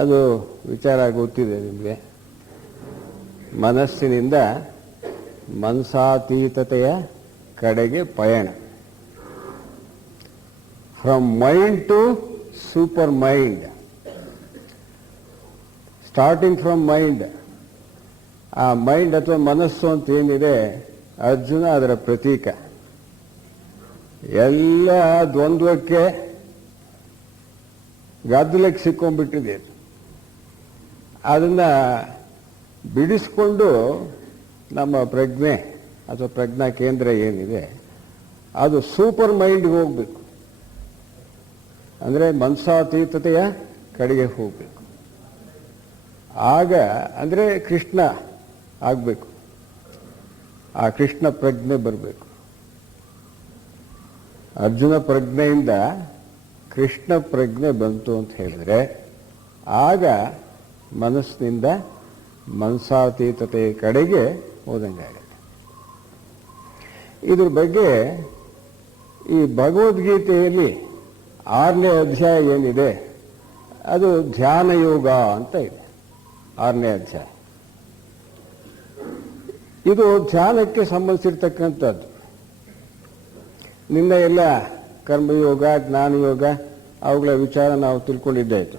ಅದು ವಿಚಾರ ಗೊತ್ತಿದೆ ನಿಮಗೆ. ಮನಸ್ಸಿನಿಂದ ಮನಸಾತೀತತೆಯ ಕಡೆಗೆ ಪಯಣ. From mind to super mind, starting from mind. ಆ ಮೈಂಡ್ ಅಥವಾ ಮನಸ್ಸು ಅಂತ ಏನಿದೆ, ಅರ್ಜುನ ಅದರ ಪ್ರತೀಕ. ಎಲ್ಲ ದ್ವಂದ್ವಕ್ಕೆ ಗದ್ದಲಕ್ಕೆ ಸಿಕ್ಕೊಂಡ್ಬಿಟ್ಟಿದೆ. ಅದನ್ನು ಬಿಡಿಸ್ಕೊಂಡು ನಮ್ಮ ಪ್ರಜ್ಞೆ ಅಥವಾ ಪ್ರಜ್ಞಾ ಕೇಂದ್ರ ಏನಿದೆ ಅದು ಸೂಪರ್ ಮೈಂಡ್ಗೆ ಹೋಗಬೇಕು. ಅಂದರೆ ಮನಸಾತೀತತೆಯ ಕಡೆಗೆ ಹೋಗಬೇಕು. ಆಗ ಅಂದರೆ ಕೃಷ್ಣ ಆಗಬೇಕು, ಆ ಕೃಷ್ಣ ಪ್ರಜ್ಞೆ ಬರಬೇಕು. ಅರ್ಜುನ ಪ್ರಜ್ಞೆಯಿಂದ ಕೃಷ್ಣ ಪ್ರಜ್ಞೆ ಬಂತು ಅಂತ ಹೇಳಿದ್ರೆ ಆಗ ಮನಸ್ಸಿನಿಂದ ಮನಸಾತೀತತೆಯ ಕಡೆಗೆ ಹೋದಂಗಾಗತ್ತೆ. ಇದ್ರ ಬಗ್ಗೆ ಈ ಭಗವದ್ಗೀತೆಯಲ್ಲಿ 6ನೇ ಅಧ್ಯಾಯ ಏನಿದೆ ಅದು ಧ್ಯಾನ ಯೋಗ ಅಂತ ಇದೆ. 6ನೇ ಅಧ್ಯಾಯ ಇದು ಧ್ಯಾನಕ್ಕೆ ಸಂಬಂಧಿಸಿರ್ತಕ್ಕಂಥದ್ದು. ನಿನ್ನೆ ಎಲ್ಲ ಕರ್ಮಯೋಗ, ಜ್ಞಾನಯೋಗ ಅವುಗಳ ವಿಚಾರ ನಾವು ತಿಳ್ಕೊಂಡಿದ್ದಾಯಿತು.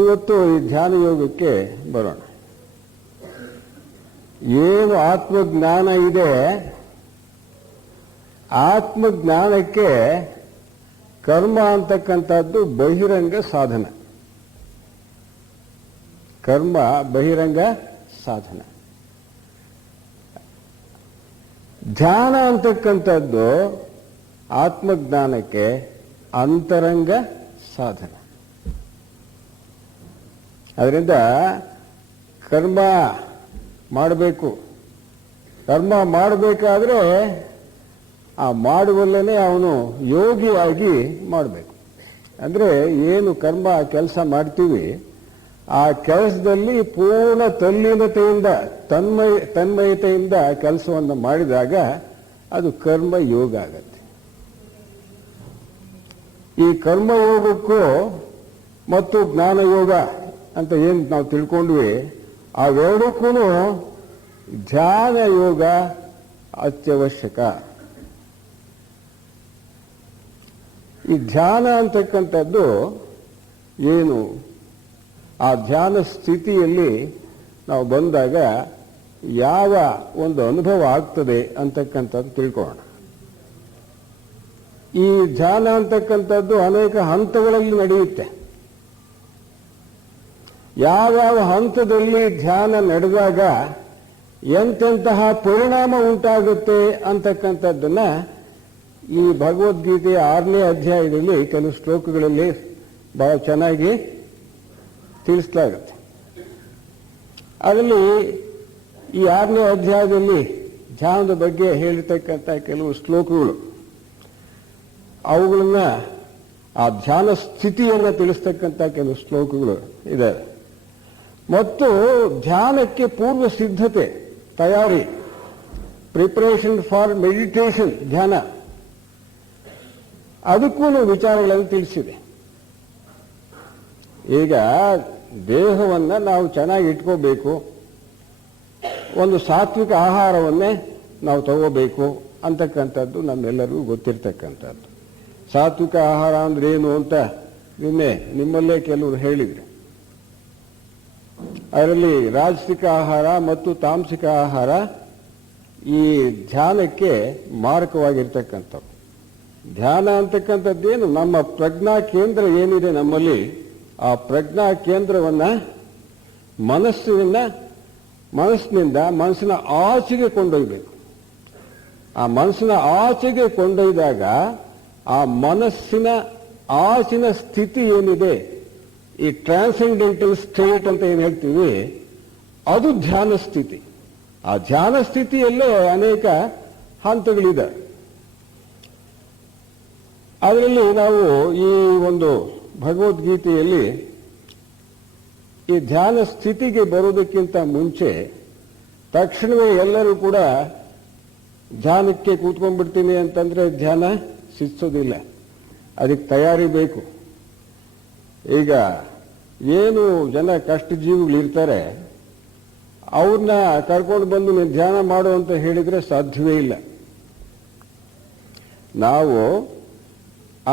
ಇವತ್ತು ಈ ಧ್ಯಾನ ಯೋಗಕ್ಕೆ ಬರೋಣ. ಏನು ಆತ್ಮಜ್ಞಾನ ಇದೆ, ಆತ್ಮಜ್ಞಾನಕ್ಕೆ ಕರ್ಮ ಅಂತಕ್ಕಂಥದ್ದು ಬಹಿರಂಗ ಸಾಧನ. ಕರ್ಮ ಬಹಿರಂಗ ಸಾಧನ. ಧ್ಯಾನ ಅಂತಕ್ಕಂಥದ್ದು ಆತ್ಮಜ್ಞಾನಕ್ಕೆ ಅಂತರಂಗ ಸಾಧನ. ಅದರಿಂದ ಕರ್ಮ ಮಾಡಬೇಕು. ಕರ್ಮ ಮಾಡಬೇಕಾದ್ರೆ ಆ ಮಾಡುವಲ್ಲೇ ಅವನು ಯೋಗಿಯಾಗಿ ಮಾಡಬೇಕು. ಅಂದರೆ ಏನು ಕರ್ಮ ಕೆಲಸ ಮಾಡ್ತೀವಿ ಆ ಕೆಲಸದಲ್ಲಿ ಪೂರ್ಣ ತಲ್ಲೀನತೆಯಿಂದ ತನ್ಮಯತೆಯಿಂದ ಕೆಲಸವನ್ನು ಮಾಡಿದಾಗ ಅದು ಕರ್ಮ ಯೋಗ ಆಗತ್ತೆ. ಈ ಕರ್ಮಯೋಗಕ್ಕೂ ಮತ್ತು ಜ್ಞಾನಯೋಗ ಅಂತ ಏನು ನಾವು ತಿಳ್ಕೊಂಡ್ವಿ, ಅವೆರಡಕ್ಕೂ ಧ್ಯಾನ ಯೋಗ ಅತ್ಯವಶ್ಯಕ. ಈ ಧ್ಯಾನ ಅಂತಕ್ಕಂಥದ್ದು ಏನು, ಆ ಧ್ಯಾನ ಸ್ಥಿತಿಯಲ್ಲಿ ನಾವು ಬಂದಾಗ ಯಾವ ಒಂದು ಅನುಭವ ಆಗ್ತದೆ ಅಂತಕ್ಕಂಥದ್ದು ತಿಳ್ಕೊಳ್ಳೋಣ. ಈ ಧ್ಯಾನ ಅಂತಕ್ಕಂಥದ್ದು ಅನೇಕ ಹಂತಗಳಲ್ಲಿ ನಡೆಯುತ್ತೆ. ಯಾವ್ಯಾವ ಹಂತದಲ್ಲಿ ಧ್ಯಾನ ನಡೆದಾಗ ಎಂತೆಂತಹ ಪರಿಣಾಮ ಉಂಟಾಗುತ್ತೆ ಅಂತಕ್ಕಂಥದ್ದನ್ನ ಈ ಭಗವದ್ಗೀತೆಯ 6ನೇ ಅಧ್ಯಾಯದಲ್ಲಿ ಕೆಲವು ಶ್ಲೋಕಗಳಲ್ಲಿ ಬಹಳ ಚೆನ್ನಾಗಿ ತಿಳಿಸಲಾಗುತ್ತೆ. ಅದರಲ್ಲಿ ಈ 6ನೇ ಅಧ್ಯಾಯದಲ್ಲಿ ಧ್ಯಾನದ ಬಗ್ಗೆ ಹೇಳಿರ್ತಕ್ಕಂಥ ಕೆಲವು ಶ್ಲೋಕಗಳು, ಅವುಗಳನ್ನ ಆ ಧ್ಯಾನ ಸ್ಥಿತಿಯನ್ನು ತಿಳಿಸ್ತಕ್ಕಂಥ ಕೆಲವು ಶ್ಲೋಕಗಳು ಇದ್ದಾವೆ. ಮತ್ತು ಧ್ಯಾನಕ್ಕೆ ಪೂರ್ವ ಸಿದ್ಧತೆ, ತಯಾರಿ, ಪ್ರಿಪರೇಷನ್ ಫಾರ್ ಮೆಡಿಟೇಷನ್, ಧ್ಯಾನ, ಅದಕ್ಕೂ ವಿಚಾರಗಳನ್ನು ತಿಳಿಸಿದೆ. ಈಗ ದೇಹವನ್ನು ನಾವು ಚೆನ್ನಾಗಿ ಇಟ್ಕೋಬೇಕು, ಒಂದು ಸಾತ್ವಿಕ ಆಹಾರವನ್ನೇ ನಾವು ತಗೋಬೇಕು ಅಂತಕ್ಕಂಥದ್ದು ನಮ್ಮೆಲ್ಲರಿಗೂ ಗೊತ್ತಿರ್ತಕ್ಕಂಥದ್ದು. ಸಾತ್ವಿಕ ಆಹಾರ ಅಂದ್ರೆ ಏನು ಅಂತ ನಿನ್ನೆ ನಿಮ್ಮಲ್ಲೇ ಕೆಲವರು ಹೇಳಿದ್ರು. ಅದರಲ್ಲಿ ರಾಜಸಿಕ ಆಹಾರ ಮತ್ತು ತಾಮಸಿಕ ಆಹಾರ ಈ ಧ್ಯಾನಕ್ಕೆ ಮಾರಕವಾಗಿರ್ತಕ್ಕಂಥದ್ದು. ಧ್ಯಾನ ಅಂತಕ್ಕಂಥದ್ದೇನು, ನಮ್ಮ ಪ್ರಜ್ಞಾ ಕೇಂದ್ರ ಏನಿದೆ ನಮ್ಮಲ್ಲಿ, ಆ ಪ್ರಜ್ಞಾ ಕೇಂದ್ರವನ್ನು ಮನಸ್ಸಿನಿಂದ ಮನಸ್ಸಿನ ಆಚೆಗೆ ಕೊಂಡೊಯ್ಬೇಕು. ಆ ಮನಸ್ಸಿನ ಆಚೆಗೆ ಕೊಂಡೊಯ್ದಾಗ ಆ ಮನಸ್ಸಿನ ಆಚಿನ ಸ್ಥಿತಿ ಏನಿದೆ, ಈ ಟ್ರಾನ್ಸೆಂಡೆಂಟಲ್ ಸ್ಟೇಟ್ ಅಂತ ಏನು ಹೇಳ್ತೀವಿ, ಅದು ಧ್ಯಾನ ಸ್ಥಿತಿ. ಆ ಧ್ಯಾನ ಸ್ಥಿತಿಯಲ್ಲೇ ಅನೇಕ ಹಂತಗಳಿದೆ. ಅದರಲ್ಲಿ ನಾವು ಈ ಒಂದು ಭಗವದ್ಗೀತೆಯಲ್ಲಿ ಈ ಧ್ಯಾನ ಸ್ಥಿತಿಗೆ ಬರೋದಕ್ಕಿಂತ ಮುಂಚೆ ತಕ್ಷಣವೇ ಎಲ್ಲರೂ ಕೂಡ ಧ್ಯಾನಕ್ಕೆ ಕೂತ್ಕೊಂಡ್ಬಿಡ್ತೀನಿ ಅಂತಂದ್ರೆ ಧ್ಯಾನ ಸಿದ್ಧಿಸೋದಿಲ್ಲ. ಅದಕ್ಕೆ ತಯಾರಿ ಬೇಕು. ಈಗ ಏನು ಜನ ಕಷ್ಟ ಜೀವಿಗಳು ಇರ್ತಾರೆ ಅವ್ರನ್ನ ಕರ್ಕೊಂಡು ಬಂದು ನೀನು ಧ್ಯಾನ ಮಾಡು ಅಂತ ಹೇಳಿದರೆ ಸಾಧ್ಯವೇ ಇಲ್ಲ. ನಾವು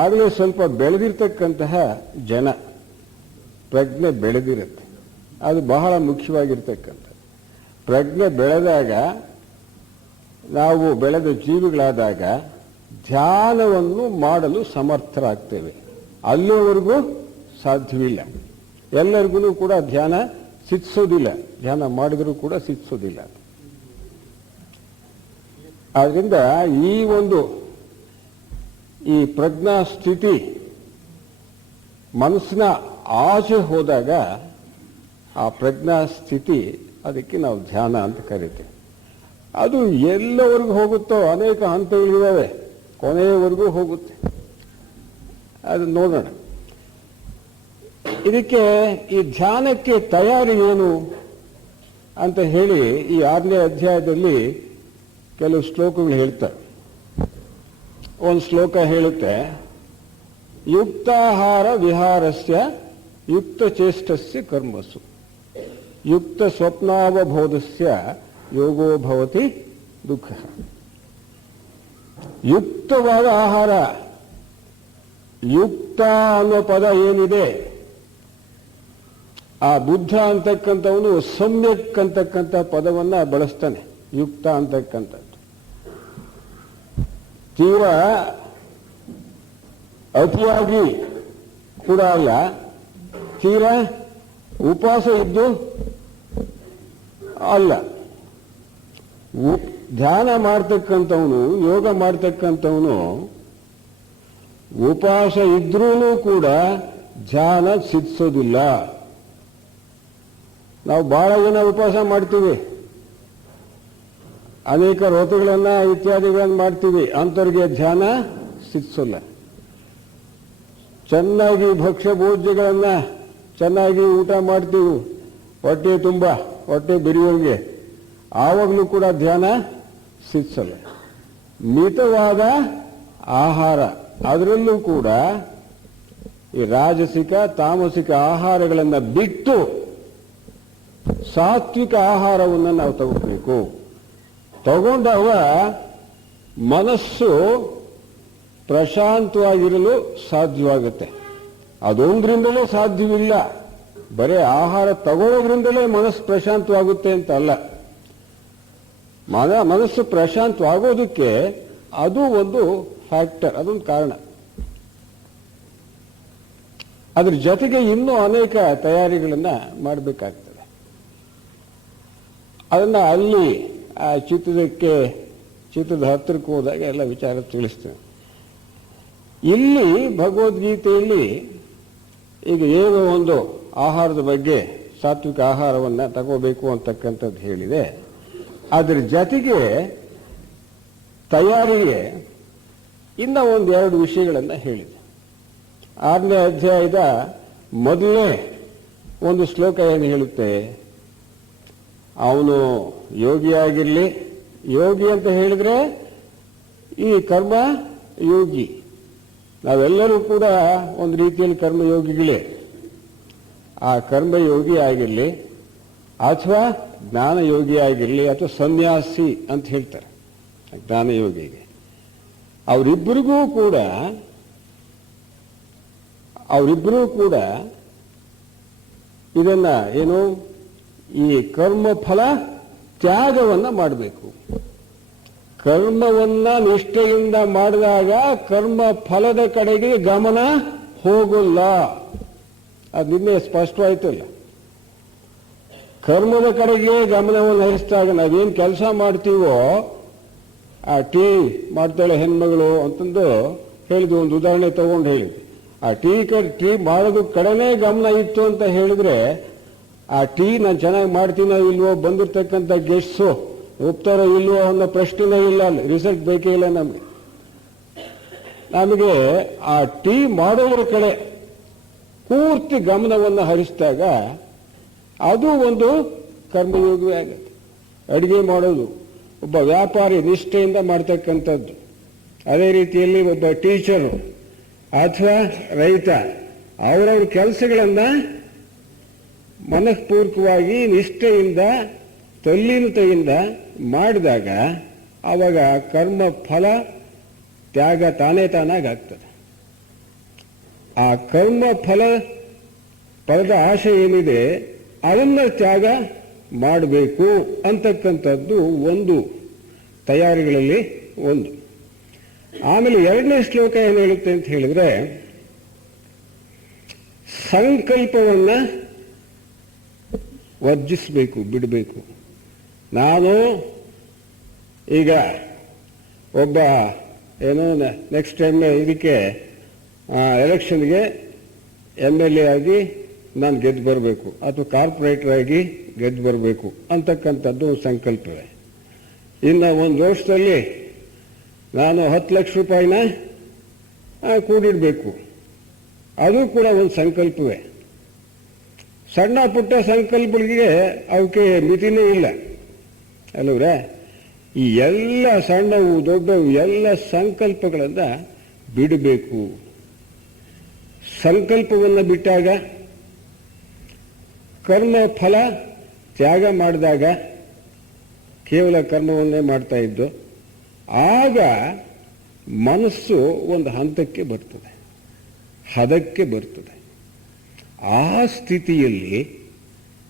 ಆಗಲೇ ಸ್ವಲ್ಪ ಬೆಳೆದಿರ್ತಕ್ಕಂತಹ ಜನ, ಪ್ರಜ್ಞೆ ಬೆಳೆದಿರುತ್ತೆ, ಅದು ಬಹಳ ಮುಖ್ಯವಾಗಿರ್ತಕ್ಕಂಥ ಪ್ರಜ್ಞೆ ಬೆಳೆದಾಗ, ನಾವು ಬೆಳೆದ ಜೀವಿಗಳಾದಾಗ ಧ್ಯಾನವನ್ನು ಮಾಡಲು ಸಮರ್ಥರಾಗ್ತೇವೆ. ಅಲ್ಲಿವರೆಗೂ ಸಾಧ್ಯವಿಲ್ಲ. ಎಲ್ಲರಿಗೂ ಕೂಡ ಧ್ಯಾನ ಸಿದ್ಧಿಸೋದಿಲ್ಲ, ಧ್ಯಾನ ಮಾಡಿದರೂ ಕೂಡ ಸಿದ್ಧಿಸೋದಿಲ್ಲ. ಆದ್ದರಿಂದ ಈ ಪ್ರಜ್ಞಾ ಸ್ಥಿತಿ ಮನಸ್ಸಿನ ಆಚೆ ಹೋದಾಗ ಆ ಪ್ರಜ್ಞಾ ಸ್ಥಿತಿ, ಅದಕ್ಕೆ ನಾವು ಧ್ಯಾನ ಅಂತ ಕರಿತೇವೆ. ಅದು ಎಲ್ಲವರೆಗೂ ಹೋಗುತ್ತೋ, ಅನೇಕ ಹಂತಗಳಿದ್ದಾವೆ, ಕೊನೆಯವರೆಗೂ ಹೋಗುತ್ತೆ. ಅದು ನೋಡೋಣ. ಇದಕ್ಕೆ ಈ ಧ್ಯಾನಕ್ಕೆ ತಯಾರಿ ಏನು ಅಂತ ಹೇಳಿ ಈ 6ನೇ ಅಧ್ಯಾಯದಲ್ಲಿ ಕೆಲವು ಶ್ಲೋಕಗಳು ಹೇಳ್ತಾರೆ. ಒಂದು ಶ್ಲೋಕ ಹೇಳುತ್ತೆ, ಯುಕ್ತಾಹಾರ ವಿಹಾರಸ್ಯ ಯುಕ್ತ ಚೇಷ್ಟಸ್ಯ ಕರ್ಮಸು ಯುಕ್ತ ಸ್ವಪ್ನಾವಬೋಧಸ್ಯ ಯೋಗೋ ಭವತಿ ದುಃಖ. ಯುಕ್ತವಾದ ಆಹಾರ, ಯುಕ್ತ ಅನ್ನೋ ಪದ ಏನಿದೆ, ಆ ಬುದ್ಧ ಅಂತಕ್ಕಂಥವನು ಸಮ್ಯಕ್ ಅಂತಕ್ಕಂಥ ಪದವನ್ನ ಬಳಸ್ತಾನೆ. ಯುಕ್ತ ಅಂತಕ್ಕಂಥದ್ದು ತೀರಾ ಅತಿಯಾಗಿ ಕೂಡ ಅಲ್ಲ, ತೀರಾ ಉಪವಾಸ ಇದ್ದು ಅಲ್ಲ. ಧ್ಯಾನ ಮಾಡ್ತಕ್ಕಂಥವನು, ಯೋಗ ಮಾಡ್ತಕ್ಕಂಥವನು ಉಪವಾಸ ಇದ್ರೂ ಕೂಡ ಧ್ಯಾನ ಸಿದ್ಧಿಸೋದಿಲ್ಲ. ನಾವು ಬಹಳ ಜನ ಉಪವಾಸ ಮಾಡ್ತೀವಿ, ಅನೇಕ ವ್ರತಗಳನ್ನ ಇತ್ಯಾದಿಗಳನ್ನು ಮಾಡ್ತೀವಿ, ಅಂಥವ್ರಿಗೆ ಧ್ಯಾನ ಸಿದ್ಧಿಸೋಲ್ಲ. ಚೆನ್ನಾಗಿ ಭಕ್ಷ್ಯ ಭೋಜ್ಯಗಳನ್ನ ಚೆನ್ನಾಗಿ ಊಟ ಮಾಡ್ತೀವಿ, ಹೊಟ್ಟೆ ತುಂಬ ಹೊಟ್ಟೆ ಬೆರೆಯುವಂಗೆ, ಆವಾಗಲೂ ಕೂಡ ಧ್ಯಾನ ಸಿದ್ಧಿಸಲ್ಲ. ಮಿತವಾದ ಆಹಾರ, ಅದರಲ್ಲೂ ಕೂಡ ಈ ರಾಜಸಿಕ ತಾಮಸಿಕ ಆಹಾರಗಳನ್ನು ಬಿಟ್ಟು ಸಾತ್ವಿಕ ಆಹಾರವನ್ನು ನಾವು ತಗೋಬೇಕು. ತಗೊಂಡಾಗ ಮನಸ್ಸು ಪ್ರಶಾಂತವಾಗಿರಲು ಸಾಧ್ಯವಾಗುತ್ತೆ. ಅದೊಂದರಿಂದಲೇ ಸಾಧ್ಯವಿಲ್ಲ, ಬರೀ ಆಹಾರ ತಗೊಳ್ಳೋದ್ರಿಂದಲೇ ಮನಸ್ಸು ಪ್ರಶಾಂತವಾಗುತ್ತೆ ಅಂತ ಅಲ್ಲ. ಮನಸ್ಸು ಪ್ರಶಾಂತವಾಗೋದಕ್ಕೆ ಅದು ಒಂದು ಫ್ಯಾಕ್ಟರ್, ಅದೊಂದು ಕಾರಣ. ಅದ್ರ ಜೊತೆಗೆ ಇನ್ನೂ ಅನೇಕ ತಯಾರಿಗಳನ್ನು ಮಾಡಬೇಕಾಗ್ತದೆ. ಅದನ್ನ ಅಲ್ಲಿ ಆ ಚಿತ್ರದ ಹತ್ತಿರಕ್ಕೆ ಹೋದಾಗ ಎಲ್ಲ ವಿಚಾರ ತಿಳಿಸ್ತೇನೆ. ಇಲ್ಲಿ ಭಗವದ್ಗೀತೆಯಲ್ಲಿ ಈಗ ಏನೋ ಒಂದು ಆಹಾರದ ಬಗ್ಗೆ, ಸಾತ್ವಿಕ ಆಹಾರವನ್ನು ತಗೋಬೇಕು ಅಂತಕ್ಕಂಥದ್ದು ಹೇಳಿದೆ. ಅದರ ಜೊತೆಗೆ ತಯಾರಿಗೆ ಇನ್ನು ಒಂದೆರಡು ವಿಷಯಗಳನ್ನು ಹೇಳಿದೆ. 6ನೇ ಅಧ್ಯಾಯದ ಮೊದಲನೇ ಒಂದು ಶ್ಲೋಕ ಏನು ಹೇಳುತ್ತೆ, ಅವನು ಯೋಗಿಯಾಗಿರಲಿ, ಯೋಗಿ ಅಂತ ಹೇಳಿದ್ರೆ ಈ ಕರ್ಮ ಯೋಗಿ, ನಾವೆಲ್ಲರೂ ಕೂಡ ಒಂದು ರೀತಿಯಲ್ಲಿ ಕರ್ಮಯೋಗಿಗಳೇ. ಆ ಕರ್ಮಯೋಗಿ ಆಗಿರಲಿ ಅಥವಾ ಜ್ಞಾನಯೋಗಿ ಆಗಿರಲಿ ಅಥವಾ ಸನ್ಯಾಸಿ ಅಂತ ಹೇಳ್ತಾರೆ ಜ್ಞಾನಯೋಗಿಗೆ, ಅವರಿಬ್ಬರಿಗೂ ಕೂಡ ಇದನ್ನ ಏನು, ಈ ಕರ್ಮಫಲ ತ್ಯಾಗವನ್ನ ಮಾಡಬೇಕು. ಕರ್ಮವನ್ನ ನಿಷ್ಠೆಯಿಂದ ಮಾಡಿದಾಗ ಕರ್ಮ ಫಲದ ಕಡೆಗೆ ಗಮನ ಹೋಗಲ್ಲ. ಅದು ನಿನ್ನೆ ಸ್ಪಷ್ಟವಾಯ್ತಲ್ಲ. ಕರ್ಮದ ಕಡೆಗೆ ಗಮನವನ್ನು ಹರಿಸಿದಾಗ ನಾವೇನು ಕೆಲಸ ಮಾಡ್ತೀವೋ, ಆ ಟೀ ಮಾಡ್ತಾಳೆ ಹೆಣ್ಮಗಳು ಅಂತಂದು ಹೇಳಿದ್ವಿ, ಒಂದು ಉದಾಹರಣೆ ತಗೊಂಡು ಹೇಳಿದ್ವಿ. ಆ ಟೀ ಮಾಡೋದು ಕಡೆನೇ ಗಮನ ಇತ್ತು ಅಂತ ಹೇಳಿದ್ರೆ, ಆ ಟೀ ನಾನು ಚೆನ್ನಾಗಿ ಮಾಡ್ತೀನೋ ಇಲ್ವೋ, ಬಂದಿರ್ತಕ್ಕಂಥ ಗೆಸ್ಟ್ಸು ಒಪ್ತಾರೋ ಇಲ್ವೋ ಅನ್ನೋ ಪ್ರಶ್ನೆನೇ ಇಲ್ಲ, ಅಲ್ಲಿ ರಿಸಲ್ಟ್ ಬೇಕೇ ಇಲ್ಲ ನಮಗೆ ಆ ಟೀ ಮಾಡೋದ್ರ ಕಡೆ ಪೂರ್ತಿ ಗಮನವನ್ನು ಹರಿಸಿದಾಗ ಅದು ಒಂದು ಕರ್ಮಯೋಗವೇ ಆಗುತ್ತೆ. ಅಡುಗೆ ಮಾಡೋದು ಒಬ್ಬ ವ್ಯಾಪಾರಿ ನಿಷ್ಠೆಯಿಂದ ಮಾಡ್ತಕ್ಕಂಥದ್ದು. ಅದೇ ರೀತಿಯಲ್ಲಿ ಒಬ್ಬ ಟೀಚರು ಅಥವಾ ರೈತ ಅವರವ್ರ ಕೆಲಸಗಳನ್ನು ಮನಃಪೂರ್ವಕವಾಗಿ ನಿಷ್ಠೆಯಿಂದ ತಲ್ಲೀನತೆಯಿಂದ ಮಾಡಿದಾಗ ಆವಾಗ ಕರ್ಮ ಫಲ ತ್ಯಾಗ ತಾನೇ ತಾನಾಗಿ ಆಗ್ತದೆ. ಆ ಕರ್ಮ ಫಲದ ಆಶೆ ಏನಿದೆ ಅದನ್ನು ತ್ಯಾಗ ಮಾಡಬೇಕು ಅಂತಕ್ಕಂಥದ್ದು ಒಂದು ತಯಾರಿಗಳಲ್ಲಿ ಒಂದು. ಆಮೇಲೆ ಎರಡನೇ ಶ್ಲೋಕ ಏನು ಹೇಳುತ್ತೆ ಅಂತ ಹೇಳಿದ್ರೆ, ಸಂಕಲ್ಪವನ್ನು ವರ್ಜಿಸಬೇಕು, ಬಿಡಬೇಕು. ನಾನು ಈಗ ಒಬ್ಬ ಏನೋ ನೆಕ್ಸ್ಟ್ ಟೈಮ್ ಇದಕ್ಕೆ ಎಲೆಕ್ಷನ್ಗೆ MLA ಆಗಿ ನಾನು ಗೆದ್ದು ಬರಬೇಕು ಅಥವಾ ಕಾರ್ಪೊರೇಟರ್ ಆಗಿ ಗೆದ್ದು ಬರಬೇಕು ಅಂತಕ್ಕಂಥದ್ದು ಸಂಕಲ್ಪವೇ. ಇನ್ನು ಒಂದು ವರ್ಷದಲ್ಲಿ ನಾನು 10 ಲಕ್ಷ ರೂಪಾಯಿನ ಕೂಡಿಡಬೇಕು, ಅದು ಕೂಡ ಒಂದು ಸಂಕಲ್ಪವೇ. ಸಣ್ಣ ಪುಟ್ಟ ಸಂಕಲ್ಪಗಳಿಗೆ ಅವಕ್ಕೆ ಮಿತಿನೇ ಇಲ್ಲ ಅಲ್ಲವ್ರೆ. ಈ ಎಲ್ಲ ಸಣ್ಣವು ದೊಡ್ಡವು ಎಲ್ಲ ಸಂಕಲ್ಪಗಳನ್ನು ಬಿಡಬೇಕು. ಸಂಕಲ್ಪವನ್ನು ಬಿಟ್ಟಾಗ, ಕರ್ಮ ಫಲ ತ್ಯಾಗ ಮಾಡಿದಾಗ, ಕೇವಲ ಕರ್ಮವನ್ನೇ ಮಾಡ್ತಾ ಇದ್ದು, ಆಗ ಮನಸ್ಸು ಒಂದು ಹಂತಕ್ಕೆ ಬರ್ತದೆ, ಹದಕ್ಕೆ ಬರ್ತದೆ. ಆ ಸ್ಥಿತಿಯಲ್ಲಿ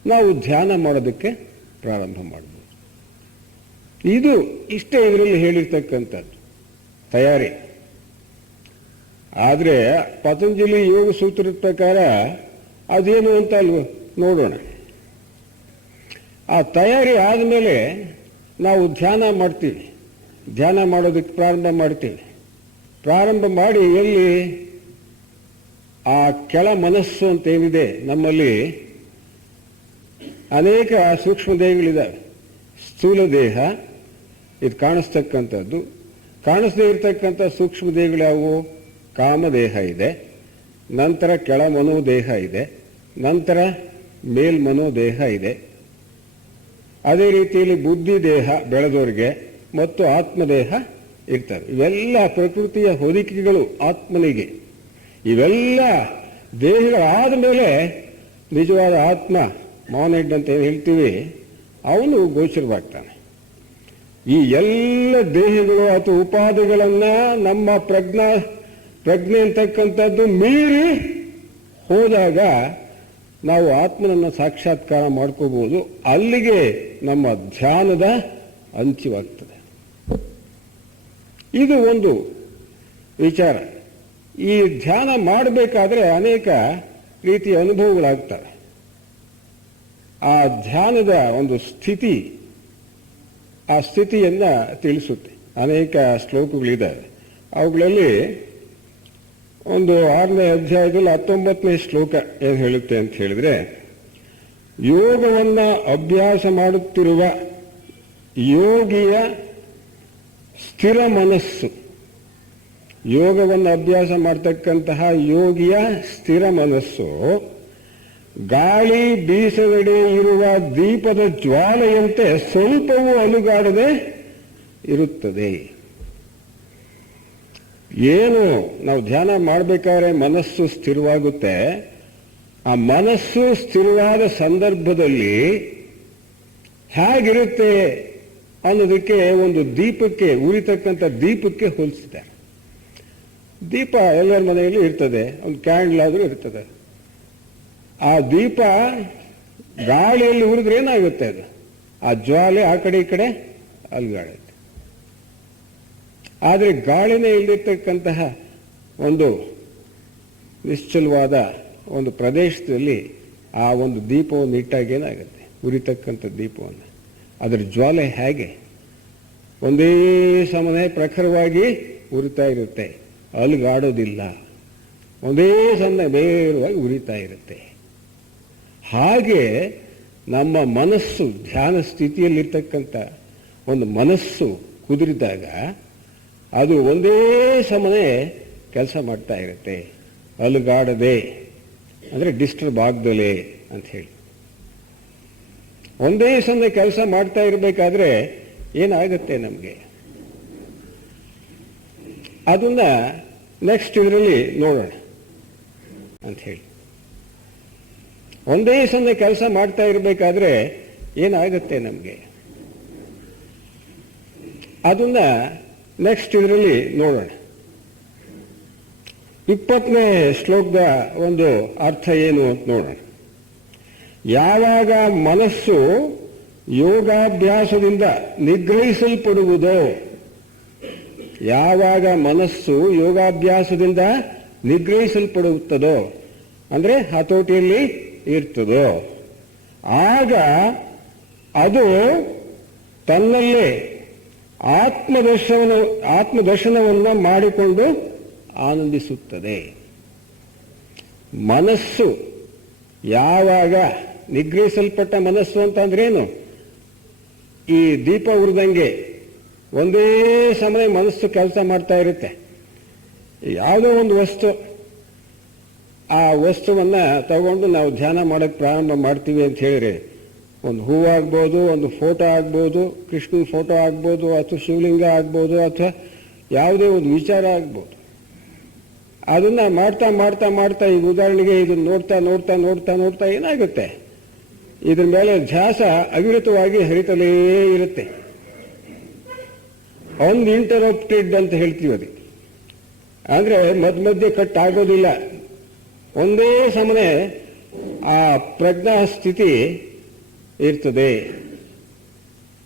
ನಾವು ಧ್ಯಾನ ಮಾಡೋದಕ್ಕೆ ಪ್ರಾರಂಭ ಮಾಡ್ಬೋದು. ಇದು ಇಷ್ಟೇ ಇದರಲ್ಲಿ ಹೇಳಿರ್ತಕ್ಕಂಥದ್ದು ತಯಾರಿ. ಆದರೆ ಪತಂಜಲಿ ಯೋಗ ಸೂತ್ರದ ಪ್ರಕಾರ ಅದೇನು ಅಂತ ಅಲ್ಲಿ ನೋಡೋಣ. ಆ ತಯಾರಿ ಆದಮೇಲೆ ನಾವು ಧ್ಯಾನ ಮಾಡ್ತೀವಿ, ಧ್ಯಾನ ಮಾಡೋದಕ್ಕೆ ಪ್ರಾರಂಭ ಮಾಡ್ತೀವಿ. ಪ್ರಾರಂಭ ಮಾಡಿ ಎಲ್ಲಿ ಆ ಕೆಳ ಮನಸ್ಸು ಅಂತ ಏನಿದೆ ನಮ್ಮಲ್ಲಿ, ಅನೇಕ ಸೂಕ್ಷ್ಮ ದೇಹಗಳಿದ್ದಾವೆ. ಸ್ಥೂಲ ದೇಹ ಇದು ಕಾಣಿಸ್ತಕ್ಕಂಥದ್ದು. ಕಾಣಿಸದೇ ಇರತಕ್ಕಂಥ ಸೂಕ್ಷ್ಮ ದೇಹಗಳು ಯಾವುವು? ಕಾಮದೇಹ ಇದೆ, ನಂತರ ಕೆಳ ಮನೋದೇಹ ಇದೆ, ನಂತರ ಮೇಲ್ಮನೋದೇಹ ಇದೆ. ಅದೇ ರೀತಿಯಲ್ಲಿ ಬುದ್ಧಿ ದೇಹ ಬೆಳೆದವರಿಗೆ ಮತ್ತು ಆತ್ಮದೇಹ ಇರ್ತವೆ. ಇವೆಲ್ಲ ಪ್ರಕೃತಿಯ ಹೊದಿಕೆಗಳು ಆತ್ಮನಿಗೆ. ಇವೆಲ್ಲ ದೇಹಗಳಾದ ಮೇಲೆ ನಿಜವಾದ ಆತ್ಮ, ಮಾನೆಡ್ ಅಂತ ಏನು ಹೇಳ್ತೀವಿ, ಅವನು ಗೋಚರವಾಗ್ತಾನೆ. ಈ ಎಲ್ಲ ದೇಹಗಳು ಅಥವಾ ಉಪಾಧಿಗಳನ್ನು ನಮ್ಮ ಪ್ರಜ್ಞೆ ಅಂತಕ್ಕಂಥದ್ದು ಮೀರಿ ಹೋದಾಗ ನಾವು ಆತ್ಮನನ್ನು ಸಾಕ್ಷಾತ್ಕಾರ ಮಾಡ್ಕೋಬಹುದು. ಅಲ್ಲಿಗೆ ನಮ್ಮ ಧ್ಯಾನದ ಅಂತ್ಯವಾಗ್ತದೆ. ಇದು ಒಂದು ವಿಚಾರ. ಈ ಧ್ಯಾನ ಮಾಡಬೇಕಾದ್ರೆ ಅನೇಕ ರೀತಿಯ ಅನುಭವಗಳಾಗ್ತವೆ. ಆ ಧ್ಯಾನದ ಒಂದು ಸ್ಥಿತಿ, ಆ ಸ್ಥಿತಿಯನ್ನು ತಿಳಿಸುತ್ತೆ. ಅನೇಕ ಶ್ಲೋಕಗಳಿದ್ದಾವೆ. ಅವುಗಳಲ್ಲಿ ಒಂದು 6ನೇ ಅಧ್ಯಾಯದಲ್ಲಿ 19ನೇ ಶ್ಲೋಕ ಏನು ಹೇಳುತ್ತೆ ಅಂತ ಹೇಳಿದ್ರೆ, ಯೋಗವನ್ನು ಅಭ್ಯಾಸ ಮಾಡುತ್ತಿರುವ ಯೋಗಿಯ ಸ್ಥಿರ ಮನಸ್ಸು, ಯೋಗವನ್ನು ಅಭ್ಯಾಸ ಮಾಡ್ತಕ್ಕಂತಹ ಯೋಗಿಯ ಸ್ಥಿರ ಮನಸ್ಸು ಗಾಳಿ ಬೀಸದಡೆ ಇರುವ ದೀಪದ ಜ್ವಾಲೆಯಂತೆ ಸ್ವಲ್ಪವೂ ಅಲುಗಾಡದೆ ಇರುತ್ತದೆ. ಏನು ನಾವು ಧ್ಯಾನ ಮಾಡಬೇಕಾದ್ರೆ ಮನಸ್ಸು ಸ್ಥಿರವಾಗುತ್ತೆ. ಆ ಮನಸ್ಸು ಸ್ಥಿರವಾದ ಸಂದರ್ಭದಲ್ಲಿ ಹೇಗಿರುತ್ತೆ ಅನ್ನೋದಕ್ಕೆ ಒಂದು ದೀಪಕ್ಕೆ, ಉರಿತಕ್ಕಂಥ ದೀಪಕ್ಕೆ ಹೋಲಿಸಿದ್ದಾರೆ. ದೀಪ ಎಲ್ಲರ ಮನೆಯಲ್ಲಿ ಇರ್ತದೆ, ಒಂದು ಕ್ಯಾಂಡಲ್ ಆದರೂ ಇರ್ತದೆ. ಆ ದೀಪ ಗಾಳಿಯಲ್ಲಿ ಉರಿದ್ರೆ ಏನಾಗುತ್ತೆ? ಅದು ಆ ಜ್ವಾಲೆ ಆ ಕಡೆ ಈ ಕಡೆ ಅಲುಗಾಡುತ್ತೆ. ಆದರೆ ಗಾಳಿನೇ ಇಲ್ಲಿರ್ತಕ್ಕಂತಹ ಒಂದು ನಿಶ್ಚಲವಾದ ಒಂದು ಪ್ರದೇಶದಲ್ಲಿ ಆ ಒಂದು ದೀಪವನ್ನು ಇಟ್ಟಾಗ ಏನಾಗುತ್ತೆ? ಉರಿತಕ್ಕಂಥ ದೀಪವನ್ನು, ಅದರ ಜ್ವಾಲೆ ಹೇಗೆ ಒಂದೇ ಸಮನೆ ಪ್ರಖರವಾಗಿ ಉರಿತಾ ಇರುತ್ತೆ, ಅಲುಗಾಡೋದಿಲ್ಲ, ಒಂದೇ ಸಣ್ಣ ಬೇರವಾಗಿ ಉರಿತಾ ಇರುತ್ತೆ. ಹಾಗೆ ನಮ್ಮ ಮನಸ್ಸು ಧ್ಯಾನ ಸ್ಥಿತಿಯಲ್ಲಿರ್ತಕ್ಕಂಥ ಒಂದು ಮನಸ್ಸು ಕುದುರಿದಾಗ ಅದು ಒಂದೇ ಸಮನೆ ಕೆಲಸ ಮಾಡ್ತಾ ಇರುತ್ತೆ, ಅಲುಗಾಡದೆ, ಅಂದರೆ ಡಿಸ್ಟರ್ಬ್ ಆಗದಲೇ ಅಂತ ಹೇಳಿ. ಒಂದೇ ಸಮನೆ ಕೆಲಸ ಮಾಡ್ತಾ ಇರಬೇಕಾದ್ರೆ ಏನಾಗುತ್ತೆ ನಮಗೆ? ಅದನ್ನ ನೆಕ್ಸ್ಟ್ ಇದರಲ್ಲಿ ನೋಡೋಣ. ಅಂತ ಹೇಳಿ. ಒಂದೇ ಸಮಯ ಕೆಲಸ ಮಾಡ್ತಾ ಇರಬೇಕಾದ್ರೆ ಏನಾಗುತ್ತೆ ನಮಗೆ, ಅದನ್ನ ನೆಕ್ಸ್ಟ್ ಇದರಲ್ಲಿ ನೋಡೋಣ. 20ನೇ ಶ್ಲೋಕದ ಒಂದು ಅರ್ಥ ಏನು ಅಂತ ನೋಡೋಣ. ಯಾವಾಗ ಮನಸ್ಸು ಯೋಗಾಭ್ಯಾಸದಿಂದ ನಿಗ್ರಹಿಸಲ್ಪಡುವುದೋ, ಯಾವಾಗ ಮನಸ್ಸು ಯೋಗಾಭ್ಯಾಸದಿಂದ ನಿಗ್ರಹಿಸಲ್ಪಡುತ್ತದೋ ಅಂದರೆ ಹತೋಟಿಯಲ್ಲಿ ಇರ್ತದೋ, ಆಗ ಅದು ತನ್ನಲ್ಲೇ ಆತ್ಮದರ್ಶನವನ್ನು ಮಾಡಿಕೊಂಡು ಆನಂದಿಸುತ್ತದೆ. ಮನಸ್ಸು ಯಾವಾಗ ನಿಗ್ರಹಿಸಲ್ಪಟ್ಟ ಮನಸ್ಸು ಅಂತಂದ್ರೇನು, ಈ ದೀಪ ಉರಿದಂಗೆ ಒಂದೇ ಸಮಯ ಮನಸ್ಸು ಕೆಲಸ ಮಾಡ್ತಾ ಇರುತ್ತೆ. ಯಾವುದೋ ಒಂದು ವಸ್ತು, ಆ ವಸ್ತುವನ್ನು ತಗೊಂಡು ನಾವು ಧ್ಯಾನ ಮಾಡೋಕ್ಕೆ ಪ್ರಾರಂಭ ಮಾಡ್ತೀವಿ ಅಂತ ಹೇಳಿದ್ರೆ, ಒಂದು ಹೂವಾಗ್ಬೋದು, ಒಂದು ಫೋಟೋ ಆಗ್ಬೋದು, ಕೃಷ್ಣನ ಫೋಟೋ ಆಗ್ಬೋದು, ಅಥವಾ ಶಿವಲಿಂಗ ಆಗ್ಬೋದು, ಅಥವಾ ಯಾವುದೇ ಒಂದು ವಿಚಾರ ಆಗ್ಬೋದು. ಅದನ್ನ ಮಾಡ್ತಾ ಮಾಡ್ತಾ ಮಾಡ್ತಾ, ಈಗ ಉದಾಹರಣೆಗೆ ಇದನ್ನು ನೋಡ್ತಾ ನೋಡ್ತಾ ನೋಡ್ತಾ ನೋಡ್ತಾ ಏನಾಗುತ್ತೆ, ಇದ್ರ ಮೇಲೆ ಧ್ಯಾಸ ಅವಿರತವಾಗಿ ಹರಿತಲೇ ಇರುತ್ತೆ. ಅನ್ಇಂಟರಪ್ಟೆಡ್ ಅಂತ ಹೇಳ್ತೀವಿ ಅದಕ್ಕೆ. ಅಂದರೆ ಮಧ್ಯೆ ಕಟ್ ಆಗೋದಿಲ್ಲ, ಒಂದೇ ಸಮನೆ ಆ ಪ್ರಜ್ಞಾ ಸ್ಥಿತಿ ಇರ್ತದೆ.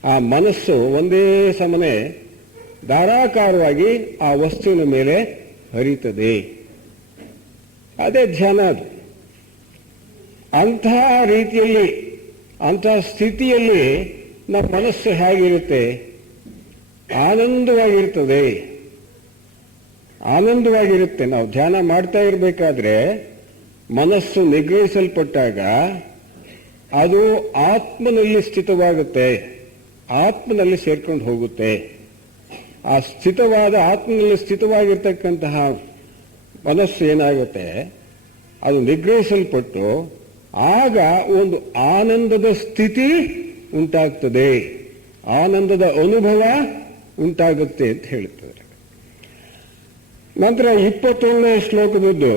ಆ ಮನಸ್ಸು ಒಂದೇ ಸಮನೆ ಧಾರಾಕಾರವಾಗಿ ಆ ವಸ್ತುವಿನ ಮೇಲೆ ಹರಿತದೆ. ಅದೇ ಧ್ಯಾನ. ಅದು ಅಂತಹ ರೀತಿಯಲ್ಲಿ, ಅಂತಹ ಸ್ಥಿತಿಯಲ್ಲಿ ನಮ್ಮ ಮನಸ್ಸು ಹೇಗಿರುತ್ತೆ, ಆನಂದವಾಗಿರ್ತದೆ. ಆನಂದವಾಗಿರುತ್ತೆ. ನಾವು ಧ್ಯಾನ ಮಾಡ್ತಾ ಇರಬೇಕಾದ್ರೆ ಮನಸ್ಸು ನಿಗ್ರಹಿಸಲ್ಪಟ್ಟಾಗ ಅದು ಆತ್ಮನಲ್ಲಿ ಸ್ಥಿತವಾಗುತ್ತೆ, ಆತ್ಮನಲ್ಲಿ ಸೇರ್ಕೊಂಡು ಹೋಗುತ್ತೆ. ಆ ಸ್ಥಿತವಾದ ಆತ್ಮನಲ್ಲಿ ಸ್ಥಿತವಾಗಿರ್ತಕ್ಕಂತಹ ಮನಸ್ಸು ಏನಾಗುತ್ತೆ, ಅದು ನಿಗ್ರಹಿಸಲ್ಪಟ್ಟು ಆಗ ಒಂದು ಆನಂದದ ಸ್ಥಿತಿ ಉಂಟಾಗ್ತದೆ, ಆನಂದದ ಅನುಭವ ಉಂಟಾಗುತ್ತೆ ಅಂತ ಹೇಳ್ತಾರೆ. ನಂತರ 21ನೇ ಶ್ಲೋಕದದ್ದು,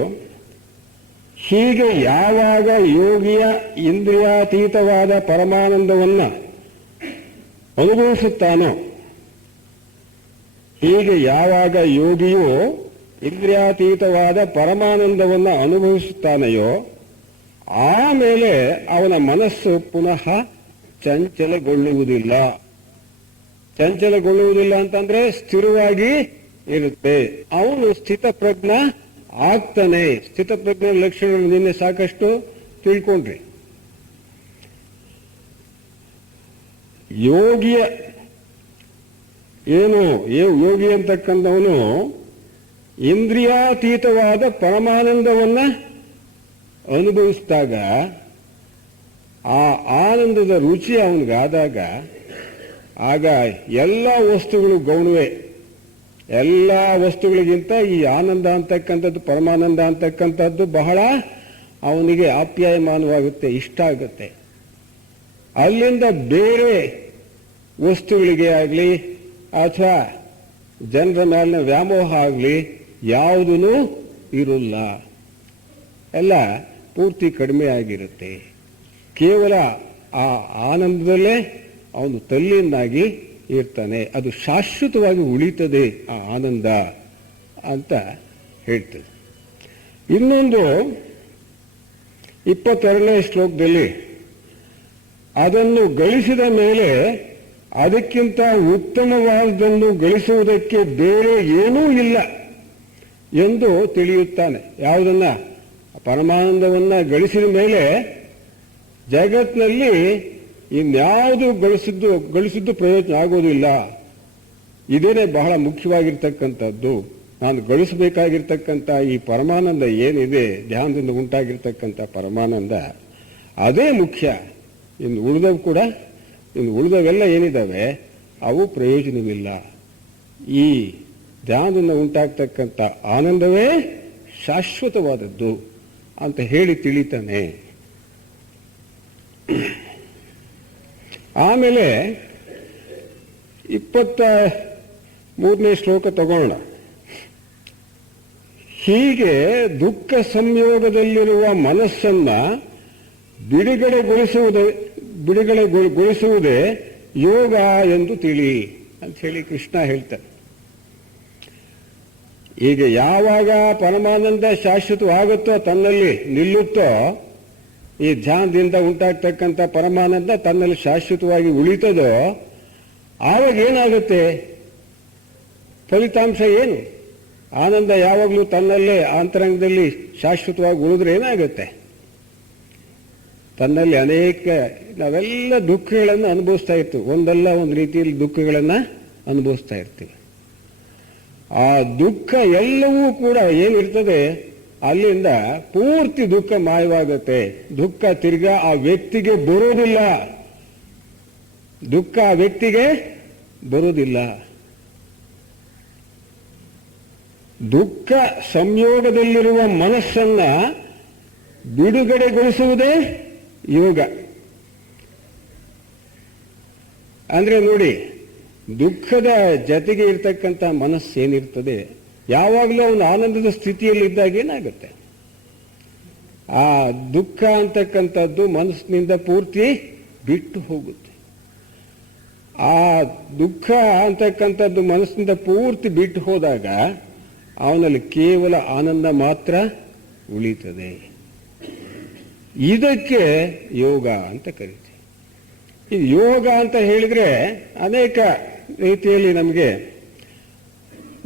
ಹೀಗೆ ಯಾವಾಗ ಯೋಗಿಯ ಇಂದ್ರಿಯಾತೀತವಾದ ಪರಮಾನಂದವನ್ನು ಅನುಭವಿಸುತ್ತಾನೋ, ಹೀಗೆ ಯಾವಾಗ ಯೋಗಿಯು ಇಂದ್ರಿಯಾತೀತವಾದ ಪರಮಾನಂದವನ್ನು ಅನುಭವಿಸುತ್ತಾನೆಯೋ, ಆಮೇಲೆ ಅವನ ಮನಸ್ಸು ಪುನಃ ಚಂಚಲಗೊಳ್ಳುವುದಿಲ್ಲ. ಚಂಚಲಗೊಳ್ಳುವುದಿಲ್ಲ ಅಂತಂದ್ರೆ ಸ್ಥಿರವಾಗಿ ಇರುತ್ತೆ. ಅವನು ಸ್ಥಿತಪ್ರಜ್ಞ ಆಗ್ತಾನೆ. ಸ್ಥಿತಪ್ರಜ್ಞ ಲಕ್ಷಣಗಳು ನಿನ್ನೆ ಸಾಕಷ್ಟು ತಿಳ್ಕೊಂಡ್ರಿ. ಯೋಗಿಯ ಏನು ಯೋಗಿ ಅಂತಕ್ಕಂಥವನು ಇಂದ್ರಿಯಾತೀತವಾದ ಪರಮಾನಂದವನ್ನ ಅನುಭವಿಸಿದಾಗ, ಆ ಆನಂದದ ರುಚಿ ಅವನಿಗಾದಾಗ, ಆಗ ಎಲ್ಲ ವಸ್ತುಗಳು ಗೌಣವೇ. ಎಲ್ಲ ವಸ್ತುಗಳಿಗಿಂತ ಈ ಆನಂದ ಅಂತಕ್ಕಂಥದ್ದು, ಪರಮಾನಂದ ಅಂತಕ್ಕಂಥದ್ದು ಬಹಳ ಅವನಿಗೆ ಆಪ್ಯಾಯಮಾನವಾಗುತ್ತೆ, ಇಷ್ಟ ಆಗುತ್ತೆ. ಅಲ್ಲಿಂದ ಬೇರೆ ವಸ್ತುಗಳಿಗೆ ಆಗಲಿ ಅಥವಾ ಜನರ ಮೇಲಿನ ವ್ಯಾಮೋಹ ಆಗಲಿ ಯಾವುದೂ ಇರೋಲ್ಲ. ಎಲ್ಲ ಪೂರ್ತಿ ಕಡಿಮೆ ಆಗಿರುತ್ತೆ. ಕೇವಲ ಆ ಆನಂದದಲ್ಲೇ ಅವನು ತಲ್ಲೀನಾಗಿ ಇರ್ತಾನೆ. ಅದು ಶಾಶ್ವತವಾಗಿ ಉಳಿತದೆ ಆ ಆನಂದ ಅಂತ ಹೇಳ್ತದೆ. ಇನ್ನೊಂದು 22ನೇ ಶ್ಲೋಕದಲ್ಲಿ, ಅದನ್ನು ಗಳಿಸಿದ ಮೇಲೆ ಅದಕ್ಕಿಂತ ಉತ್ತಮವಾದನ್ನು ಗಳಿಸುವುದಕ್ಕೆ ಬೇರೆ ಏನೂ ಇಲ್ಲ ಎಂದು ತಿಳಿಯುತ್ತಾನೆ. ಯಾವುದನ್ನ, ಪರಮಾನಂದವನ್ನ ಗಳಿಸಿದ ಮೇಲೆ ಜಗತ್ತಿನಲ್ಲಿ ಇನ್ಯಾವುದು ಗಳಿಸಿದ್ದು ಪ್ರಯೋಜನ ಆಗೋದಿಲ್ಲ. ಇದೇನೆ ಬಹಳ ಮುಖ್ಯವಾಗಿರ್ತಕ್ಕಂಥದ್ದು. ನಾನು ಗಳಿಸಬೇಕಾಗಿರ್ತಕ್ಕಂಥ ಈ ಪರಮಾನಂದ ಏನಿದೆ, ಧ್ಯಾನದಿಂದ ಉಂಟಾಗಿರ್ತಕ್ಕಂಥ ಪರಮಾನಂದ, ಅದೇ ಮುಖ್ಯ. ಇನ್ನು ಉಳಿದವೆಲ್ಲ ಏನಿದ್ದಾವೆ ಅವು ಪ್ರಯೋಜನವಿಲ್ಲ. ಈ ಧ್ಯಾನದಿಂದ ಉಂಟಾಗ್ತಕ್ಕಂಥ ಆನಂದವೇ ಶಾಶ್ವತವಾದದ್ದು ಅಂತ ಹೇಳಿ ತಿಳಿತಾನೆ. ಆಮೇಲೆ 23ನೇ ಶ್ಲೋಕ ತಗೋಣ. ಹೀಗೆ ದುಃಖ ಸಂಯೋಗದಲ್ಲಿರುವ ಮನಸ್ಸನ್ನ ಬಿಡುಗಡೆಗೊಳಿಸುವುದೇ ಯೋಗ ಎಂದು ತಿಳಿ ಅಂತ ಹೇಳಿ ಕೃಷ್ಣ ಹೇಳ್ತಾರೆ. ಈಗ ಯಾವಾಗ ಪರಮಾನಂದ ಶಾಶ್ವತವಾಗುತ್ತೋ, ತನ್ನಲ್ಲಿ ನಿಲ್ಲುತ್ತೋ, ಈ ಧ್ಯಾನದಿಂದ ಉಂಟಾಗ್ತಕ್ಕಂಥ ಪರಮಾನಂದ ತನ್ನಲ್ಲಿ ಶಾಶ್ವತವಾಗಿ ಉಳಿತದೋ, ಆವಾಗ ಏನಾಗುತ್ತೆ? ಫಲಿತಾಂಶ ಏನು? ಆನಂದ ಯಾವಾಗಲೂ ತನ್ನಲ್ಲೇ ಅಂತರಂಗದಲ್ಲಿ ಶಾಶ್ವತವಾಗಿ ಉಳಿದ್ರೆ ಏನಾಗುತ್ತೆ? ತನ್ನಲ್ಲಿ ನಾವೆಲ್ಲ ದುಃಖಗಳನ್ನು ಅನುಭವಿಸ್ತಾ ಇರ್ತೀವಿ, ಒಂದಲ್ಲ ಒಂದು ರೀತಿಯಲ್ಲಿ ದುಃಖಗಳನ್ನು ಅನುಭವಿಸ್ತಾ ಇರ್ತೀವಿ. ಆ ದುಃಖ ಎಲ್ಲವೂ ಕೂಡ ಏನಿರ್ತದೆ ಅಲ್ಲಿಂದ ಪೂರ್ತಿ ದುಃಖ ಮಾಯವಾಗುತ್ತೆ. ದುಃಖ ತಿರ್ಗಾ ಆ ವ್ಯಕ್ತಿಗೆ ಬರೋದಿಲ್ಲ. ದುಃಖ ಆ ವ್ಯಕ್ತಿಗೆ ಬರೋದಿಲ್ಲ. ದುಃಖ ಸಂಯೋಗದಲ್ಲಿರುವ ಮನಸ್ಸನ್ನ ಬಿಡುಗಡೆಗೊಳಿಸುವುದೇ ಯೋಗ. ಅಂದ್ರೆ ನೋಡಿ, ದುಃಖದ ಜೊತೆಗೆ ಇರ್ತಕ್ಕಂಥ ಮನಸ್ಸೇನಿರ್ತದೆ, ಯಾವಾಗಲೂ ಅವನು ಆನಂದದ ಸ್ಥಿತಿಯಲ್ಲಿದ್ದಾಗ ಏನಾಗುತ್ತೆ? ಆ ದುಃಖ ಅಂತಕ್ಕಂಥದ್ದು ಮನಸ್ಸಿನಿಂದ ಪೂರ್ತಿ ಬಿಟ್ಟು ಹೋಗುತ್ತೆ. ಆ ದುಃಖ ಅಂತಕ್ಕಂಥದ್ದು ಮನಸ್ಸಿನಿಂದ ಪೂರ್ತಿ ಬಿಟ್ಟು ಹೋದಾಗ ಅವನಲ್ಲಿ ಕೇವಲ ಆನಂದ ಮಾತ್ರ ಉಳಿತದೆ. ಇದಕ್ಕೆ ಯೋಗ ಅಂತ ಕರೀತೀವಿ. ಈ ಯೋಗ ಅಂತ ಹೇಳಿದ್ರೆ ಅನೇಕ ರೀತಿಯಲ್ಲಿ ನಮಗೆ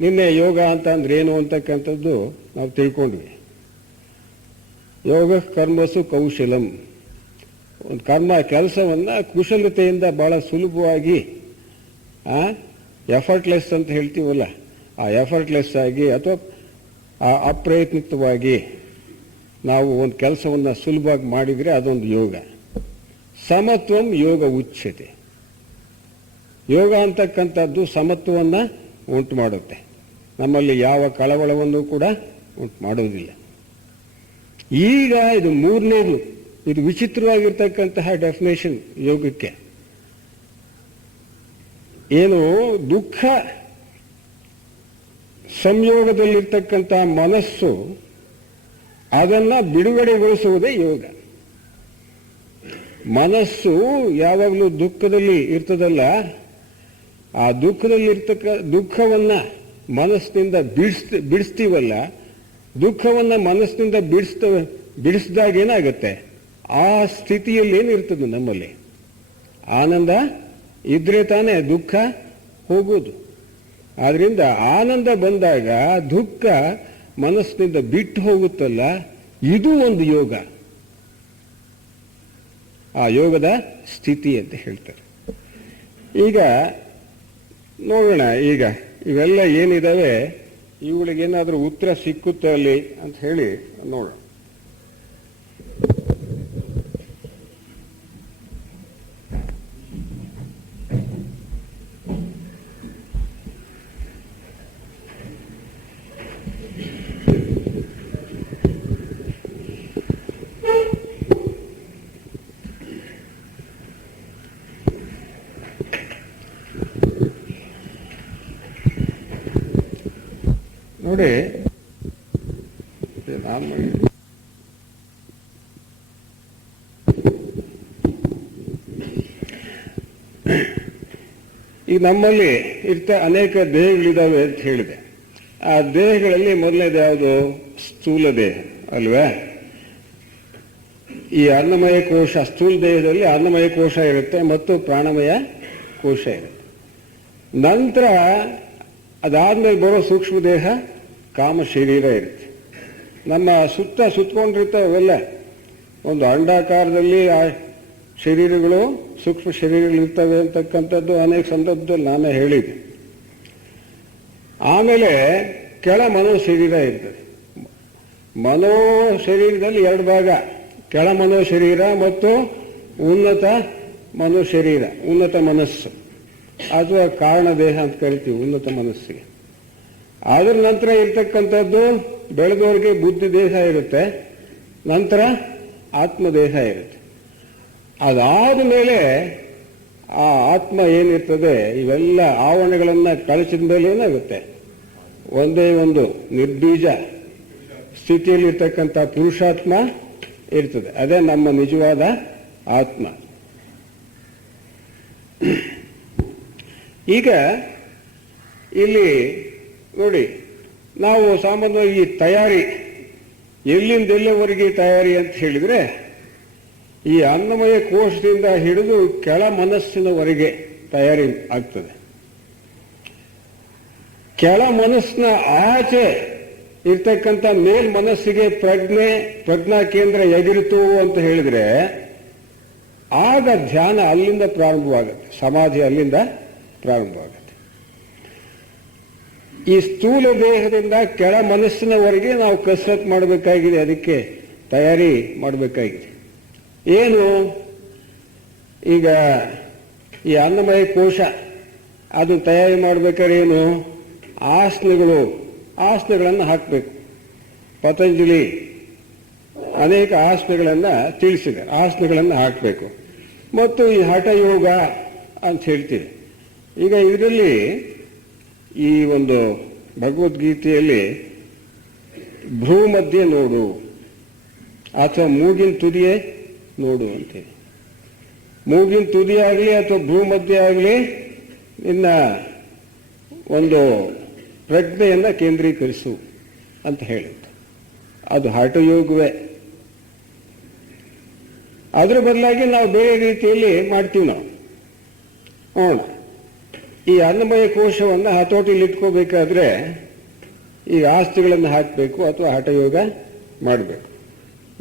ನಿನ್ನೆ ಯೋಗ ಅಂತ ಅಂದ್ರೆ ಏನು ಅಂತಕ್ಕಂಥದ್ದು ನಾವು ತಿಳ್ಕೊಂಡ್ವಿ. ಯೋಗ ಕರ್ಮಸು ಕೌಶಲಂ. ಒಂದು ಕೆಲಸವನ್ನ ಕುಶಲತೆಯಿಂದ ಬಹಳ ಸುಲಭವಾಗಿ ಎಫರ್ಟ್ಲೆಸ್ ಅಂತ ಹೇಳ್ತೀವಲ್ಲ, ಆ ಎಫರ್ಟ್ಲೆಸ್ ಆಗಿ ಅಥವಾ ಅಪ್ರಯತ್ನಿತವಾಗಿ ನಾವು ಒಂದು ಕೆಲಸವನ್ನು ಸುಲಭವಾಗಿ ಮಾಡಿದರೆ ಅದೊಂದು ಯೋಗ. ಸಮತ್ವಂ ಯೋಗ ಉಚ್ಯತೆ. ಯೋಗ ಅಂತಕ್ಕಂಥದ್ದು ಸಮತ್ವವನ್ನು ಉಂಟು ಮಾಡುತ್ತೆ. ನಮ್ಮಲ್ಲಿ ಯಾವ ಕಳವಳವನ್ನು ಕೂಡ ಉಂಟು ಮಾಡೋದಿಲ್ಲ. ಈಗ ಇದು ಮೂರನೇದು, ಇದು ವಿಚಿತ್ರವಾಗಿರ್ತಕ್ಕಂತಹ ಡೆಫಿನೇಷನ್ ಯೋಗಕ್ಕೆ. ಏನು? ದುಃಖ ಸಂಯೋಗದಲ್ಲಿರ್ತಕ್ಕಂಥ ಮನಸ್ಸು ಅದನ್ನ ಬಿಡುಗಡೆಗೊಳಿಸುವುದೇ ಯೋಗ. ಮನಸ್ಸು ಯಾವಾಗಲೂ ದುಃಖದಲ್ಲಿ ಇರ್ತದಲ್ಲ, ಆ ದುಃಖವನ್ನ ಮನಸ್ಸಿನಿಂದ ಬಿಡಿಸ್ತೀವಲ್ಲ, ದುಃಖವನ್ನ ಮನಸ್ಸಿನಿಂದ ಬಿಡಿಸಿದಾಗ ಏನಾಗುತ್ತೆ? ಆ ಸ್ಥಿತಿಯಲ್ಲಿ ಏನಿರ್ತದೆ ನಮ್ಮಲ್ಲಿ? ಆನಂದ ಇದ್ರೆ ತಾನೇ ದುಃಖ ಹೋಗೋದು. ಆದ್ರಿಂದ ಆನಂದ ಬಂದಾಗ ದುಃಖ ಮನಸ್ಸಿನಿಂದ ಬಿಟ್ಟು ಹೋಗುತ್ತಲ್ಲ, ಇದು ಒಂದು ಯೋಗ. ಆ ಯೋಗದ ಸ್ಥಿತಿ ಅಂತ ಹೇಳ್ತಾರೆ. ಈಗ ನೋಡೋಣ, ಈಗ ಇವೆಲ್ಲ ಏನಿದಾವೆ ಇವುಗಳಿಗೇನಾದ್ರೂ ಉತ್ತರ ಸಿಕ್ಕುತ್ತೆ ಅಲ್ಲಿ ಅಂತ ಹೇಳಿ ನೋಡೋಣ. ನೋಡಿ, ಈಗ ನಮ್ಮಲ್ಲಿ ಅನೇಕ ದೇಹಗಳಿದಾವೆ ಅಂತ ಹೇಳಿದೆ. ಆ ದೇಹಗಳಲ್ಲಿ ಮೊದಲನೇದು ಯಾವುದು? ಸ್ಥೂಲ ದೇಹ ಅಲ್ವೇ? ಈ ಅನ್ನಮಯ ಕೋಶ, ಸ್ಥೂಲ ದೇಹದಲ್ಲಿ ಅನ್ನಮಯ ಕೋಶ ಇರುತ್ತೆ ಮತ್ತು ಪ್ರಾಣಮಯ ಕೋಶ ಇರುತ್ತೆ. ನಂತರ ಅದಾದ್ಮೇಲೆ ಬರೋ ಸೂಕ್ಷ್ಮ ದೇಹ ಕಾಮ ಶರೀರ ಇರುತ್ತೆ. ನಮ್ಮ ಸುತ್ತಕೊಂಡಿರ್ತವೆ ಅವೆಲ್ಲ ಒಂದು ಅಂಡಾಕಾರದಲ್ಲಿ ಆ ಶರೀರಗಳು, ಸೂಕ್ಷ್ಮ ಶರೀರಗಳಿರ್ತವೆ ಅಂತಕ್ಕಂಥದ್ದು ಅನೇಕ ಸಂದರ್ಭದಲ್ಲಿ ನಾನೇ ಹೇಳಿದೆ. ಆಮೇಲೆ ಕೆಳ ಮನೋ ಶರೀರ ಇರ್ತದೆ. ಮನೋ ಶರೀರದಲ್ಲಿ ಎರಡು ಭಾಗ, ಕೆಳ ಮನೋ ಶರೀರ ಮತ್ತು ಉನ್ನತ ಮನೋ ಶರೀರ, ಉನ್ನತ ಮನಸ್ಸು ಅಥವಾ ಕಾರಣ ದೇಹ ಅಂತ ಕರಿತೀವಿ ಉನ್ನತ ಮನಸ್ಸಿಗೆ. ಅದರ ನಂತರ ಇರ್ತಕ್ಕಂಥದ್ದು ಬೆಳೆದವರಿಗೆ ಬುದ್ಧಿ ದೇಹ ಇರುತ್ತೆ, ನಂತರ ಆತ್ಮದೇಹ ಇರುತ್ತೆ. ಅದಾದ ಮೇಲೆ ಆ ಆತ್ಮ ಏನಿರ್ತದೆ, ಇವೆಲ್ಲ ಆವರಣಗಳನ್ನ ಕಳಿಸಿದ ಮೇಲೆ ಏನಾಗುತ್ತೆ? ಒಂದೇ ಒಂದು ನಿರ್ಬೀಜ ಸ್ಥಿತಿಯಲ್ಲಿರ್ತಕ್ಕಂಥ ಪುರುಷಾತ್ಮ ಇರ್ತದೆ. ಅದೇ ನಮ್ಮ ನಿಜವಾದ ಆತ್ಮ. ಈಗ ಇಲ್ಲಿ ನೋಡಿ, ನಾವು ಸಾಮಾನ್ಯವಾಗಿ ಈ ತಯಾರಿ ಎಲ್ಲಿಂದ ಎಲ್ಲಿವರೆಗೆ ತಯಾರಿ ಅಂತ ಹೇಳಿದರೆ, ಈ ಅನ್ನಮಯ ಕೋಶದಿಂದ ಹಿಡಿದು ಕೆಳ ಮನಸ್ಸಿನವರೆಗೆ ತಯಾರಿ ಆಗ್ತದೆ. ಕೆಳ ಮನಸ್ಸಿನ ಆಚೆ ಇರ್ತಕ್ಕಂಥ ಮೇಲ್ ಮನಸ್ಸಿಗೆ ಪ್ರಜ್ಞಾ ಕೇಂದ್ರ ಎಗಿರಿತು ಅಂತ ಹೇಳಿದ್ರೆ ಆಗ ಧ್ಯಾನ ಅಲ್ಲಿಂದ ಪ್ರಾರಂಭವಾಗುತ್ತೆ, ಸಮಾಧಿ ಅಲ್ಲಿಂದ ಪ್ರಾರಂಭವಾಗುತ್ತೆ. ಈ ಸ್ಥೂಲ ದೇಹದಿಂದ ಕೆಳ ಮನಸ್ಸಿನವರೆಗೆ ನಾವು ಕಸರತ್ತು ಮಾಡಬೇಕಾಗಿದೆ, ಅದಕ್ಕೆ ತಯಾರಿ ಮಾಡಬೇಕಾಗಿದೆ. ಏನು ಈಗ ಈ ಅನ್ನಮಯ ಕೋಶ ಅದು ತಯಾರಿ ಮಾಡಬೇಕಾದ್ರೆ ಏನು, ಆಸನಗಳನ್ನು ಹಾಕಬೇಕು. ಪತಂಜಲಿ ಅನೇಕ ಆಸನಗಳನ್ನು ತಿಳಿಸಿದ್ದಾರೆ, ಆಸನಗಳನ್ನು ಹಾಕಬೇಕು. ಮತ್ತು ಈ ಹಠಯೋಗ ಅಂತ ಹೇಳ್ತೀವಿ. ಈಗ ಇದರಲ್ಲಿ ಈ ಒಂದು ಭಗವದ್ಗೀತೆಯಲ್ಲಿ ಭ್ರೂ ಮಧ್ಯೆ ನೋಡು ಅಥವಾ ಮೂಗಿನ ತುದಿಯೇ ನೋಡು ಅಂತೇಳಿ, ಮೂಗಿನ ತುದಿ ಆಗಲಿ ಅಥವಾ ಭ್ರೂ ಮಧ್ಯೆ ಆಗಲಿ ನಿನ್ನ ಒಂದು ಪ್ರಜ್ಞೆಯನ್ನು ಕೇಂದ್ರೀಕರಿಸು ಅಂತ ಹೇಳಿದ್ದು. ಅದು ಹಠಯೋಗವೇ. ಅದರ ಬದಲಾಗಿ ನಾವು ಬೇರೆ ರೀತಿಯಲ್ಲಿ ಮಾಡ್ತೀವಿ. ನಾವು ನೋಡೋಣ, ಈ ಅನ್ನಮಯ ಕೋಶವನ್ನು ಹತೋಟಿಯಲ್ಲಿ ಇಟ್ಕೋಬೇಕಾದ್ರೆ ಈ ಆಸ್ತಿಗಳನ್ನು ಹಾಕಬೇಕು ಅಥವಾ ಹಠಯೋಗ ಮಾಡಬೇಕು.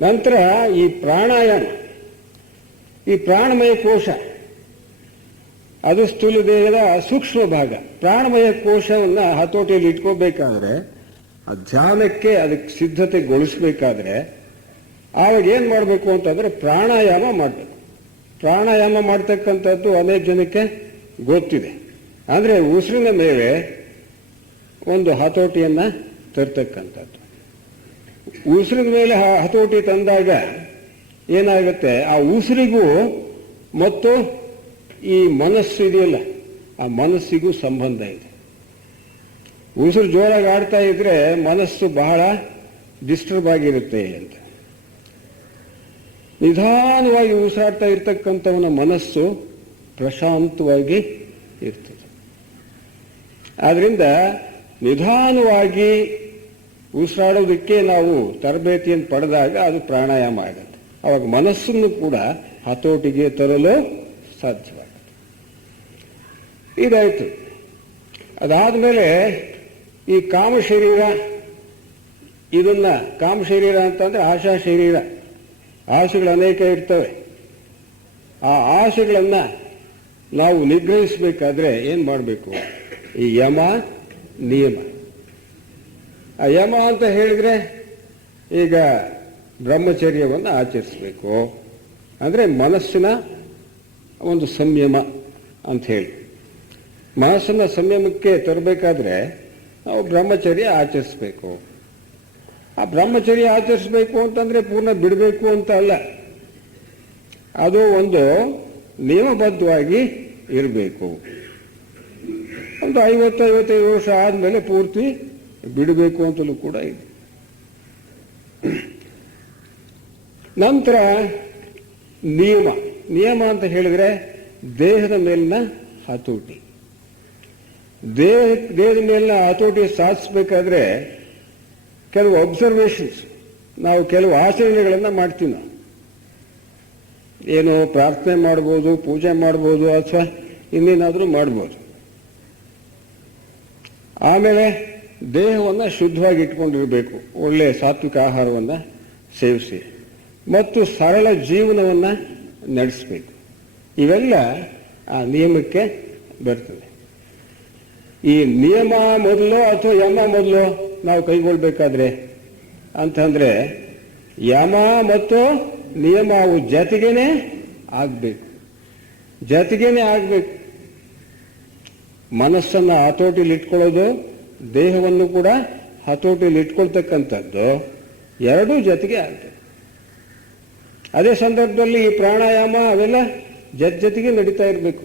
ನಂತರ ಈ ಪ್ರಾಣಾಯಾಮ, ಈ ಪ್ರಾಣಮಯ ಕೋಶ ಅದು ಸ್ಥೂಲ ದೇಹದ ಸೂಕ್ಷ್ಮ ಭಾಗ. ಪ್ರಾಣಮಯ ಕೋಶವನ್ನು ಹತೋಟಿಯಲ್ಲಿ ಇಟ್ಕೋಬೇಕಾದ್ರೆ, ಆ ಧ್ಯಾನಕ್ಕೆ ಅದಕ್ಕೆ ಸಿದ್ಧತೆಗೊಳಿಸಬೇಕಾದ್ರೆ ಆವಾಗ ಏನು ಮಾಡಬೇಕು ಅಂತಂದರೆ ಪ್ರಾಣಾಯಾಮ ಮಾಡಬೇಕು. ಪ್ರಾಣಾಯಾಮ ಮಾಡ್ತಕ್ಕಂಥದ್ದು ಅನೇಕ ಜನಕ್ಕೆ ಗೊತ್ತಿದೆ. ಅಂದರೆ ಉಸಿರಿನ ಮೇಲೆ ಒಂದು ಹತೋಟಿಯನ್ನು ತರ್ತಕ್ಕಂಥದ್ದು. ಉಸಿರಿನ ಮೇಲೆ ಹತೋಟಿ ತಂದಾಗ ಏನಾಗುತ್ತೆ, ಆ ಉಸಿರಿಗೂ ಮತ್ತು ಈ ಮನಸ್ಸು ಇದೆಯಲ್ಲ, ಆ ಮನಸ್ಸಿಗೂ ಸಂಬಂಧ ಇದೆ. ಉಸಿರು ಜೋರಾಗಿ ಆಡ್ತಾ ಇದ್ರೆ ಮನಸ್ಸು ಬಹಳ ಡಿಸ್ಟರ್ಬ್ ಆಗಿರುತ್ತೆ ಅಂತ. ನಿಧಾನವಾಗಿ ಉಸಿರಾಡ್ತಾ ಇರ್ತಕ್ಕಂಥವನ ಮನಸ್ಸು ಪ್ರಶಾಂತವಾಗಿ ಇರ್ತದೆ. ಆದ್ರಿಂದ ನಿಧಾನವಾಗಿ ಉಸಿರಾಡೋದಕ್ಕೆ ನಾವು ತರಬೇತಿಯನ್ನು ಪಡೆದಾಗ ಅದು ಪ್ರಾಣಾಯಾಮ ಆಗುತ್ತೆ. ಅವಾಗ ಮನಸ್ಸನ್ನು ಕೂಡ ಹತೋಟಿಗೆ ತರಲು ಸಾಧ್ಯವಾಗುತ್ತೆ. ಇದಾಯಿತು. ಅದಾದಮೇಲೆ ಈ ಕಾಮ ಶರೀರ, ಇದನ್ನ ಕಾಮ ಶರೀರ ಅಂತಂದ್ರೆ ಆಶಾ ಶರೀರ. ಆಸೆಗಳು ಅನೇಕ ಇರ್ತವೆ. ಆ ಆಸೆಗಳನ್ನು ನಾವು ನಿಗ್ರಹಿಸಬೇಕಾದ್ರೆ ಏನು ಮಾಡಬೇಕು, ಈ ಯಮ ನಿಯಮ. ಆ ಯಮ ಅಂತ ಹೇಳಿದ್ರೆ ಈಗ ಬ್ರಹ್ಮಚರ್ಯವನ್ನು ಆಚರಿಸಬೇಕು, ಅಂದರೆ ಮನಸ್ಸಿನ ಒಂದು ಸಂಯಮ ಅಂತ ಹೇಳಿ. ಮನಸ್ಸನ್ನು ಸಂಯಮಕ್ಕೆ ತರಬೇಕಾದ್ರೆ ನಾವು ಬ್ರಹ್ಮಚರ್ಯ ಆಚರಿಸಬೇಕು. ಆ ಬ್ರಹ್ಮಚರ್ಯ ಆಚರಿಸಬೇಕು ಅಂತಂದ್ರೆ ಪೂರ್ಣ ಬಿಡಬೇಕು ಅಂತ ಅಲ್ಲ, ಅದು ಒಂದು ನಿಯಮಬದ್ಧವಾಗಿ ಇರಬೇಕು. ಒಂದು 50-55 ವರ್ಷ ಆದಮೇಲೆ ಪೂರ್ತಿ ಬಿಡಬೇಕು ಅಂತಲೂ ಕೂಡ ಇದೆ. ನಂತರ ನಿಯಮ ಅಂತ ಹೇಳಿದ್ರೆ ದೇಹದ ಮೇಲಿನ ಹತೋಟಿ. ದೇಹದ ಮೇಲಿನ ಹತೋಟಿ ಸಾಧಿಸಬೇಕಾದ್ರೆ ಕೆಲವು ಅಬ್ಸರ್ವೇಷನ್ಸ್, ನಾವು ಕೆಲವು ಆಚರಣೆಗಳನ್ನು ಮಾಡ್ತೀವಿ. ನಾವು ಏನು ಪ್ರಾರ್ಥನೆ ಮಾಡ್ಬೋದು, ಪೂಜೆ ಮಾಡ್ಬೋದು, ಅಥವಾ ಇನ್ನೇನಾದರೂ ಮಾಡ್ಬೋದು. ಆಮೇಲೆ ದೇಹವನ್ನು ಶುದ್ಧವಾಗಿ ಇಟ್ಕೊಂಡಿರಬೇಕು, ಒಳ್ಳೆ ಸಾತ್ವಿಕ ಆಹಾರವನ್ನು ಸೇವಿಸಿ ಮತ್ತು ಸರಳ ಜೀವನವನ್ನು ನಡೆಸಬೇಕು. ಇವೆಲ್ಲ ಆ ನಿಯಮಕ್ಕೆ ಬರ್ತದೆ. ಈ ನಿಯಮ ಮೊದಲು ಅಥವಾ ಯಮ ಮೊದಲು ನಾವು ಕೈಗೊಳ್ಬೇಕಾದ್ರೆ ಅಂತಂದ್ರೆ ಯಮ ಮತ್ತು ನಿಯಮ ಅವು ಜೊತೆಗೇನೆ ಆಗಬೇಕು. ಮನಸ್ಸನ್ನು ಹತೋಟಿಯಲ್ಲಿ ಇಟ್ಕೊಳ್ಳೋದು, ದೇಹವನ್ನು ಕೂಡ ಹತೋಟಿಯಲ್ಲಿ ಇಟ್ಕೊಳ್ತಕ್ಕಂಥದ್ದು ಎರಡೂ ಜೊತೆಗೆ ಆಗ್ತದೆ. ಅದೇ ಸಂದರ್ಭದಲ್ಲಿ ಈ ಪ್ರಾಣಾಯಾಮ ಅವೆಲ್ಲ ಜೊತೆಗೆ ನಡೀತಾ ಇರಬೇಕು.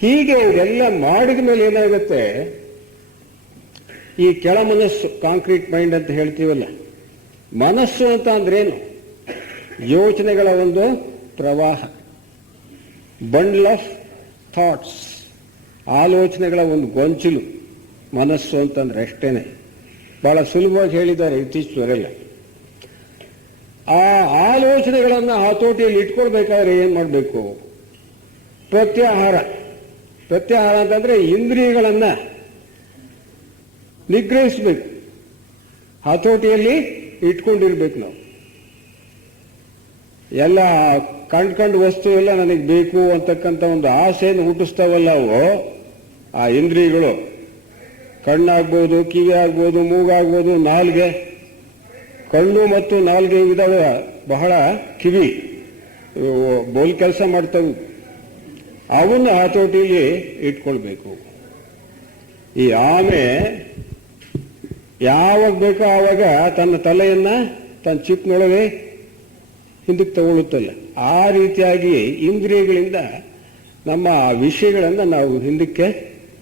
ಹೀಗೆ ಇದೆಲ್ಲ ಮಾಡಿದ ಮೇಲೆ ಏನಾಗುತ್ತೆ, ಈ ಕೆಳ ಮನಸ್ಸು, ಕಾಂಕ್ರೀಟ್ ಮೈಂಡ್ ಅಂತ ಹೇಳ್ತೀವಲ್ಲ, ಮನಸ್ಸು ಅಂತ ಅಂದ್ರೇನು? ಯೋಚನೆಗಳ ಒಂದು ಪ್ರವಾಹ, ಬಂಡಲ್ ಆಫ್ ಥಾಟ್ಸ್, ಆಲೋಚನೆಗಳ ಒಂದು ಗೊಂಚಲು ಮನಸ್ಸು ಅಂತಂದ್ರೆ ಅಷ್ಟೇನೆ. ಬಹಳ ಸುಲಭವಾಗಿ ಹೇಳಿದ್ದಾರೆ ಇತ್ತೀಚೆಗೆಲ್ಲ. ಆ ಆಲೋಚನೆಗಳನ್ನು ಹತೋಟಿಯಲ್ಲಿ ಇಟ್ಕೊಳ್ಬೇಕಾದ್ರೆ ಏನ್ ಮಾಡಬೇಕು? ಪ್ರತ್ಯಾಹಾರ. ಪ್ರತ್ಯಾಹಾರ ಅಂತಂದ್ರೆ ಇಂದ್ರಿಯಗಳನ್ನ ನಿಗ್ರಹಿಸಬೇಕು, ಹತೋಟಿಯಲ್ಲಿ ಇಟ್ಕೊಂಡಿರ್ಬೇಕು ನಾವು. ಎಲ್ಲ ಕಂಡು ವಸ್ತು ಎಲ್ಲ ನನಗೆ ಬೇಕು ಅಂತಕ್ಕಂಥ ಒಂದು ಆಸೆಯನ್ನು ಹುಟ್ಟಿಸ್ತಾವಲ್ಲ ಅವು, ಆ ಇಂದ್ರಿಯಗಳು, ಕಣ್ಣಾಗ್ಬೋದು, ಕಿವಿ ಆಗ್ಬೋದು, ಮೂಗಾಗ್ಬೋದು, ನಾಲ್ಗೆ. ಕಣ್ಣು ಮತ್ತು ನಾಲ್ಗೆ ಇದಾವೆ, ಬಹಳ ಕಿವಿ ಬೋಲ್ ಕೆಲಸ ಮಾಡ್ತವೆ. ಅವನ್ನ ಹತೋಟಿಯಲ್ಲಿ ಇಟ್ಕೊಳ್ಬೇಕು. ಈ ಆಮೆ ಯಾವಾಗ ಬೇಕೋ ಆವಾಗ ತನ್ನ ತಲೆಯನ್ನ ತನ್ನ ಚಿಕ್ಕನೊಳಗೆ ಹಿಂದಕ್ಕೆ ತಗೊಳ್ಳುತ್ತಲ್ಲ, ಆ ರೀತಿಯಾಗಿ ಇಂದ್ರಿಯಗಳಿಂದ ನಮ್ಮ ವಿಷಯಗಳನ್ನು ನಾವು ಹಿಂದಕ್ಕೆ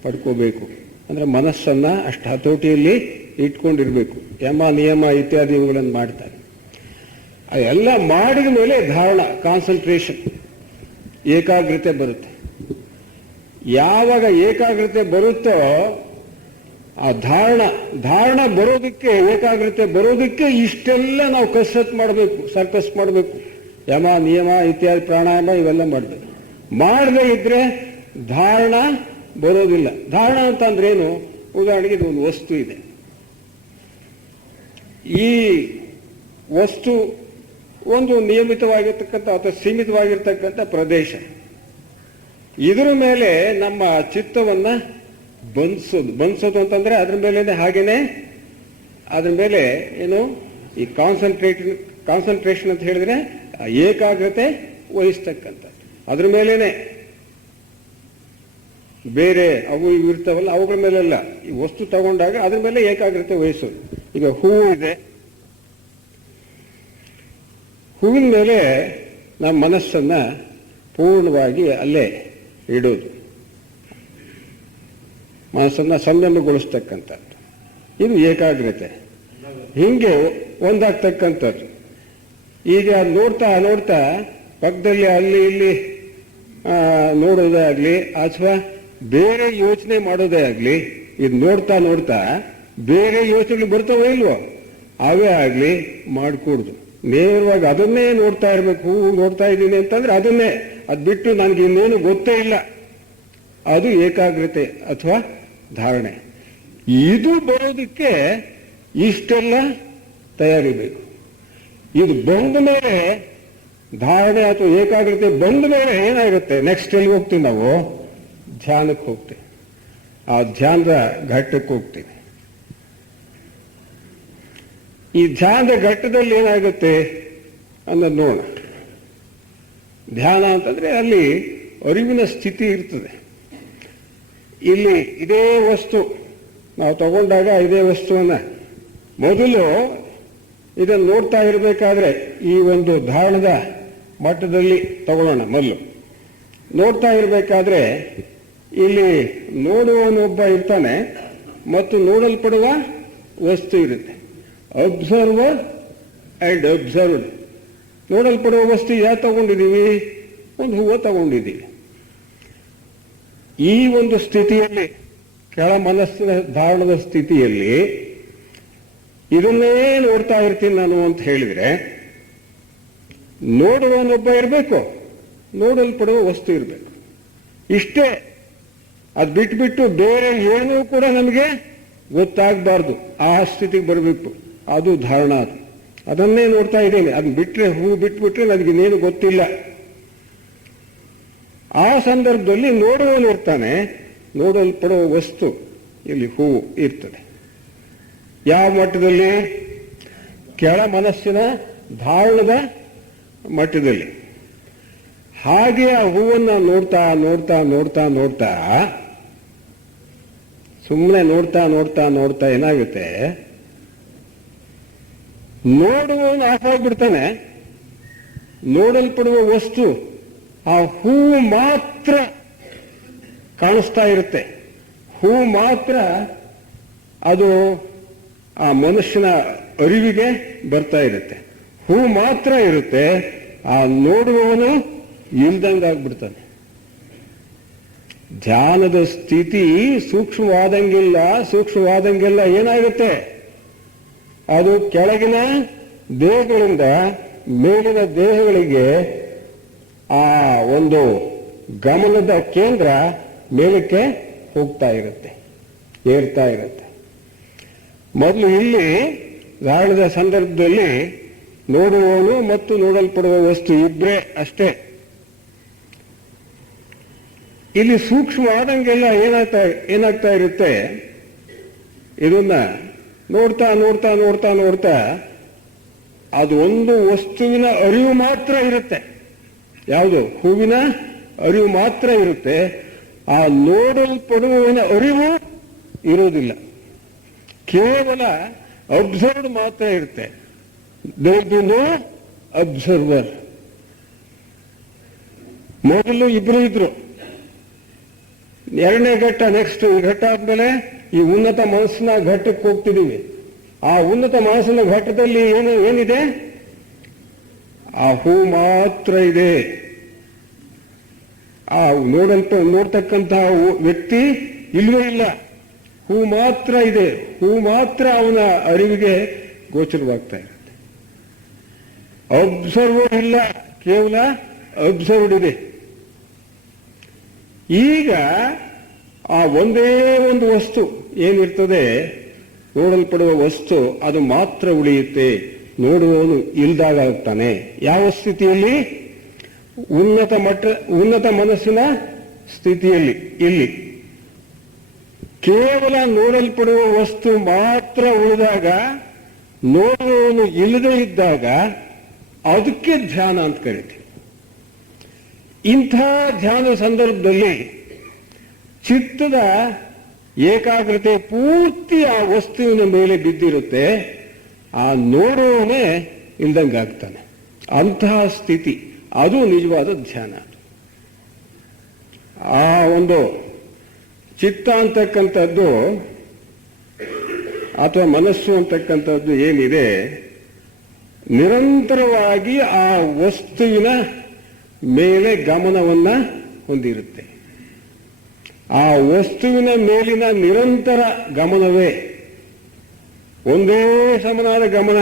ಪಡ್ಕೋಬೇಕು. ಅಂದ್ರೆ ಮನಸ್ಸನ್ನ ಅಷ್ಟು ಹತೋಟಿಯಲ್ಲಿ ಇಟ್ಕೊಂಡಿರ್ಬೇಕು. ಯಮ ನಿಯಮ ಇತ್ಯಾದಿ ಇವುಗಳನ್ನು ಮಾಡ್ತಾರೆ. ಅದೆಲ್ಲ ಮಾಡಿದ ಮೇಲೆ ಧಾರಣ, ಕಾನ್ಸಂಟ್ರೇಷನ್, ಏಕಾಗ್ರತೆ ಬರುತ್ತೆ. ಯಾವಾಗ ಏಕಾಗ್ರತೆ ಬರುತ್ತೋ ಆ ಧಾರಣ ಬರೋದಕ್ಕೆ, ಏಕಾಗ್ರತೆ ಬರೋದಕ್ಕೆ ಇಷ್ಟೆಲ್ಲ ನಾವು ಕಸರತ್ತು ಮಾಡಬೇಕು, ಸರ್ಕಸ್ ಮಾಡಬೇಕು. ಯಮ ನಿಯಮ ಇತ್ಯಾದಿ ಪ್ರಾಣಾಯಾಮ ಇವೆಲ್ಲ ಮಾಡಬೇಕು. ಮಾಡದೇ ಇದ್ರೆ ಧಾರಣ ಬರೋದಿಲ್ಲ. ಧಾರಣ ಅಂತಂದ್ರೆ ಏನು? ಉದಾಹರಣೆಗೆ ಇದು ಒಂದು ವಸ್ತು ಇದೆ. ಈ ವಸ್ತು ಒಂದು ನಿಯಮಿತವಾಗಿರ್ತಕ್ಕಂಥ ಅಥವಾ ಸೀಮಿತವಾಗಿರ್ತಕ್ಕಂಥ ಪ್ರದೇಶ. ಇದರ ಮೇಲೆ ನಮ್ಮ ಚಿತ್ತವನ್ನ ಬಂಧಿಸೋದು ಅಂತಂದ್ರೆ ಅದ್ರ ಮೇಲೆ ಹಾಗೇನೆ ಅದ್ರ ಮೇಲೆ ಏನು ಈ ಕಾನ್ಸಂಟ್ರೇಷನ್ ಅಂತ ಹೇಳಿದ್ರೆ ಏಕಾಗ್ರತೆ ವಹಿಸ್ತಕ್ಕಂಥ ಅದ್ರ ಮೇಲೇನೆ. ಬೇರೆ ಅವು ಇವು ಇರ್ತಾವಲ್ಲ ಅವುಗಳ ಮೇಲೆಲ್ಲ ಈ ವಸ್ತು ತಗೊಂಡಾಗ ಅದ್ರ ಮೇಲೆ ಏಕಾಗ್ರತೆ ವಹಿಸೋದು. ಈಗ ಹೂವು ಇದೆ, ಹೂವಿನ ಮೇಲೆ ನಮ್ಮ ಮನಸ್ಸನ್ನ ಪೂರ್ಣವಾಗಿ ಅಲ್ಲೇ ಇಡೋದು, ಮನಸ್ಸನ್ನ ಸಂಯಮಗೊಳಿಸ್ತಕ್ಕಂಥದ್ದು, ಇದು ಏಕಾಗ್ರತೆ. ಹಿಂಗೆ ಒಂದಾಗ್ತಕ್ಕಂಥದ್ದು. ಈಗ ನೋಡ್ತಾ ನೋಡ್ತಾ ಪಕ್ಕದಲ್ಲಿ ಅಲ್ಲಿ ಇಲ್ಲಿ ನೋಡೋದೇ ಆಗಲಿ ಅಥವಾ ಬೇರೆ ಯೋಚನೆ ಮಾಡೋದೇ ಆಗಲಿ, ಇದು ನೋಡ್ತಾ ನೋಡ್ತಾ ಬೇರೆ ಯೋಚನೆಗಳು ಬರ್ತಾವೋ ಇಲ್ವೋ ಅವೇ ಆಗಲಿ ಮಾಡ್ಕೊಡ್ದು. ನೇರವಾಗಿ ಅದನ್ನೇ ನೋಡ್ತಾ ಇರಬೇಕು. ಹೂವು ನೋಡ್ತಾ ಇದ್ದೀನಿ ಅಂತಂದ್ರೆ ಅದನ್ನೇ, ಅದು ಬಿಟ್ಟು ನನಗೆ ಇನ್ನೇನು ಗೊತ್ತೇ ಇಲ್ಲ, ಅದು ಏಕಾಗ್ರತೆ ಅಥವಾ ಧಾರಣೆ. ಇದು ಬರೋದಕ್ಕೆ ಇಷ್ಟೆಲ್ಲ ತಯಾರಿ ಬೇಕು. ಇದು ಬಂದ ಮೇಲೆ ಧಾರಣೆ ಅಥವಾ ಏಕಾಗ್ರತೆ ಬಂದ ಮೇಲೆ ಏನಾಗುತ್ತೆ? ನೆಕ್ಸ್ಟ್ ಎಲ್ಲಿ ಹೋಗ್ತೀವಿ ನಾವು? ಧ್ಯಾನಕ್ಕೆ ಹೋಗ್ತೀವಿ. ಆ ಧ್ಯಾನದ ಘಟ್ಟಕ್ಕೆ ಹೋಗ್ತೀವಿ. ಈ ಧ್ಯಾನದ ಘಟ್ಟದಲ್ಲಿ ಏನಾಗುತ್ತೆ ಅನ್ನೋದು ನೋಡೋಣ. ಧ್ಯಾನ ಅಂತಂದ್ರೆ ಅಲ್ಲಿ ಅರಿವಿನ ಸ್ಥಿತಿ ಇರ್ತದೆ. ಇಲ್ಲಿ ಇದೇ ವಸ್ತು ನಾವು ತಗೊಂಡಾಗ ಇದೇ ವಸ್ತುವನ್ನ ಮೊದಲು ಇದನ್ನು ನೋಡ್ತಾ ಇರಬೇಕಾದ್ರೆ ಈ ಒಂದು ಧಾರಣದ ಮಟ್ಟದಲ್ಲಿ ತಗೊಳ್ಳೋಣ. ಮೊದಲು ನೋಡ್ತಾ ಇರಬೇಕಾದ್ರೆ ಇಲ್ಲಿ ನೋಡುವವನೊಬ್ಬ ಇರ್ತಾನೆ ಮತ್ತು ನೋಡಲ್ಪಡುವ ವಸ್ತು ಇರುತ್ತೆ. Observer and observed. ನೋಡಲ್ಪಡುವ ವಸ್ತು ಯಾವ ತಗೊಂಡಿದ್ದೀವಿ? ಒಂದು ಹೂವು ತಗೊಂಡಿದ್ದೀವಿ. ಈ ಒಂದು ಸ್ಥಿತಿಯಲ್ಲಿ, ಕೆಳ ಮನಸ್ಸಿನ ಧಾರಣದ ಸ್ಥಿತಿಯಲ್ಲಿ ಇದನ್ನೇ ನೋಡ್ತಾ ಇರ್ತೀನಿ ನಾನು ಅಂತ ಹೇಳಿದ್ರೆ, ನೋಡುವವನೊಬ್ಬ ಇರಬೇಕು, ನೋಡಲ್ಪಡುವ ವಸ್ತು ಇರಬೇಕು. ಇಷ್ಟೇ. ಅದು ಬಿಟ್ಬಿಟ್ಟು ಬೇರೆ ಏನೂ ಕೂಡ ನಮಗೆ ಗೊತ್ತಾಗಬಾರ್ದು. ಆ ಸ್ಥಿತಿಗೆ ಬರಬೇಕು. ಅದು ಧಾರಣ. ಅದನ್ನೇ ನೋಡ್ತಾ ಇದ್ದೇನೆ. ಅದನ್ನ ಬಿಟ್ರೆ, ಹೂ ಬಿಟ್ಬಿಟ್ರೆ ನನಗಿನ್ನೇನು ಗೊತ್ತಿಲ್ಲ. ಆ ಸಂದರ್ಭದಲ್ಲಿ ನೋಡುವವನು ಇರ್ತಾನೆ, ನೋಡಲ್ಪಡುವ ವಸ್ತು ಇಲ್ಲಿ ಹೂವು ಇರ್ತದೆ. ಯಾವ ಮಟ್ಟದಲ್ಲಿ? ಕೆಳ ಮನಸ್ಸಿನ ಧಾರಣದ ಮಟ್ಟದಲ್ಲಿ. ಹಾಗೆ ಆ ಹೂವನ್ನ ನೋಡ್ತಾ ನೋಡ್ತಾ ನೋಡ್ತಾ ನೋಡ್ತಾ ಸುಮ್ಮನೆ ನೋಡ್ತಾ ನೋಡ್ತಾ ನೋಡ್ತಾ ಏನಾಗುತ್ತೆ? ನೋಡುವವನು ಆಫ್ ಆಗ್ಬಿಡ್ತಾನೆ. ನೋಡಲ್ಪಡುವ ವಸ್ತು ಆ ಹೂವು ಮಾತ್ರ ಕಾಣಿಸ್ತಾ ಇರುತ್ತೆ. ಹೂ ಮಾತ್ರ ಅದು ಆ ಮನುಷ್ಯನ ಅರಿವಿಗೆ ಬರ್ತಾ ಇರುತ್ತೆ. ಹೂ ಮಾತ್ರ ಇರುತ್ತೆ, ಆ ನೋಡುವವನು ಇಲ್ದಂಗಾಗ್ಬಿಡ್ತಾನೆ. ಧ್ಯಾನದ ಸ್ಥಿತಿ ಸೂಕ್ಷ್ಮವಾದಂಗೆಲ್ಲ ಏನಾಗುತ್ತೆ, ಅದು ಕೆಳಗಿನ ದೇಹಗಳಿಂದ ಮೇಲಿನ ದೇಹಗಳಿಗೆ ಆ ಒಂದು ಗಮನದ ಕೇಂದ್ರ ಮೇಲಕ್ಕೆ ಹೋಗ್ತಾ ಇರುತ್ತೆ, ಏರ್ತಾ ಇರುತ್ತೆ. ಮೊದಲು ಇಲ್ಲಿ ಧಾರಣದ ಸಂದರ್ಭದಲ್ಲಿ ನೋಡುವವನು ಮತ್ತು ನೋಡಲ್ಪಡುವ ವಸ್ತು ಇಬ್ಬರೇ ಅಷ್ಟೇ. ಇಲ್ಲಿ ಸೂಕ್ಷ್ಮವಾದಂಗೆಲ್ಲ ಏನಾಗ್ತಾ ಇರುತ್ತೆ, ಇದನ್ನ ನೋಡ್ತಾ ನೋಡ್ತಾ ನೋಡ್ತಾ ನೋಡ್ತಾ ಅದು ಒಂದು ವಸ್ತುವಿನ ಅರಿವು ಮಾತ್ರ ಇರುತ್ತೆ. ಯಾವುದು? ಹೂವಿನ ಅರಿವು ಮಾತ್ರ ಇರುತ್ತೆ. ಆ ನೋಡಲ್ಪಡುವವನ ಅರಿವು ಇರುವುದಿಲ್ಲ, ಕೇವಲ ಅಬ್ಸರ್ವ್ಡ್ ಮಾತ್ರ ಇರುತ್ತೆ. There be no observer. ಮೊದಲು ಇಬ್ರು ಇದ್ರು, ಎರಡನೇ ಘಟ್ಟ, ನೆಕ್ಸ್ಟ್ ಈ ಘಟ್ಟ ಆದ್ಮೇಲೆ ಈ ಉನ್ನತ ಮನಸ್ಸಿನ ಘಟ್ಟಕ್ಕೆ ಹೋಗ್ತಿದ್ದೀವಿ. ಆ ಉನ್ನತ ಮನಸ್ಸಿನ ಘಟ್ಟದಲ್ಲಿ ಏನಿದೆ? ಆ ಹೂ ಮಾತ್ರ ಇದೆ. ಆ ನೋಡ್ತಕ್ಕಂತಹ ವ್ಯಕ್ತಿ ಇಲ್ವೇ ಇಲ್ಲ, ಹೂ ಮಾತ್ರ ಇದೆ. ಹೂ ಮಾತ್ರ ಅವನ ಅರಿವಿಗೆ ಗೋಚರವಾಗ್ತಾ ಇರುತ್ತೆ. ಅಬ್ಸರ್ವರ್ ಇಲ್ಲ, ಕೇವಲ ಅಬ್ಸರ್ವ್ಡ್ ಇದೆ. ಈಗ ಆ ಒಂದೇ ಒಂದು ವಸ್ತು ಏನಿರ್ತದೆ, ನೋಡಲ್ಪಡುವ ವಸ್ತು, ಅದು ಮಾತ್ರ ಉಳಿಯುತ್ತೆ. ನೋಡುವವನು ಇಲ್ದಾಗ್ತಾನೆ. ಯಾವ ಸ್ಥಿತಿಯಲ್ಲಿ? ಉನ್ನತ ಮನಸ್ಸಿನ ಸ್ಥಿತಿಯಲ್ಲಿ. ಇಲ್ಲಿ ಕೇವಲ ನೋಡಲ್ಪಡುವ ವಸ್ತು ಮಾತ್ರ ಉಳಿದಾಗ, ನೋಡುವವನು ಇಲ್ಲದೆ ಇದ್ದಾಗ ಅದಕ್ಕೆ ಧ್ಯಾನ ಅಂತ ಕರಿತೀವಿ. ಇಂಥ ಧ್ಯಾನ ಸಂದರ್ಭದಲ್ಲಿ ಚಿತ್ತದ ಏಕಾಗ್ರತೆ ಪೂರ್ತಿ ಆ ವಸ್ತುವಿನ ಮೇಲೆ ಬಿದ್ದಿರುತ್ತೆ. ಆ ನೋಡುವವನೇ ಇಲ್ದಂಗಾಗ್ತಾನೆ. ಅಂತಹ ಸ್ಥಿತಿ, ಅದು ನಿಜವಾದ ಧ್ಯಾನ. ಆ ಒಂದು ಚಿತ್ತ ಅಂತಕ್ಕಂಥದ್ದು ಅಥವಾ ಮನಸ್ಸು ಅಂತಕ್ಕಂಥದ್ದು ಏನಿದೆ, ನಿರಂತರವಾಗಿ ಆ ವಸ್ತುವಿನ ಮೇಲೆ ಗಮನವನ್ನ ಹೊಂದಿರುತ್ತೆ. ಆ ವಸ್ತುವಿನ ಮೇಲಿನ ನಿರಂತರ ಗಮನವೇ ಒಂದೇ ಸಮನಾದ ಗಮನ.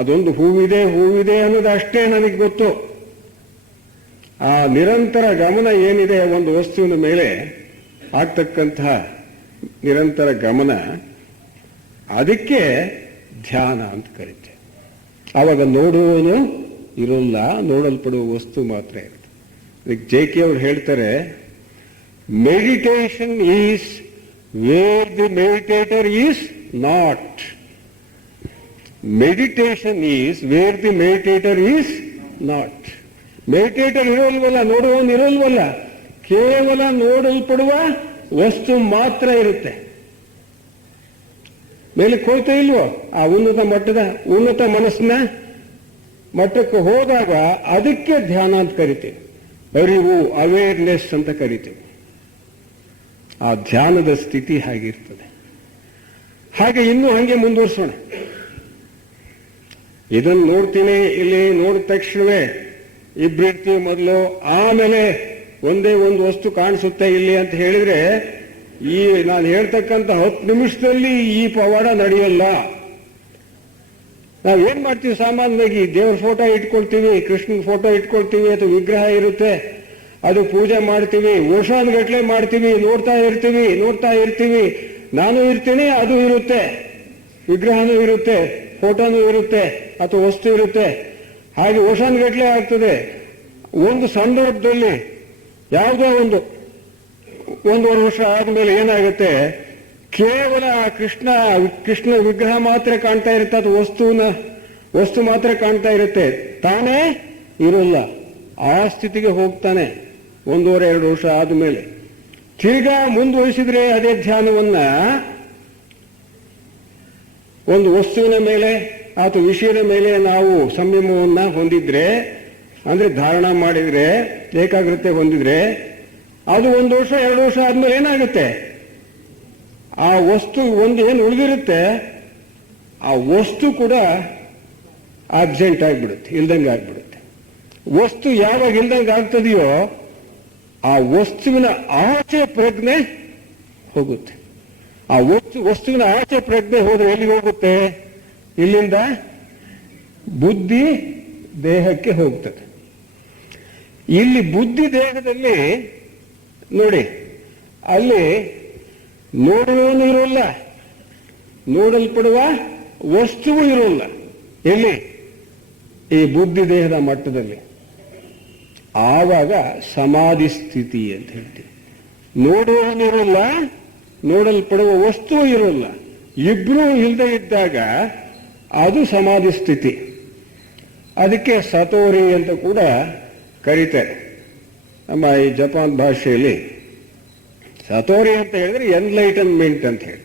ಅದೊಂದು ಹೂವಿದೆ ಅನ್ನೋದು ಅಷ್ಟೇ ನನಗೆ ಗೊತ್ತು. ಆ ನಿರಂತರ ಗಮನ ಏನಿದೆ ಒಂದು ವಸ್ತುವಿನ ಮೇಲೆ ಆಗ್ತಕ್ಕಂತಹ ನಿರಂತರ ಗಮನ, ಅದಕ್ಕೆ ಧ್ಯಾನ ಅಂತ ಕರೀತೇವೆ. ಆವಾಗ ನೋಡುವವನು ಇರೋಲ್ಲ, ನೋಡಲ್ಪಡುವ ವಸ್ತು ಮಾತ್ರ ಇರುತ್ತೆ. ಇದಕ್ಕೆ ಜೆ.ಕೆ. ಅವರು ಹೇಳ್ತಾರೆ, meditation is where the meditator is not. Meditation is where the meditator is not. Meditator ಇರೋಲ್ವಲ್ಲ, ನೋಡುವವನು ಇರೋಲ್ವಲ್ಲ, ಕೇವಲ ನೋಡಲ್ಪಡುವ ವಸ್ತು ಮಾತ್ರ ಇರುತ್ತೆ. ಮೇಲಕ್ಕೆ ಹೋಗ್ತಾ ಇಲ್ವೋ? ಆ ಉನ್ನತ ಮನಸ್ಸಿನ ಮಟ್ಟಕ್ಕೆ ಹೋದಾಗ ಅದಕ್ಕೆ ಧ್ಯಾನ ಅಂತ ಕರಿತೀವಿ. ಅರಿವು, ಅವೇರ್ನೆಸ್ ಅಂತ ಕರಿತೀವಿ. ಆ ಧ್ಯಾನದ ಸ್ಥಿತಿ ಹಾಗಿರ್ತದೆ. ಹಾಗೆ ಇನ್ನೂ ಹಾಗೆ ಮುಂದುವರಿಸೋಣ. ಇದನ್ನು ನೋಡ್ತೀನಿ, ಇಲ್ಲಿ ನೋಡಿದ ತಕ್ಷಣವೇ ಇಬ್ರಿರ್ತೀವಿ ಮೊದಲು, ಆಮೇಲೆ ಒಂದೇ ಒಂದು ವಸ್ತು ಕಾಣಿಸುತ್ತೆ ಇಲ್ಲಿ ಅಂತ ಹೇಳಿದ್ರೆ, ಈ ನಾನು ಹೇಳ್ತಕ್ಕಂಥ 10 ನಿಮಿಷದಲ್ಲಿ ಈ ಪವಾಡ ನಡೆಯಲ್ಲ. ನಾವೇನ್ ಮಾಡ್ತೀವಿ? ಸಾಮಾನ್ಯವಾಗಿ ದೇವ್ರ ಫೋಟೋ ಇಟ್ಕೊಳ್ತೀವಿ, ಕೃಷ್ಣನ ಫೋಟೋ ಇಟ್ಕೊಳ್ತೀವಿ, ಅಥವಾ ವಿಗ್ರಹ ಇರುತ್ತೆ, ಅದು ಪೂಜೆ ಮಾಡ್ತೀವಿ, ವರ್ಷಾನುಗಟ್ಲೆ ಮಾಡ್ತೀವಿ, ನೋಡ್ತಾ ಇರ್ತೀವಿ. ನಾನು ಇರ್ತೀನಿ, ಅದು ಇರುತ್ತೆ, ವಿಗ್ರಹನೂ ಇರುತ್ತೆ, ಫೋಟೋನೂ ಇರುತ್ತೆ, ಅಥವಾ ವಸ್ತು ಇರುತ್ತೆ. ಹಾಗೆ ವರ್ಷಾನುಗಟ್ಲೆ ಆಗ್ತದೆ. ಒಂದು ಸಂದರ್ಭದಲ್ಲಿ ಯಾವುದೋ ಒಂದೂವರೆ ವರ್ಷ ಆದ್ಮೇಲೆ ಏನಾಗುತ್ತೆ, ಕೇವಲ ಕೃಷ್ಣ ವಿಗ್ರಹ ಮಾತ್ರ ಕಾಣ್ತಾ ಇರುತ್ತೆ, ಅದು ವಸ್ತು ಮಾತ್ರ ಕಾಣ್ತಾ ಇರುತ್ತೆ, ತಾನೇ ಇರೋಲ್ಲ. ಆ ಸ್ಥಿತಿಗೆ ಹೋಗ್ತಾನೆ 1.5-2 ವರ್ಷ ಆದ್ಮೇಲೆ. ತಿರ್ಗಾ ಮುಂದುವರಿಸಿದ್ರೆ ಅದೇ ಧ್ಯಾನವನ್ನ ಒಂದು ವಸ್ತುವಿನ ಮೇಲೆ ಅಥವಾ ವಿಷಯದ ಮೇಲೆ ನಾವು ಸಂಯಮವನ್ನ ಹೊಂದಿದ್ರೆ, ಅಂದ್ರೆ ಧಾರಣ ಮಾಡಿದ್ರೆ, ಏಕಾಗ್ರತೆ ಹೊಂದಿದ್ರೆ, ಅದು 1 ವರ್ಷ 2 ವರ್ಷ ಆದ್ಮೇಲೆ ಏನಾಗುತ್ತೆ, ಆ ವಸ್ತು ಒಂದು ಏನು ಉಳಿದಿರುತ್ತೆ ಆ ವಸ್ತು ಕೂಡ ಆಬ್ಸೆಂಟ್ ಆಗಿಬಿಡುತ್ತೆ, ಇಲ್ದಂಗೆ ಆಗ್ಬಿಡುತ್ತೆ. ವಸ್ತು ಯಾವಾಗ ಇಲ್ದಂಗೆ ಆಗ್ತದೆಯೋ ಆ ವಸ್ತುವಿನ ಆಚೆ ಪ್ರಜ್ಞೆ ಹೋಗುತ್ತೆ. ಆ ವಸ್ತುವಿನ ಆಚೆ ಪ್ರಜ್ಞೆ ಹೋದ್ರೆ ಎಲ್ಲಿಗೆ ಹೋಗುತ್ತೆ? ಇಲ್ಲಿಂದ ಬುದ್ಧಿ ದೇಹಕ್ಕೆ ಹೋಗ್ತದೆ. ಇಲ್ಲಿ ಬುದ್ಧಿ ದೇಹದಲ್ಲಿ ನೋಡಿ, ಅಲ್ಲಿ ನೋಡುವವನು ಇರೋಲ್ಲ, ನೋಡಲ್ಪಡುವ ವಸ್ತುವು ಇರೋಲ್ಲ. ಎಲ್ಲಿ? ಈ ಬುದ್ಧಿ ದೇಹದ ಮಟ್ಟದಲ್ಲಿ. ಆವಾಗ ಸಮಾಧಿ ಸ್ಥಿತಿ ಅಂತ ಹೇಳ್ತೀವಿ. ನೋಡುವವನು ಇರೋಲ್ಲ, ನೋಡಲ್ಪಡುವ ವಸ್ತುವು ಇರೋಲ್ಲ, ಇಬ್ರು ಇಲ್ಲದೆ ಇದ್ದಾಗ ಅದು ಸಮಾಧಿ ಸ್ಥಿತಿ. ಅದಕ್ಕೆ ಸತೋರಿ ಅಂತ ಕೂಡ ಕರೀತಾರೆ. ನಮ್ಮ ಈ ಜಪಾನ್ ಭಾಷೆಯಲ್ಲಿ ಸತೋರಿ ಅಂತ ಹೇಳಿದ್ರೆ ಎನ್ಲೈಟನ್ಮೆಂಟ್ ಅಂತ ಹೇಳಿ,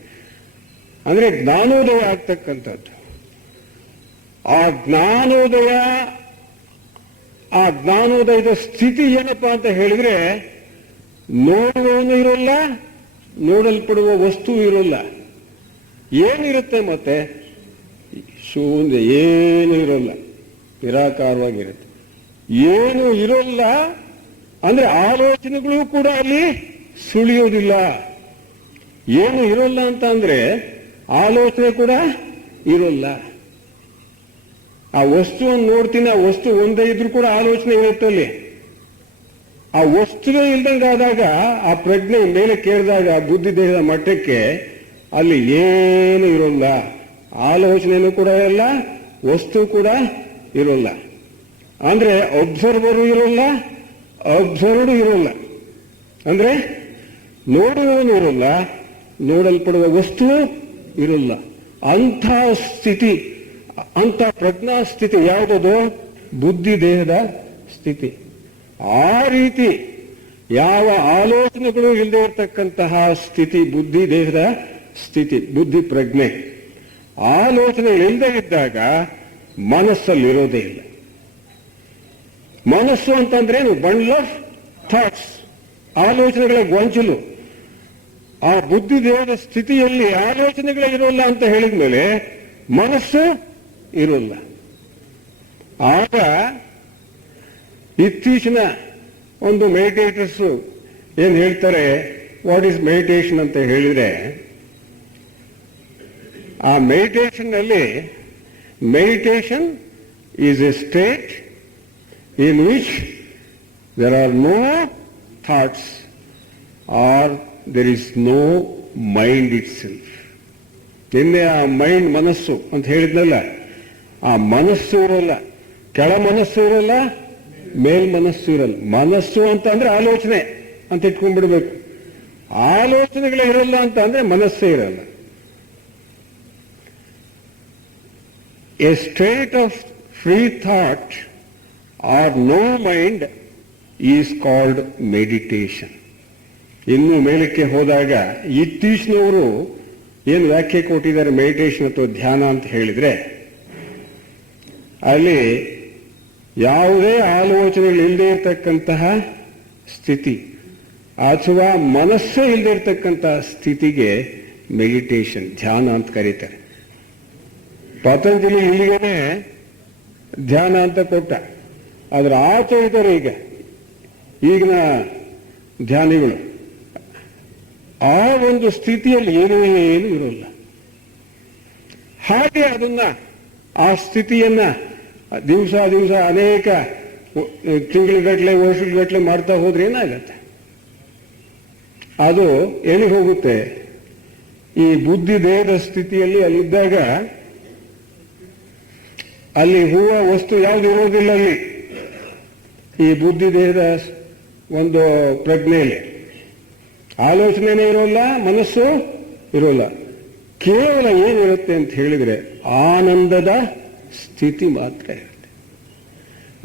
ಅಂದ್ರೆ ಜ್ಞಾನೋದಯ ಆಗ್ತಕ್ಕಂಥದ್ದು. ಆ ಜ್ಞಾನೋದಯದ ಸ್ಥಿತಿ ಏನಪ್ಪಾ ಅಂತ ಹೇಳಿದ್ರೆ ನೋಡುವವನು ಇರೋಲ್ಲ, ನೋಡಲ್ಪಡುವ ವಸ್ತು ಇರೋಲ್ಲ. ಏನಿರುತ್ತೆ ಮತ್ತೆ? ಶೂನ್ಯ, ಏನು ಇರೋಲ್ಲ, ನಿರಾಕಾರವಾಗಿರುತ್ತೆ. ಏನು ಇರೋಲ್ಲ ಅಂದ್ರೆ ಆಲೋಚನೆಗಳು ಕೂಡ ಅಲ್ಲಿ ಸುಳಿಯೋದಿಲ್ಲ. ಏನು ಇರೋಲ್ಲ ಅಂತ ಅಂದ್ರೆ ಆಲೋಚನೆ ಕೂಡ ಇರೋಲ್ಲ. ಆ ವಸ್ತುವನ್ನು ನೋಡ್ತೀನಿ, ಆ ವಸ್ತು ಒಂದೇ ಇದ್ರೂ ಕೂಡ ಆಲೋಚನೆ ಇರುತ್ತೆ ಅಲ್ಲಿ. ಆ ವಸ್ತುವೇ ಇಲ್ದಂಗಾದಾಗ ಆ ಪ್ರಜ್ಞೆ ಮೇಲೆ ಕೇಳಿದಾಗ ಬುದ್ಧಿ ದೇಹದ ಮಟ್ಟಕ್ಕೆ ಅಲ್ಲಿ ಏನು ಇರೋಲ್ಲ, ಆಲೋಚನೆನೂ ಕೂಡ ಇರಲ್ಲ, ವಸ್ತು ಕೂಡ ಇರೋಲ್ಲ. ಅಂದ್ರೆ ಅಬ್ಸರ್ವರು ಇರೋಲ್ಲ, ಅಬ್ಸರ್ವ್ಡ್ ಇರೋಲ್ಲ. ಅಂದ್ರೆ ನೋಡುವವನು ಇರೋಲ್ಲ, ನೋಡಲ್ಪಡುವ ವಸ್ತು ಇರೋಲ್ಲ. ಅಂಥ ಸ್ಥಿತಿ, ಅಂಥ ಪ್ರಜ್ಞಾ ಸ್ಥಿತಿ ಯಾವುದದು? ಬುದ್ಧಿ ದೇಹದ ಸ್ಥಿತಿ. ಆ ರೀತಿ ಯಾವ ಆಲೋಚನೆಗಳು ಇಲ್ಲದೆ ಇರತಕ್ಕಂತಹ ಸ್ಥಿತಿ ಬುದ್ಧಿ ದೇಹದ ಸ್ಥಿತಿ, ಬುದ್ಧಿ ಪ್ರಜ್ಞೆ. ಆಲೋಚನೆಗಳಿಲ್ಲದೆ ಇದ್ದಾಗ ಮನಸ್ಸಲ್ಲಿರೋದೇ ಇಲ್ಲ. ಮನಸ್ಸು ಅಂತಂದ್ರೆ ಏನು? ಬಂಡಲ್ ಆಫ್ ಥಾಟ್ಸ್, ಆಲೋಚನೆಗಳ ಗೊಂಚಲು. ಆ ಬುದ್ಧಿ ದೇಹದ ಸ್ಥಿತಿಯಲ್ಲಿ ಆಲೋಚನೆಗಳೇ ಇರೋಲ್ಲ ಅಂತ ಹೇಳಿದ ಮೇಲೆ ಮನಸ್ಸು ಇರೋಲ್ಲ. ಆಗ ಇತ್ತೀಚಿನ ಒಂದು ಮೆಡಿಟೇಟರ್ಸ್ ಏನ್ ಹೇಳ್ತಾರೆ, ವಾಟ್ ಈಸ್ ಮೆಡಿಟೇಷನ್ ಅಂತ ಹೇಳಿದ್ರೆ, ಆ ಮೆಡಿಟೇಷನ್ ನಲ್ಲಿ meditation is A state in which there are no thoughts or there is no mind itself. ನಿನ್ನೆ ಆ ಮೈಂಡ್, ಮನಸ್ಸು ಅಂತ ಹೇಳಿದ್ನಲ್ಲ, ಆ ಮನಸ್ಸು ಇರೋಲ್ಲ, ಕೆಳ ಮನಸ್ಸು ಇರೋಲ್ಲ, ಮೇಲ್ ಮನಸ್ಸು ಇರಲ್ಲ. ಮನಸ್ಸು ಅಂತ ಅಂದ್ರೆ ಆಲೋಚನೆ ಅಂತ ಇಟ್ಕೊಂಡ್ಬಿಡ್ಬೇಕು. ಆಲೋಚನೆಗಳೇ ಇರಲ್ಲ ಅಂತ ಅಂದ್ರೆ ಮನಸ್ಸೇ ಇರಲ್ಲ. A state of free thought or no mind is called meditation. ಇನ್ನು ಮೇಲಕ್ಕೆ ಹೋದಾಗ ಇತ್ತೀಚಿನವರು ಏನು ವ್ಯಾಖ್ಯೆ ಕೊಟ್ಟಿದ್ದಾರೆ ಮೆಡಿಟೇಷನ್ ಅಥವಾ ಧ್ಯಾನ ಅಂತ ಹೇಳಿದ್ರೆ, ಅಲ್ಲಿ ಯಾವುದೇ ಆಲೋಚನೆಗಳು ಇಲ್ಲದೆ ಇರತಕ್ಕಂತಹ ಸ್ಥಿತಿ ಅಥವಾ ಮನಸ್ಸೇ ಇಲ್ಲದೆ ಇರತಕ್ಕಂತಹ ಸ್ಥಿತಿಗೆ ಮೆಡಿಟೇಷನ್, ಧ್ಯಾನ ಅಂತ ಕರೀತಾರೆ. ಪತಂಜಲಿ ಇಲ್ಲಿಗೇನೆ ಧ್ಯಾನ ಅಂತ ಕೊಟ್ಟ. ಅದರ ಆಚೆ ಇದ್ದಾರೆ ಈಗಿನ ಧ್ಯಾನಿಗಳು. ಆ ಒಂದು ಸ್ಥಿತಿಯಲ್ಲಿ ಏನೂ ಇರೋಲ್ಲ. ಹಾಗೆ ಆ ಸ್ಥಿತಿಯನ್ನ ದಿವಸ ಅನೇಕ ತಿಂಗಳಗಟ್ಟಲೆ, ವರ್ಷಗಟ್ಟಲೆ ಮಾಡ್ತಾ ಹೋದ್ರೆ ಏನಾಗತ್ತೆ? ಅದು ಎಲ್ಲಿ ಹೋಗುತ್ತೆ? ಈ ಬುದ್ಧಿ ದೇಹದ ಸ್ಥಿತಿಯಲ್ಲಿ ಅಲ್ಲಿದ್ದಾಗ ಅಲ್ಲಿ ಹೂವ ವಸ್ತು ಯಾವುದು ಇರೋದಿಲ್ಲ. ಅಲ್ಲಿ ಈ ಬುದ್ಧಿ ದೇಹದ ಒಂದು ಪ್ರಜ್ಞೆಯಲ್ಲಿ ಆಲೋಚನೆನೇ ಇರೋಲ್ಲ, ಮನಸ್ಸು ಇರೋಲ್ಲ. ಕೇವಲ ಏನಿರುತ್ತೆ ಅಂತ ಹೇಳಿದ್ರೆ ಆನಂದದ ಸ್ಥಿತಿ ಮಾತ್ರ ಇರುತ್ತೆ.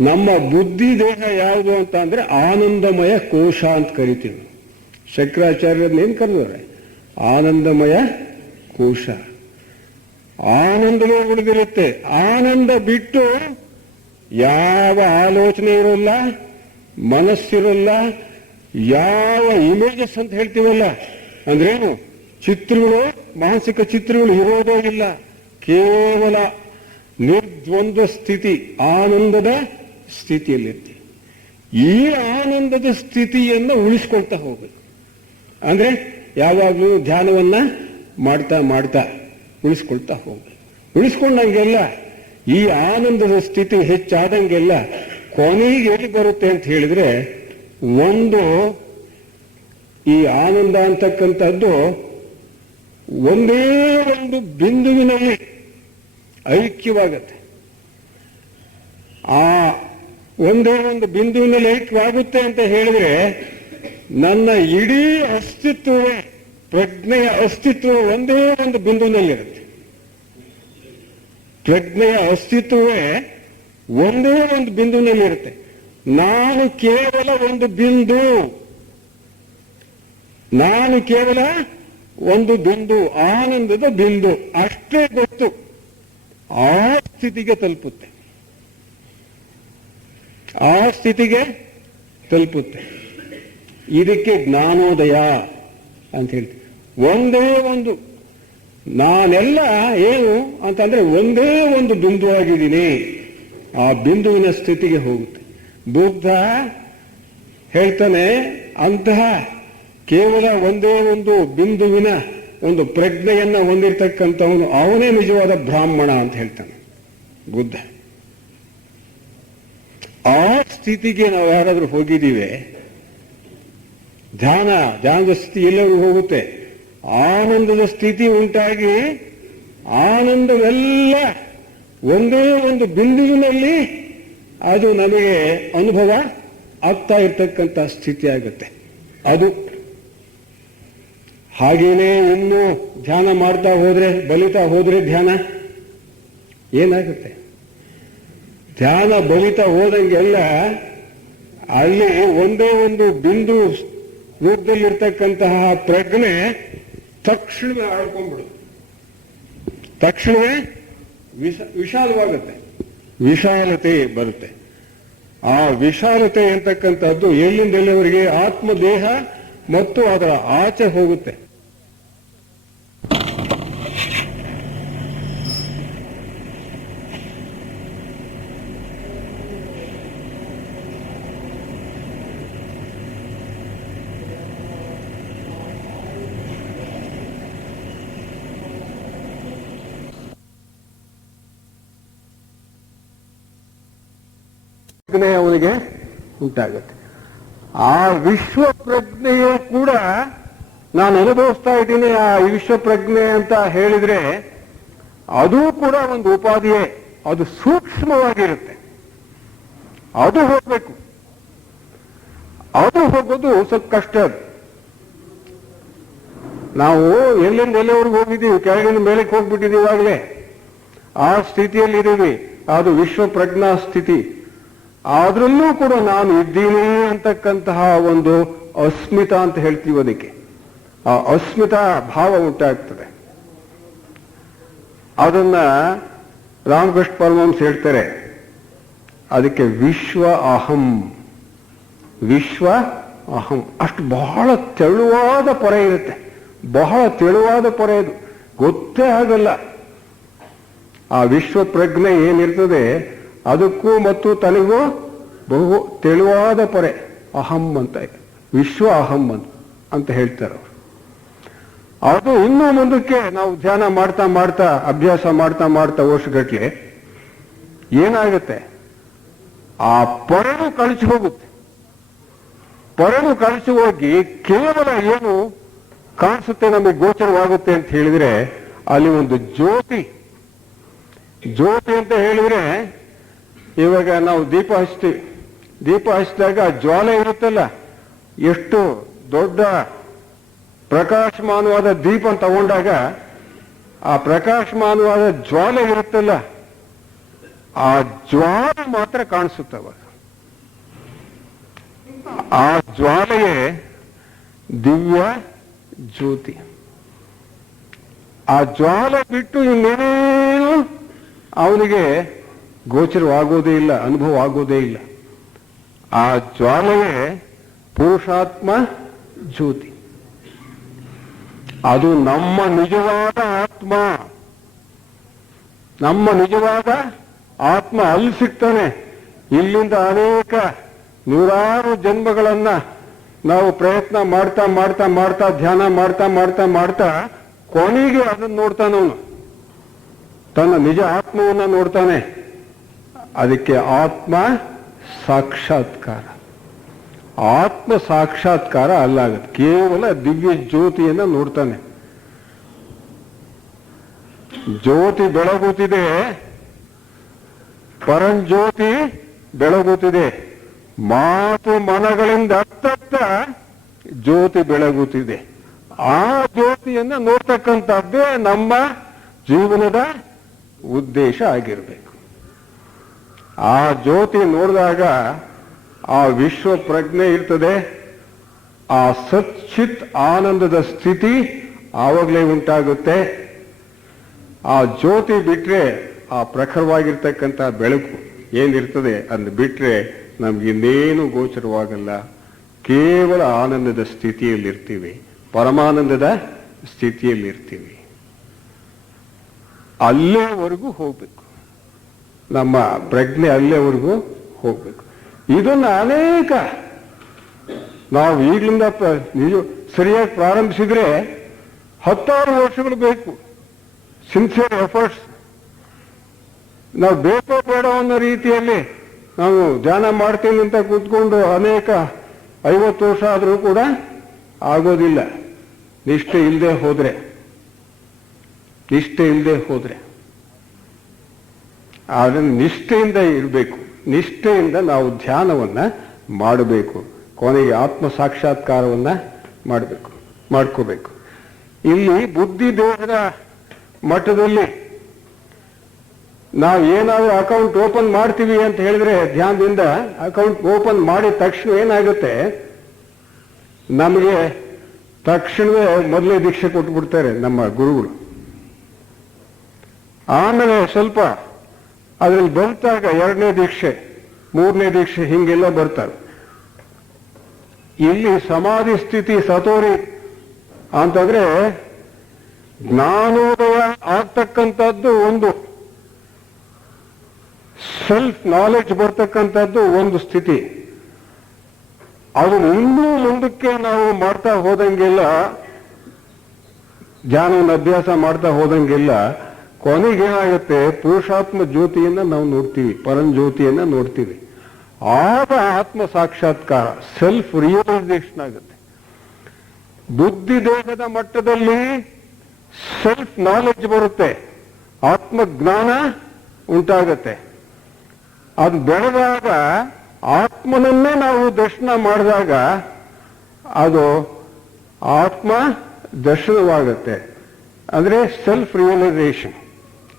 ನಮ್ಮ ಬುದ್ಧಿ ದೇಹ ಯಾವುದು ಅಂತ ಅಂದ್ರೆ ಆನಂದಮಯ ಕೋಶ ಅಂತ ಕರಿತೀವಿ. ಶಂಕರಾಚಾರ್ಯರನ್ನೇನು ಕರೆದವ್ರೆ? ಆನಂದಮಯ ಕೋಶ. ಆನಂದವೇ ಉಳಿದಿರುತ್ತೆ. ಆನಂದ ಬಿಟ್ಟು ಯಾವ ಆಲೋಚನೆ ಇರೋಲ್ಲ, ಮನಸ್ಸಿರೋಲ್ಲ, ಯಾವ ಇಮೇಜಸ್ ಅಂತ ಹೇಳ್ತೀವಲ್ಲ, ಅಂದ್ರೇನು? ಚಿತ್ರಗಳು, ಮಾನಸಿಕ ಚಿತ್ರಗಳು ಇರೋದೇ ಇಲ್ಲ. ಕೇವಲ ನಿರ್ದ್ವಂದ್ವ ಸ್ಥಿತಿ, ಆನಂದದ ಸ್ಥಿತಿಯಲ್ಲಿರ್ತೀವಿ. ಈ ಆನಂದದ ಸ್ಥಿತಿಯನ್ನು ಉಳಿಸ್ಕೊಳ್ತಾ ಹೋಗ್ಬೇಕು. ಅಂದ್ರೆ ಯಾವಾಗಲೂ ಧ್ಯಾನವನ್ನ ಮಾಡ್ತಾ ಮಾಡ್ತಾ ಉಳಿಸ್ಕೊಳ್ತಾ ಹೋಗ್ಬೇಕು. ಉಳಿಸ್ಕೊಂಡಂಗೆಲ್ಲ ಈ ಆನಂದದ ಸ್ಥಿತಿ ಹೆಚ್ಚಾದಂಗೆಲ್ಲ ಕೊನೆಗೆ ಎಲ್ಲಿ ಬರುತ್ತೆ ಅಂತ ಹೇಳಿದ್ರೆ, ಒಂದು ಈ ಆನಂದ ಅಂತಕ್ಕಂಥದ್ದು ಒಂದೇ ಒಂದು ಬಿಂದುವಿನಲ್ಲಿ ಐಕ್ಯವಾಗತ್ತೆ. ಆ ಒಂದೇ ಒಂದು ಬಿಂದುವಿನಲ್ಲಿ ಐಕ್ಯವಾಗುತ್ತೆ ಅಂತ ಹೇಳಿದ್ರೆ ನನ್ನ ಇಡೀ ಅಸ್ತಿತ್ವವೇ, ಪ್ರಜ್ಞೆಯ ಅಸ್ತಿತ್ವ ಒಂದೇ ಒಂದು ಬಿಂದುವಿನಲ್ಲಿರುತ್ತೆ. ಪ್ರಜ್ಞೆಯ ಅಸ್ತಿತ್ವವೇ ಒಂದೇ ಒಂದು ಬಿಂದುವಿನಲ್ಲಿರುತ್ತೆ. ನಾನು ಕೇವಲ ಒಂದು ಬಿಂದು, ನಾನು ಕೇವಲ ಒಂದು ಬಿಂದು, ಆನಂದದ ಬಿಂದು ಅಷ್ಟೇ ಗೊತ್ತು. ಆ ಸ್ಥಿತಿಗೆ ತಲುಪುತ್ತೆ, ಆ ಸ್ಥಿತಿಗೆ ತಲುಪುತ್ತೆ. ಇದಕ್ಕೆ ಜ್ಞಾನೋದಯ ಅಂತ ಹೇಳ್ತೀವಿ. ಒಂದೇ ಒಂದು, ನಾನೆಲ್ಲ ಏನು ಅಂತಂದ್ರೆ ಒಂದೇ ಒಂದು ಬಿಂದು ಆಗಿದ್ದೀನಿ, ಆ ಬಿಂದುವಿನ ಸ್ಥಿತಿಗೆ ಹೋಗುತ್ತೆ. ಬುದ್ಧ ಹೇಳ್ತಾನೆ, ಅಂತಹ ಕೇವಲ ಒಂದೇ ಒಂದು ಬಿಂದುವಿನ ಒಂದು ಪ್ರಜ್ಞೆಯನ್ನ ಹೊಂದಿರತಕ್ಕಂಥವನು ಅವನೇ ನಿಜವಾದ ಬ್ರಾಹ್ಮಣ ಅಂತ ಹೇಳ್ತಾನೆ ಬುದ್ಧ. ಆ ಸ್ಥಿತಿಗೆ ನಾವು ಯಾರಾದ್ರೂ ಹೋಗಿದ್ದೀವಿ, ಧ್ಯಾನದ ಸ್ಥಿತಿ ಎಲ್ಲರೂ ಹೋಗುತ್ತೆ. ಆನಂದದ ಸ್ಥಿತಿ ಉಂಟಾಗಿ ಆನಂದವೆಲ್ಲ ಒಂದೇ ಒಂದು ಬಿಂದುವಿನಲ್ಲಿ ಅದು ನಮಗೆ ಅನುಭವ ಆಗ್ತಾ ಇರ್ತಕ್ಕಂಥ ಸ್ಥಿತಿ ಆಗುತ್ತೆ. ಅದು ಹಾಗೇನೇ ಇನ್ನು ಧ್ಯಾನ ಮಾಡ್ತಾ ಹೋದ್ರೆ, ಬಲಿತಾ ಹೋದ್ರೆ ಧ್ಯಾನ ಏನಾಗುತ್ತೆ? ಧ್ಯಾನ ಬಲಿತಾ ಹೋದಂಗೆಲ್ಲ ಅಲ್ಲಿ ಒಂದೇ ಒಂದು ಬಿಂದು ರೂಪದಲ್ಲಿರ್ತಕ್ಕಂತಹ ಪ್ರಜ್ಞೆ ತಕ್ಷಣವೇ ಆಡ್ಕೊಂಡ್ಬಿಡುತ್ತೆ, ತಕ್ಷಣವೇ ವಿಶಾಲವಾಗುತ್ತೆ, ವಿಶಾಲತೆ ಬರುತ್ತೆ. ಆ ವಿಶಾಲತೆ ಅಂತಕ್ಕಂಥದ್ದು ಎಲ್ಲಿಂದ ಎಲ್ಲಿವರೆಗೆ ಆತ್ಮದೇಹ ಮತ್ತು ಅದರ ಆಚೆ ಹೋಗುತ್ತೆ. ಅವನಿಗೆ ಉಂಟಾಗುತ್ತೆ. ಆ ವಿಶ್ವ ಪ್ರಜ್ಞೆಯು ಕೂಡ ನಾನು ಅನುಭವಿಸ್ತಾ ಇದ್ದೀನಿ. ಆ ವಿಶ್ವ ಪ್ರಜ್ಞೆ ಅಂತ ಹೇಳಿದ್ರೆ ಅದು ಕೂಡ ಒಂದು ಉಪಾಧಿಯೇ, ಅದು ಸೂಕ್ಷ್ಮವಾಗಿರುತ್ತೆ. ಅದು ಹೋಗ್ಬೇಕು, ಅದು ಹೋಗೋದು ಸ್ವಲ್ಪ ಕಷ್ಟ. ನಾವು ಎಲ್ಲಿಂದ ಎಲ್ಲಿವರೆಗೂ ಹೋಗಿದ್ದೀವಿ, ಕೆಳಗಿನ ಮೇಲಕ್ಕೆ ಹೋಗ್ಬಿಟ್ಟಿದ್ದೀವಿ ಈಗಾಗಲೇ. ಆ ಸ್ಥಿತಿಯಲ್ಲಿದ್ದೀವಿ, ಅದು ವಿಶ್ವ ಪ್ರಜ್ಞಾ ಸ್ಥಿತಿ. ಆದ್ರಲ್ಲೂ ಕೂಡ ನಾನು ಇದ್ದೀನಿ ಅಂತಕ್ಕಂತಹ ಒಂದು ಅಸ್ಮಿತಾ ಅಂತ ಹೇಳ್ತೀವಿ. ಅದಕ್ಕೆ ಆ ಅಸ್ಮಿತಾ ಭಾವ ಉಂಟಾಗ್ತದೆ. ಅದನ್ನ ರಾಮಕೃಷ್ಣ ಪರಮಹಂಸ ಹೇಳ್ತಾರೆ, ಅದಕ್ಕೆ ವಿಶ್ವ ಅಹಂ, ವಿಶ್ವ ಅಹಂ. ಅಷ್ಟು ಬಹಳ ತೆಳುವಾದ ಪೊರೆ ಇರುತ್ತೆ, ಬಹಳ ತೆಳುವಾದ ಪೊರೆ. ಅದು ಗೊತ್ತೇ ಆಗಲ್ಲ. ಆ ವಿಶ್ವ ಪ್ರಜ್ಞೆ ಏನಿರ್ತದೆ ಅದಕ್ಕೂ ಮತ್ತು ತನಗೂ ಬಹು ತೆಳುವಾದ ಪೊರೆ ಅಹಂ ಅಂತ, ವಿಶ್ವ ಅಹಂ ಅಂತ ಹೇಳ್ತಾರೆ ಅವರು. ಅದು ಇನ್ನೂ ಮುಂದಕ್ಕೆ ನಾವು ಧ್ಯಾನ ಮಾಡ್ತಾ ಮಾಡ್ತಾ, ಅಭ್ಯಾಸ ಮಾಡ್ತಾ ಮಾಡ್ತಾ ವರ್ಷಗಟ್ಲೆ ಏನಾಗುತ್ತೆ, ಆ ಪೊರೆನು ಕಳಚಿ ಹೋಗುತ್ತೆ. ಪೊರೆನು ಕಳಚಿ ಹೋಗಿ ಕೇವಲ ಏನು ಕಾಣಿಸುತ್ತೆ, ನಮಗೆ ಗೋಚರವಾಗುತ್ತೆ ಅಂತ ಹೇಳಿದ್ರೆ ಅಲ್ಲಿ ಒಂದು ಜ್ಯೋತಿ. ಜ್ಯೋತಿ ಅಂತ ಹೇಳಿದ್ರೆ ಇವಾಗ ನಾವು ದೀಪ ಹಚ್ತೀವಿ, ದೀಪ ಹಚ್ಚಿದಾಗ ಆ ಜ್ವಾಲೆ ಇರುತ್ತಲ್ಲ, ಎಷ್ಟು ದೊಡ್ಡ ಪ್ರಕಾಶಮಾನವಾದ ದೀಪ ತಗೊಂಡಾಗ ಆ ಪ್ರಕಾಶಮಾನವಾದ ಜ್ವಾಲೆ ಇರುತ್ತಲ್ಲ, ಆ ಜ್ವಾಲೆ ಮಾತ್ರ ಕಾಣಿಸುತ್ತವ. ಆ ಜ್ವಾಲೆಯೇ ದಿವ್ಯ ಜ್ಯೋತಿ. ಆ ಜ್ವಾಲೆ ಬಿಟ್ಟು ಇನ್ನೇನೇನು ಅವನಿಗೆ ಗೋಚರವಾಗೋದೇ ಇಲ್ಲ, ಅನುಭವ ಆಗೋದೇ ಇಲ್ಲ. ಆ ಜ್ವಾಲೆಯೇ ಪುರುಷಾತ್ಮ ಜ್ಯೋತಿ. ಅದು ನಮ್ಮ ನಿಜವಾದ ಆತ್ಮ. ನಮ್ಮ ನಿಜವಾದ ಆತ್ಮ ಅಲ್ಲಿ ಸಿಗ್ತಾನೆ. ಇಲ್ಲಿಂದ ಅನೇಕ ನೂರಾರು ಜನ್ಮಗಳನ್ನ ನಾವು ಪ್ರಯತ್ನ ಮಾಡ್ತಾ ಮಾಡ್ತಾ ಮಾಡ್ತಾ ಧ್ಯಾನ ಮಾಡ್ತಾ ಮಾಡ್ತಾ ಮಾಡ್ತಾ ಕೊನೆಗೆ ಅದನ್ನು ನೋಡ್ತಾನವನು, ತನ್ನ ನಿಜ ಆತ್ಮವನ್ನ ನೋಡ್ತಾನೆ. ಅದಕ್ಕೆ ಆತ್ಮ ಸಾಕ್ಷಾತ್ಕಾರ. ಆತ್ಮ ಸಾಕ್ಷಾತ್ಕಾರ ಅಲ್ಲಾಗುತ್ತೆ, ಕೇವಲ ದಿವ್ಯ ಜ್ಯೋತಿಯನ್ನ ನೋಡ್ತಾನೆ. ಜ್ಯೋತಿ ಬೆಳಗುತ್ತಿದೆ, ಪರಂಜ್ಯೋತಿ ಬೆಳಗುತ್ತಿದೆ. ಮಾತು ಮನಗಳಿಂದ ಅತ್ತತ್ತ ಜ್ಯೋತಿ ಬೆಳಗುತ್ತಿದೆ. ಆ ಜ್ಯೋತಿಯನ್ನ ನೋಡ್ತಕ್ಕಂಥದ್ದೇ ನಮ್ಮ ಜೀವನದ ಉದ್ದೇಶ ಆಗಿರಬೇಕು. ಆ ಜ್ಯೋತಿ ನೋಡಿದಾಗ ಆ ವಿಶ್ವ ಪ್ರಜ್ಞೆ ಇರ್ತದೆ, ಆ ಸಚ್ಚಿತ್ ಆನಂದದ ಸ್ಥಿತಿ ಆವಾಗಲೇ ಉಂಟಾಗುತ್ತೆ. ಆ ಜ್ಯೋತಿ ಬಿಟ್ರೆ, ಆ ಪ್ರಖರವಾಗಿರ್ತಕ್ಕಂಥ ಬೆಳಕು ಏನಿರ್ತದೆ ಅದನ್ನು ಬಿಟ್ರೆ ನಮ್ಗಿನ್ನೇನು ಗೋಚರವಾಗಲ್ಲ. ಕೇವಲ ಆನಂದದ ಸ್ಥಿತಿಯಲ್ಲಿರ್ತೀವಿ, ಪರಮಾನಂದದ ಸ್ಥಿತಿಯಲ್ಲಿರ್ತೀವಿ. ಅಲ್ಲೇವರೆಗೂ ಹೋಗ್ಬೇಕು, ನಮ್ಮ ಪ್ರಜ್ಞೆ ಅಲ್ಲೇವರೆಗೂ ಹೋಗ್ಬೇಕು. ಇದನ್ನ ಅನೇಕ ನಾವು ಈಗಲಿಂದ ಸರಿಯಾಗಿ ಪ್ರಾರಂಭಿಸಿದ್ರೆ 10 ವರ್ಷಗಳು ಬೇಕು. Sincere efforts. ನಾವು ಬೇಕೋ ಬೇಡ ಅನ್ನೋ ರೀತಿಯಲ್ಲಿ ನಾವು ಧ್ಯಾನ ಮಾಡ್ತೀನಿ ಅಂತ ಕೂತ್ಕೊಂಡು ಅನೇಕ 50 ವರ್ಷ ಆದರೂ ಕೂಡ ಆಗೋದಿಲ್ಲ. ನಿಷ್ಠೆ ಇಲ್ಲದೆ ಹೋದ್ರೆ ಅದನ್ನು ನಿಷ್ಠೆಯಿಂದ ಇರಬೇಕು. ನಿಷ್ಠೆಯಿಂದ ನಾವು ಧ್ಯಾನವನ್ನ ಮಾಡಬೇಕು. ಕೊನೆಗೆ ಆತ್ಮ ಸಾಕ್ಷಾತ್ಕಾರವನ್ನ ಮಾಡ್ಕೋಬೇಕು. ಇಲ್ಲಿ ಬುದ್ಧಿ ದೇಹದ ಮಟ್ಟದಲ್ಲಿ ನಾವು ಏನಾದರೂ ಅಕೌಂಟ್ ಓಪನ್ ಮಾಡ್ತೀವಿ ಅಂತ ಹೇಳಿದ್ರೆ, ಧ್ಯಾನದಿಂದ ಅಕೌಂಟ್ ಓಪನ್ ಮಾಡಿದ ತಕ್ಷಣ ಏನಾಗುತ್ತೆ, ನಮಗೆ ತಕ್ಷಣವೇ ಮೊದಲೇ ದೀಕ್ಷೆ ಕೊಟ್ಬಿಡ್ತಾರೆ ನಮ್ಮ ಗುರುಗಳು. ಆಮೇಲೆ ಸ್ವಲ್ಪ ಅದರಲ್ಲಿ ಬರ್ತಾಗ 2ನೇ ದೀಕ್ಷೆ 3ನೇ ದೀಕ್ಷೆ ಹಿಂಗೆಲ್ಲ ಬರ್ತಾರೆ. ಇಲ್ಲಿ ಸಮಾಧಿ ಸ್ಥಿತಿ ಸತೋರಿ ಅಂತಂದ್ರೆ ಜ್ಞಾನೋದಯ ಆಗ್ತಕ್ಕಂಥದ್ದು ಒಂದು, ಸೆಲ್ಫ್ ನಾಲೆಡ್ಜ್ ಬರ್ತಕ್ಕಂಥದ್ದು ಒಂದು ಸ್ಥಿತಿ. ಅದು ಇನ್ನೂ ಮುಂದಕ್ಕೆ ನಾವು ಮಾಡ್ತಾ ಹೋದಂಗೆಲ್ಲ, ಧ್ಯಾನವನ್ನು ಅಭ್ಯಾಸ ಮಾಡ್ತಾ ಹೋದಂಗೆಲ್ಲ ಕೊನೆಗೇನಾಗುತ್ತೆ, ಪುರುಷಾತ್ಮ ಜ್ಯೋತಿಯನ್ನ ನಾವು ನೋಡ್ತೀವಿ, ಪರಂಜ್ಯೋತಿಯನ್ನ ನೋಡ್ತೀವಿ. ಆಗ ಆತ್ಮ ಸಾಕ್ಷಾತ್ಕಾರ, ಸೆಲ್ಫ್ ರಿಯಲೈಸೇಷನ್ ಆಗುತ್ತೆ. ಬುದ್ಧಿ ದೇಹದ ಮಟ್ಟದಲ್ಲಿ ಸೆಲ್ಫ್ ನಾಲೆಡ್ಜ್ ಬರುತ್ತೆ, ಆತ್ಮಜ್ಞಾನ ಉಂಟಾಗತ್ತೆ. ಅದು ಬೆಳೆದಾಗ, ಆತ್ಮನನ್ನೇ ನಾವು ದರ್ಶನ ಮಾಡಿದಾಗ ಅದು ಆತ್ಮ ದರ್ಶನವಾಗತ್ತೆ. ಅಂದ್ರೆ ಸೆಲ್ಫ್ ರಿಯಲೈಸೇಷನ್,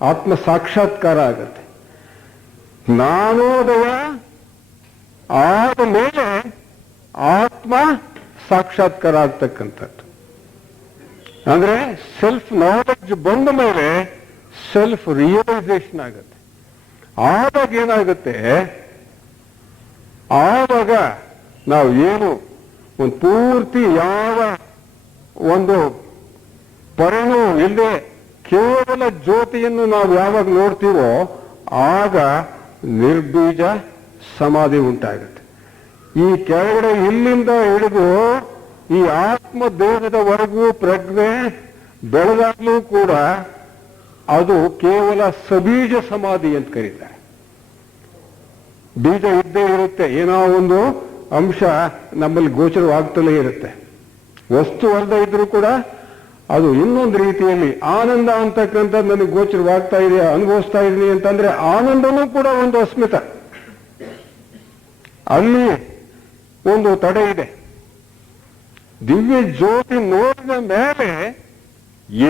ಆತ್ಮ ಸಾಕ್ಷಾತ್ಕಾರ ಆಗತ್ತೆ. ಜ್ಞಾನೋದಯ ಆದ ಮೇಲೆ ಆತ್ಮ ಸಾಕ್ಷಾತ್ಕಾರ ಆಗ್ತಕ್ಕಂಥದ್ದು. ಅಂದ್ರೆ ಸೆಲ್ಫ್ ನಾಲೆಡ್ಜ್ ಬಂದ ಮೇಲೆ ಸೆಲ್ಫ್ ರಿಯಲೈಸೇಷನ್ ಆಗತ್ತೆ. ಆವಾಗ ಏನಾಗುತ್ತೆ, ಆವಾಗ ನಾವು ಏನು ಒಂದು ಪೂರ್ತಿ ಯಾವ ಒಂದು ಪರಿಣಾಮ ಇಲ್ಲದೆ ಕೇವಲ ಜ್ಯೋತಿಯನ್ನು ನಾವು ಯಾವಾಗ ನೋಡ್ತೀವೋ ಆಗ ನಿರ್ಬೀಜ ಸಮಾಧಿ ಉಂಟಾಗುತ್ತೆ. ಈ ಕೆಳಗಡೆ ಇಲ್ಲಿಂದ ಹಿಡಿದು ಈ ಆತ್ಮ ದೇಹದವರೆಗೂ ಪ್ರಜ್ಞೆ ಬೆಳೆದಾಗಲೂ ಕೂಡ ಅದು ಕೇವಲ ಸಬೀಜ ಸಮಾಧಿ ಅಂತ ಕರೀತಾರೆ. ಬೀಜ ಇದ್ದೇ ಇರುತ್ತೆ, ಏನೋ ಒಂದು ಅಂಶ ನಮ್ಮಲ್ಲಿ ಗೋಚರವಾಗ್ತಲೇ ಇರುತ್ತೆ. ವಸ್ತು ಅಲ್ಲದೆ ಇದ್ರೂ ಕೂಡ ಅದು ಇನ್ನೊಂದು ರೀತಿಯಲ್ಲಿ ಆನಂದ ಅಂತಕ್ಕಂಥದ್ದು ನನಗೆ ಗೋಚರವಾಗ್ತಾ ಇದೆಯಾ, ಅನುಭವಿಸ್ತಾ ಇದೀನಿ ಅಂತಂದ್ರೆ ಆನಂದನೂ ಕೂಡ ಒಂದು ಅಸ್ಮಿತ, ಅಲ್ಲಿ ಒಂದು ತಡೆ ಇದೆ. ದಿವ್ಯ ಜ್ಯೋತಿ ನೋಡಿದ ಮೇಲೆ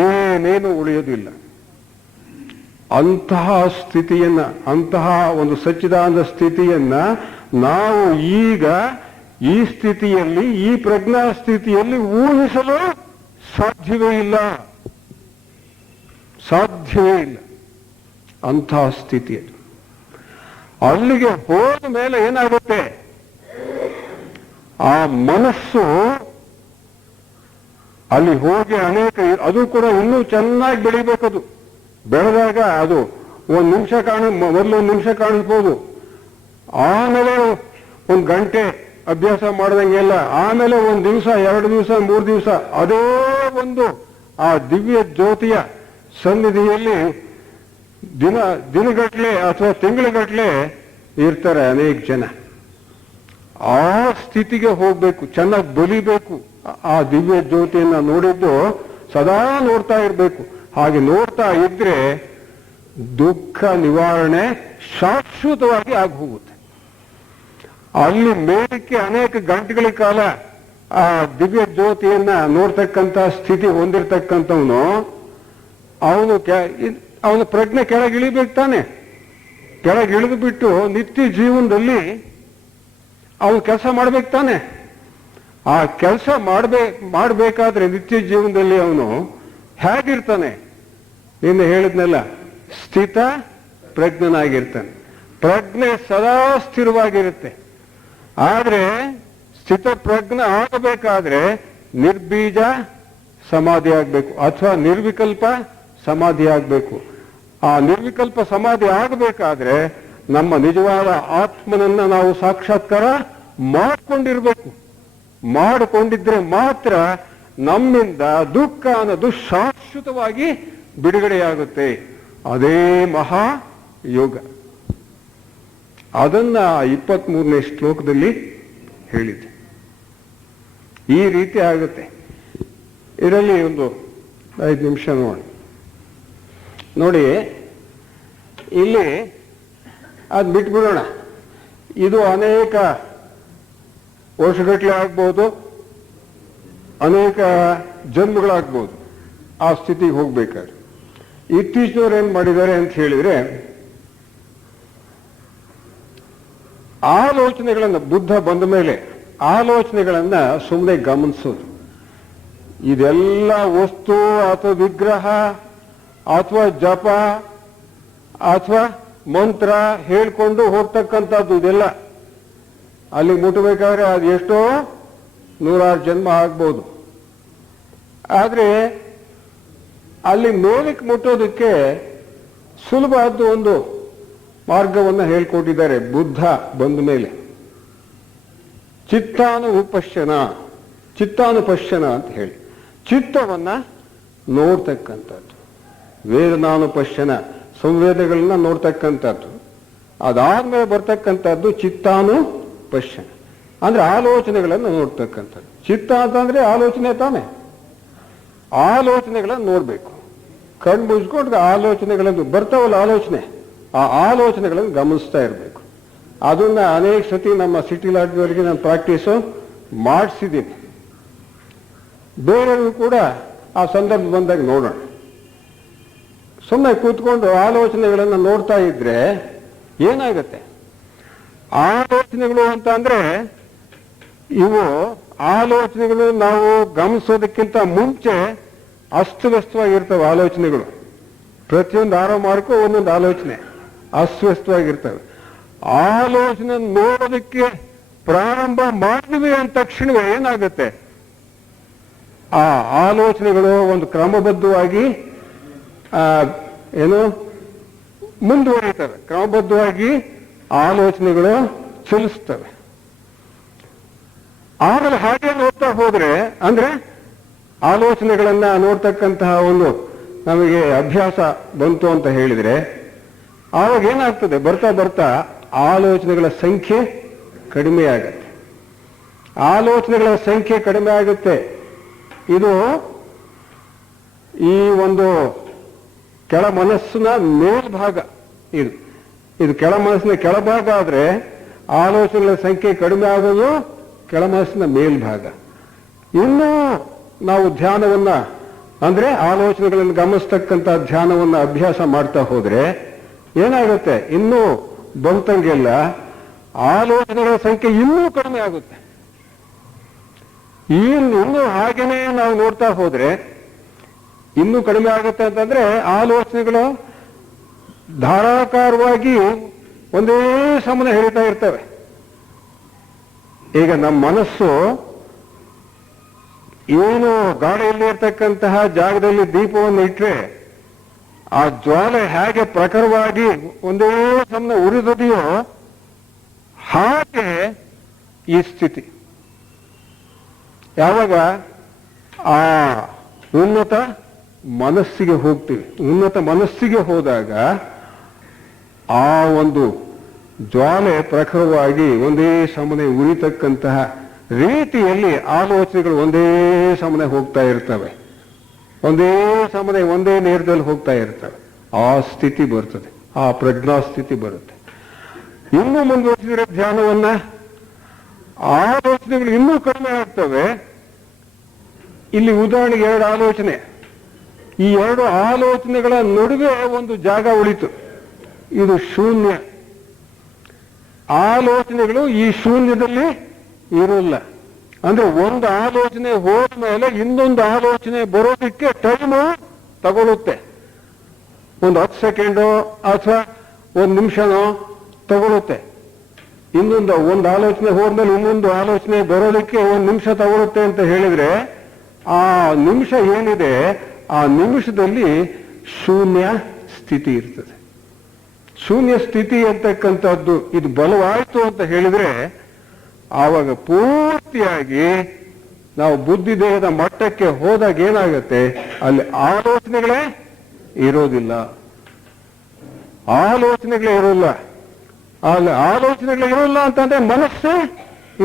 ಏನೇನು ಉಳಿಯೋದಿಲ್ಲ. ಅಂತಹ ಸ್ಥಿತಿಯನ್ನ, ಅಂತಹ ಒಂದು ಸಚ್ಚಿದಾನಂದ ಸ್ಥಿತಿಯನ್ನ ನಾವು ಈಗ ಈ ಸ್ಥಿತಿಯಲ್ಲಿ, ಈ ಪ್ರಜ್ಞಾ ಸ್ಥಿತಿಯಲ್ಲಿ ಊಹಿಸಲು ಸಾಧ್ಯವೇ ಇಲ್ಲ. ಅಂತಹ ಸ್ಥಿತಿ ಅದು. ಅಲ್ಲಿಗೆ ಹೋದ ಮೇಲೆ ಏನಾಗುತ್ತೆ, ಆ ಮನಸ್ಸು ಅಲ್ಲಿ ಹೋಗಿ ಅನೇಕ, ಅದು ಕೂಡ ಇನ್ನೂ ಚೆನ್ನಾಗಿ ಬೆಳಿಬೇಕದು. ಬೆಳೆದಾಗ ಅದು ಒಂದು ನಿಮಿಷ ಮೊದಲು ಒಂದು ನಿಮಿಷ ಕಾಣಿಸ್ಬೋದು, ಆಮೇಲೆ ಒಂದು ಗಂಟೆ ಅಭ್ಯಾಸ ಮಾಡ್ದಂಗೆಲ್ಲ, ಆಮೇಲೆ ಒಂದು ದಿವಸ, 2 ದಿವಸ, 3 ದಿವಸ ಅದೇ ಒಂದು ಆ ದಿವ್ಯ ಜ್ಯೋತಿಯ ಸನ್ನಿಧಿಯಲ್ಲಿ ದಿನಗಟ್ಟಲೆ ಅಥವಾ ತಿಂಗಳಗಟ್ಟಲೆ ಇರ್ತಾರೆ ಅನೇಕ ಜನ. ಆ ಸ್ಥಿತಿಗೆ ಹೋಗ್ಬೇಕು, ಚೆನ್ನಾಗಿ ಬಲಿಬೇಕು. ಆ ದಿವ್ಯ ಜ್ಯೋತಿಯನ್ನ ನೋಡಿದ್ದು ಸದಾ ನೋಡ್ತಾ ಇರಬೇಕು. ಹಾಗೆ ನೋಡ್ತಾ ಇದ್ರೆ ದುಃಖ ನಿವಾರಣೆ ಶಾಶ್ವತವಾಗಿ ಆಗಿ ಹೋಗುತ್ತೆ. ಅಲ್ಲಿ ಮೇಲಕ್ಕೆ ಅನೇಕ ಗಂಟೆಗಳ ಕಾಲ ಆ ದಿವ್ಯ ಜ್ಯೋತಿಯನ್ನ ನೋಡ್ತಕ್ಕಂಥ ಸ್ಥಿತಿ ಹೊಂದಿರತಕ್ಕಂಥವನು ಅವನ ಪ್ರಜ್ಞೆ ಕೆಳಗಿಳಿಬೇಕು ತಾನೆ. ಕೆಳಗಿಳಿದು ಬಿಟ್ಟು ನಿತ್ಯ ಜೀವನದಲ್ಲಿ ಅವನು ಕೆಲಸ ಮಾಡ್ಬೇಕು ತಾನೆ. ಆ ಕೆಲಸ ಮಾಡಬೇಕಾದ್ರೆ ನಿತ್ಯ ಜೀವನದಲ್ಲಿ ಅವನು ಹೇಗಿರ್ತಾನೆ? ನಿನ್ನೆ ಹೇಳಿದ್ನಲ್ಲ, ಸ್ಥಿತ ಪ್ರಜ್ಞನಾಗಿರ್ತಾನೆ. ಪ್ರಜ್ಞೆ ಸದಾ ಸ್ಥಿರವಾಗಿರುತ್ತೆ. ಆದ್ರೆ ಸ್ಥಿತ ಪ್ರಜ್ಞೆ ಆಗಬೇಕಾದ್ರೆ ನಿರ್ಬೀಜ ಸಮಾಧಿ ಆಗ್ಬೇಕು ಅಥವಾ ನಿರ್ವಿಕಲ್ಪ ಸಮಾಧಿ ಆಗ್ಬೇಕು. ಆ ನಿರ್ವಿಕಲ್ಪ ಸಮಾಧಿ ಆಗಬೇಕಾದ್ರೆ ನಮ್ಮ ನಿಜವಾದ ಆತ್ಮನನ್ನ ನಾವು ಸಾಕ್ಷಾತ್ಕಾರ ಮಾಡಿಕೊಂಡಿರ್ಬೇಕು. ಮಾಡಿಕೊಂಡಿದ್ರೆ ಮಾತ್ರ ನಮ್ಮಿಂದ ದುಃಖ ಅನ್ನೋದು ಶಾಶ್ವತವಾಗಿ ಬಿಡುಗಡೆಯಾಗುತ್ತೆ. ಅದೇ ಮಹಾ ಯೋಗ. ಅದನ್ನ 23ನೇ ಶ್ಲೋಕದಲ್ಲಿ ಹೇಳಿದೆ. ಈ ರೀತಿ ಆಗುತ್ತೆ. ಇದರಲ್ಲಿ ಒಂದು 5 ನಿಮಿಷ ನೋಡಿ. ಇಲ್ಲಿ ಅದು ಬಿಟ್ಬಿಡೋಣ. ಇದು ಅನೇಕ ವರ್ಷಗಟ್ಟಲೆ ಆಗ್ಬೋದು, ಅನೇಕ ಜನ್ಮಗಳಾಗ್ಬೋದು ಆ ಸ್ಥಿತಿಗೆ ಹೋಗ್ಬೇಕಾದ್ರೆ. ಇತ್ತೀಚಿನವ್ರು ಏನ್ ಮಾಡಿದ್ದಾರೆ ಅಂತ ಹೇಳಿದ್ರೆ, ಆಲೋಚನೆಗಳನ್ನ, ಬುದ್ಧ ಬಂದ ಮೇಲೆ ಆಲೋಚನೆಗಳನ್ನ ಸುಮ್ಮನೆ ಗಮನಿಸೋದು. ಇದೆಲ್ಲ ವಸ್ತು ಅಥವಾ ವಿಗ್ರಹ ಅಥವಾ ಜಪ ಅಥವಾ ಮಂತ್ರ ಹೇಳ್ಕೊಂಡು ಹೋಗ್ತಕ್ಕಂಥದ್ದು ಇದೆಲ್ಲ. ಅಲ್ಲಿ ಮುಟ್ಟಬೇಕಾದ್ರೆ ಅದು ಎಷ್ಟೋ 100 ಜನ್ಮ ಆಗ್ಬೋದು. ಆದ್ರೆ ಅಲ್ಲಿ ಮೇಲಕ್ಕೆ ಮುಟ್ಟೋದಕ್ಕೆ ಸುಲಭವಾದ ಒಂದು ಮಾರ್ಗವನ್ನು ಹೇಳ್ಕೊಟ್ಟಿದ್ದಾರೆ ಬುದ್ಧ ಬಂದ ಮೇಲೆ. ಚಿತ್ತಾನುಪಶ್ಯನ ಅಂತ ಹೇಳಿ, ಚಿತ್ತವನ್ನ ನೋಡ್ತಕ್ಕಂಥದ್ದು. ವೇದನಾನುಪಶ್ಯನ, ಸಂವೇದಗಳನ್ನ ನೋಡ್ತಕ್ಕಂಥದ್ದು. ಅದಾದ್ಮೇಲೆ ಬರ್ತಕ್ಕಂಥದ್ದು ಚಿತ್ತಾನುಪಶ್ಯನ, ಅಂದ್ರೆ ಆಲೋಚನೆಗಳನ್ನು ನೋಡ್ತಕ್ಕಂಥದ್ದು. ಚಿತ್ತ ಅಂತಂದ್ರೆ ಆಲೋಚನೆ ತಾನೆ. ಆಲೋಚನೆಗಳನ್ನು ನೋಡ್ಬೇಕು. ಕಣ್ಣು ಮುಚ್ಕೊಂಡು ಆಲೋಚನೆಗಳನ್ನು ಬರ್ತಾವಲ್ಲ, ಆಲೋಚನೆ, ಆ ಆಲೋಚನೆಗಳನ್ನು ಗಮನಿಸ್ತಾ ಇರಬೇಕು. ಅದನ್ನ ಅನೇಕ ಸತಿ ನಮ್ಮ ಸಿಟಿ ಲಾಡ್ಜವರಿಗೆ ನಾನು ಪ್ರಾಕ್ಟೀಸು ಮಾಡಿಸಿದ್ದೀನಿ. ಬೇರೆಯವರು ಕೂಡ ಆ ಸಂದರ್ಭ ಬಂದಾಗ ನೋಡೋಣ. ಸುಮ್ಮನೆ ಕೂತ್ಕೊಂಡು ಆಲೋಚನೆಗಳನ್ನು ನೋಡ್ತಾ ಇದ್ರೆ ಏನಾಗುತ್ತೆ? ಆಲೋಚನೆಗಳು ಅಂತ ಅಂದ್ರೆ ಇವು ಆಲೋಚನೆಗಳು ನಾವು ಗಮನಿಸೋದಕ್ಕಿಂತ ಮುಂಚೆ ಅಸ್ತವ್ಯಸ್ತವಾಗಿರ್ತವೆ ಆಲೋಚನೆಗಳು. ಪ್ರತಿಯೊಂದು ಆರಾಮಕ್ಕೂ ಒಂದೊಂದು ಆಲೋಚನೆ ಅಸ್ವಸ್ಥವಾಗಿರ್ತವೆ. ಆಲೋಚನೆ ನೋಡೋದಕ್ಕೆ ಪ್ರಾರಂಭ ಮಾಡಿದ್ವಿ ಅಂದ ತಕ್ಷಣವೇ ಏನಾಗುತ್ತೆ? ಆ ಆಲೋಚನೆಗಳು ಒಂದು ಕ್ರಮಬದ್ಧವಾಗಿ ಮುಂದುವರಿತವೆ. ಕ್ರಮಬದ್ಧವಾಗಿ ಆಲೋಚನೆಗಳು ಚಲಿಸ್ತವೆ. ಆಮೇಲೆ ಹಾಗೆ ನೋಡ್ತಾ ಹೋದ್ರೆ, ಅಂದ್ರೆ ಆಲೋಚನೆಗಳನ್ನ ನೋಡ್ತಕ್ಕಂತಹ ಒಂದು ನಮಗೆ ಅಭ್ಯಾಸ ಬಂತು ಅಂತ ಹೇಳಿದ್ರೆ, ಆವಾಗ ಏನಾಗ್ತದೆ? ಬರ್ತಾ ಬರ್ತಾ ಆಲೋಚನೆಗಳ ಸಂಖ್ಯೆ ಕಡಿಮೆ ಆಗುತ್ತೆ. ಆಲೋಚನೆಗಳ ಸಂಖ್ಯೆ ಕಡಿಮೆ ಆಗುತ್ತೆ. ಇದು ಈ ಒಂದು ಕೆಳ ಮನಸ್ಸಿನ ಮೇಲ್ಭಾಗ. ಇದು ಕೆಳ ಮನಸ್ಸಿನ ಕೆಳಭಾಗ ಆದ್ರೆ ಆಲೋಚನೆಗಳ ಸಂಖ್ಯೆ ಕಡಿಮೆ ಆಗೋದು ಕೆಳ ಮನಸ್ಸಿನ ಮೇಲ್ಭಾಗ. ಇನ್ನೂ ನಾವು ಧ್ಯಾನವನ್ನ, ಅಂದ್ರೆ ಆಲೋಚನೆಗಳನ್ನು ಗಮನಿಸ್ತಕ್ಕಂಥ ಧ್ಯಾನವನ್ನ ಅಭ್ಯಾಸ ಮಾಡ್ತಾ ಹೋದ್ರೆ ಏನಾಗುತ್ತೆ? ಇನ್ನೂ ಬಂತಂಗೆಲ್ಲ ಆಲೋಚನೆಗಳ ಸಂಖ್ಯೆ ಇನ್ನೂ ಕಡಿಮೆ ಆಗುತ್ತೆ. ಇನ್ನೂ ಹಾಗೇನೆ ನಾವು ನೋಡ್ತಾ ಹೋದ್ರೆ ಇನ್ನೂ ಕಡಿಮೆ ಆಗುತ್ತೆ ಅಂತಂದ್ರೆ ಆಲೋಚನೆಗಳು ಧಾರಾಕಾರವಾಗಿ ಒಂದೇ ಸಮನೆ ಹೇಳ್ತಾ ಇರ್ತವೆ. ಈಗ ನಮ್ಮ ಮನಸ್ಸು ಏನು ಗಾಳಿಯಲ್ಲಿ ಇರ್ತಕ್ಕಂತಹ ಜಾಗದಲ್ಲಿ ದೀಪವನ್ನು ಇಟ್ಟರೆ ಆ ಜ್ವಾಲೆ ಹೇಗೆ ಪ್ರಖರವಾಗಿ ಒಂದೇ ಸಮನೆ ಉರಿದದೆಯೋ ಹಾಗೆ ಈ ಸ್ಥಿತಿ. ಯಾವಾಗ ಆ ಉನ್ನತ ಮನಸ್ಸಿಗೆ ಹೋಗ್ತೀವಿ, ಉನ್ನತ ಮನಸ್ಸಿಗೆ ಹೋದಾಗ ಆ ಒಂದು ಜ್ವಾಲೆ ಪ್ರಖರವಾಗಿ ಒಂದೇ ಸಮನೆ ಉರಿತಕ್ಕಂತಹ ರೀತಿಯಲ್ಲಿ ಆಲೋಚನೆಗಳು ಒಂದೇ ಸಮನೆ ಹೋಗ್ತಾ ಇರ್ತವೆ, ಒಂದೇ ಸಮನೆ ಒಂದೇ ನೇರದಲ್ಲಿ ಹೋಗ್ತಾ ಇರ್ತವೆ. ಆ ಸ್ಥಿತಿ ಬರ್ತದೆ, ಆ ಪ್ರಜ್ಞಾ ಸ್ಥಿತಿ ಬರುತ್ತೆ. ಇನ್ನೂ ಮುಂದುವರಿಸಿದ್ರೆ ಧ್ಯಾನವನ್ನ ಆಲೋಚನೆಗಳು ಇನ್ನೂ ಕಡಿಮೆ ಆಗ್ತವೆ. ಇಲ್ಲಿ ಉದಾಹರಣೆಗೆ 2 ಆಲೋಚನೆ, ಈ 2 ಆಲೋಚನೆಗಳ ನಡುವೆ ಒಂದು ಜಾಗ ಉಳಿತು, ಇದು ಶೂನ್ಯ. ಆಲೋಚನೆಗಳು ಈ ಶೂನ್ಯದಲ್ಲಿ ಇರೋಲ್ಲ. ಅಂದ್ರೆ ಒಂದು ಆಲೋಚನೆ ಹೋದ ಮೇಲೆ ಇನ್ನೊಂದು ಆಲೋಚನೆ ಬರೋದಕ್ಕೆ ಟೈಮು ತಗೊಳುತ್ತೆ. ಒಂದು 10 ಸೆಕೆಂಡೋ ಅಥವಾ 1 ನಿಮಿಷನೋ ತಗೊಳುತ್ತೆ. ಒಂದು ಆಲೋಚನೆ ಹೋದ್ಮೇಲೆ ಇನ್ನೊಂದು ಆಲೋಚನೆ ಬರೋದಕ್ಕೆ 1 ನಿಮಿಷ ತಗೊಳುತ್ತೆ ಅಂತ ಹೇಳಿದ್ರೆ, ಆ ನಿಮಿಷ ಏನಿದೆ ಆ ನಿಮಿಷದಲ್ಲಿ ಶೂನ್ಯ ಸ್ಥಿತಿ ಇರ್ತದೆ. ಶೂನ್ಯ ಸ್ಥಿತಿ ಅಂತಕ್ಕಂಥದ್ದು ಇದು ಬಲವಾಯಿತು ಅಂತ ಹೇಳಿದ್ರೆ ಆವಾಗ ಪೂರ್ತಿಯಾಗಿ ನಾವು ಬುದ್ಧಿ ದೇಹದ ಮಟ್ಟಕ್ಕೆ ಹೋದಾಗ ಏನಾಗುತ್ತೆ, ಅಲ್ಲಿ ಆಲೋಚನೆಗಳೇ ಇರೋದಿಲ್ಲ, ಆಲೋಚನೆಗಳೇ ಇರೋಲ್ಲ. ಅಲ್ಲಿ ಆಲೋಚನೆಗಳೇ ಇರೋಲ್ಲ ಅಂತಂದ್ರೆ ಮನಸ್ಸೇ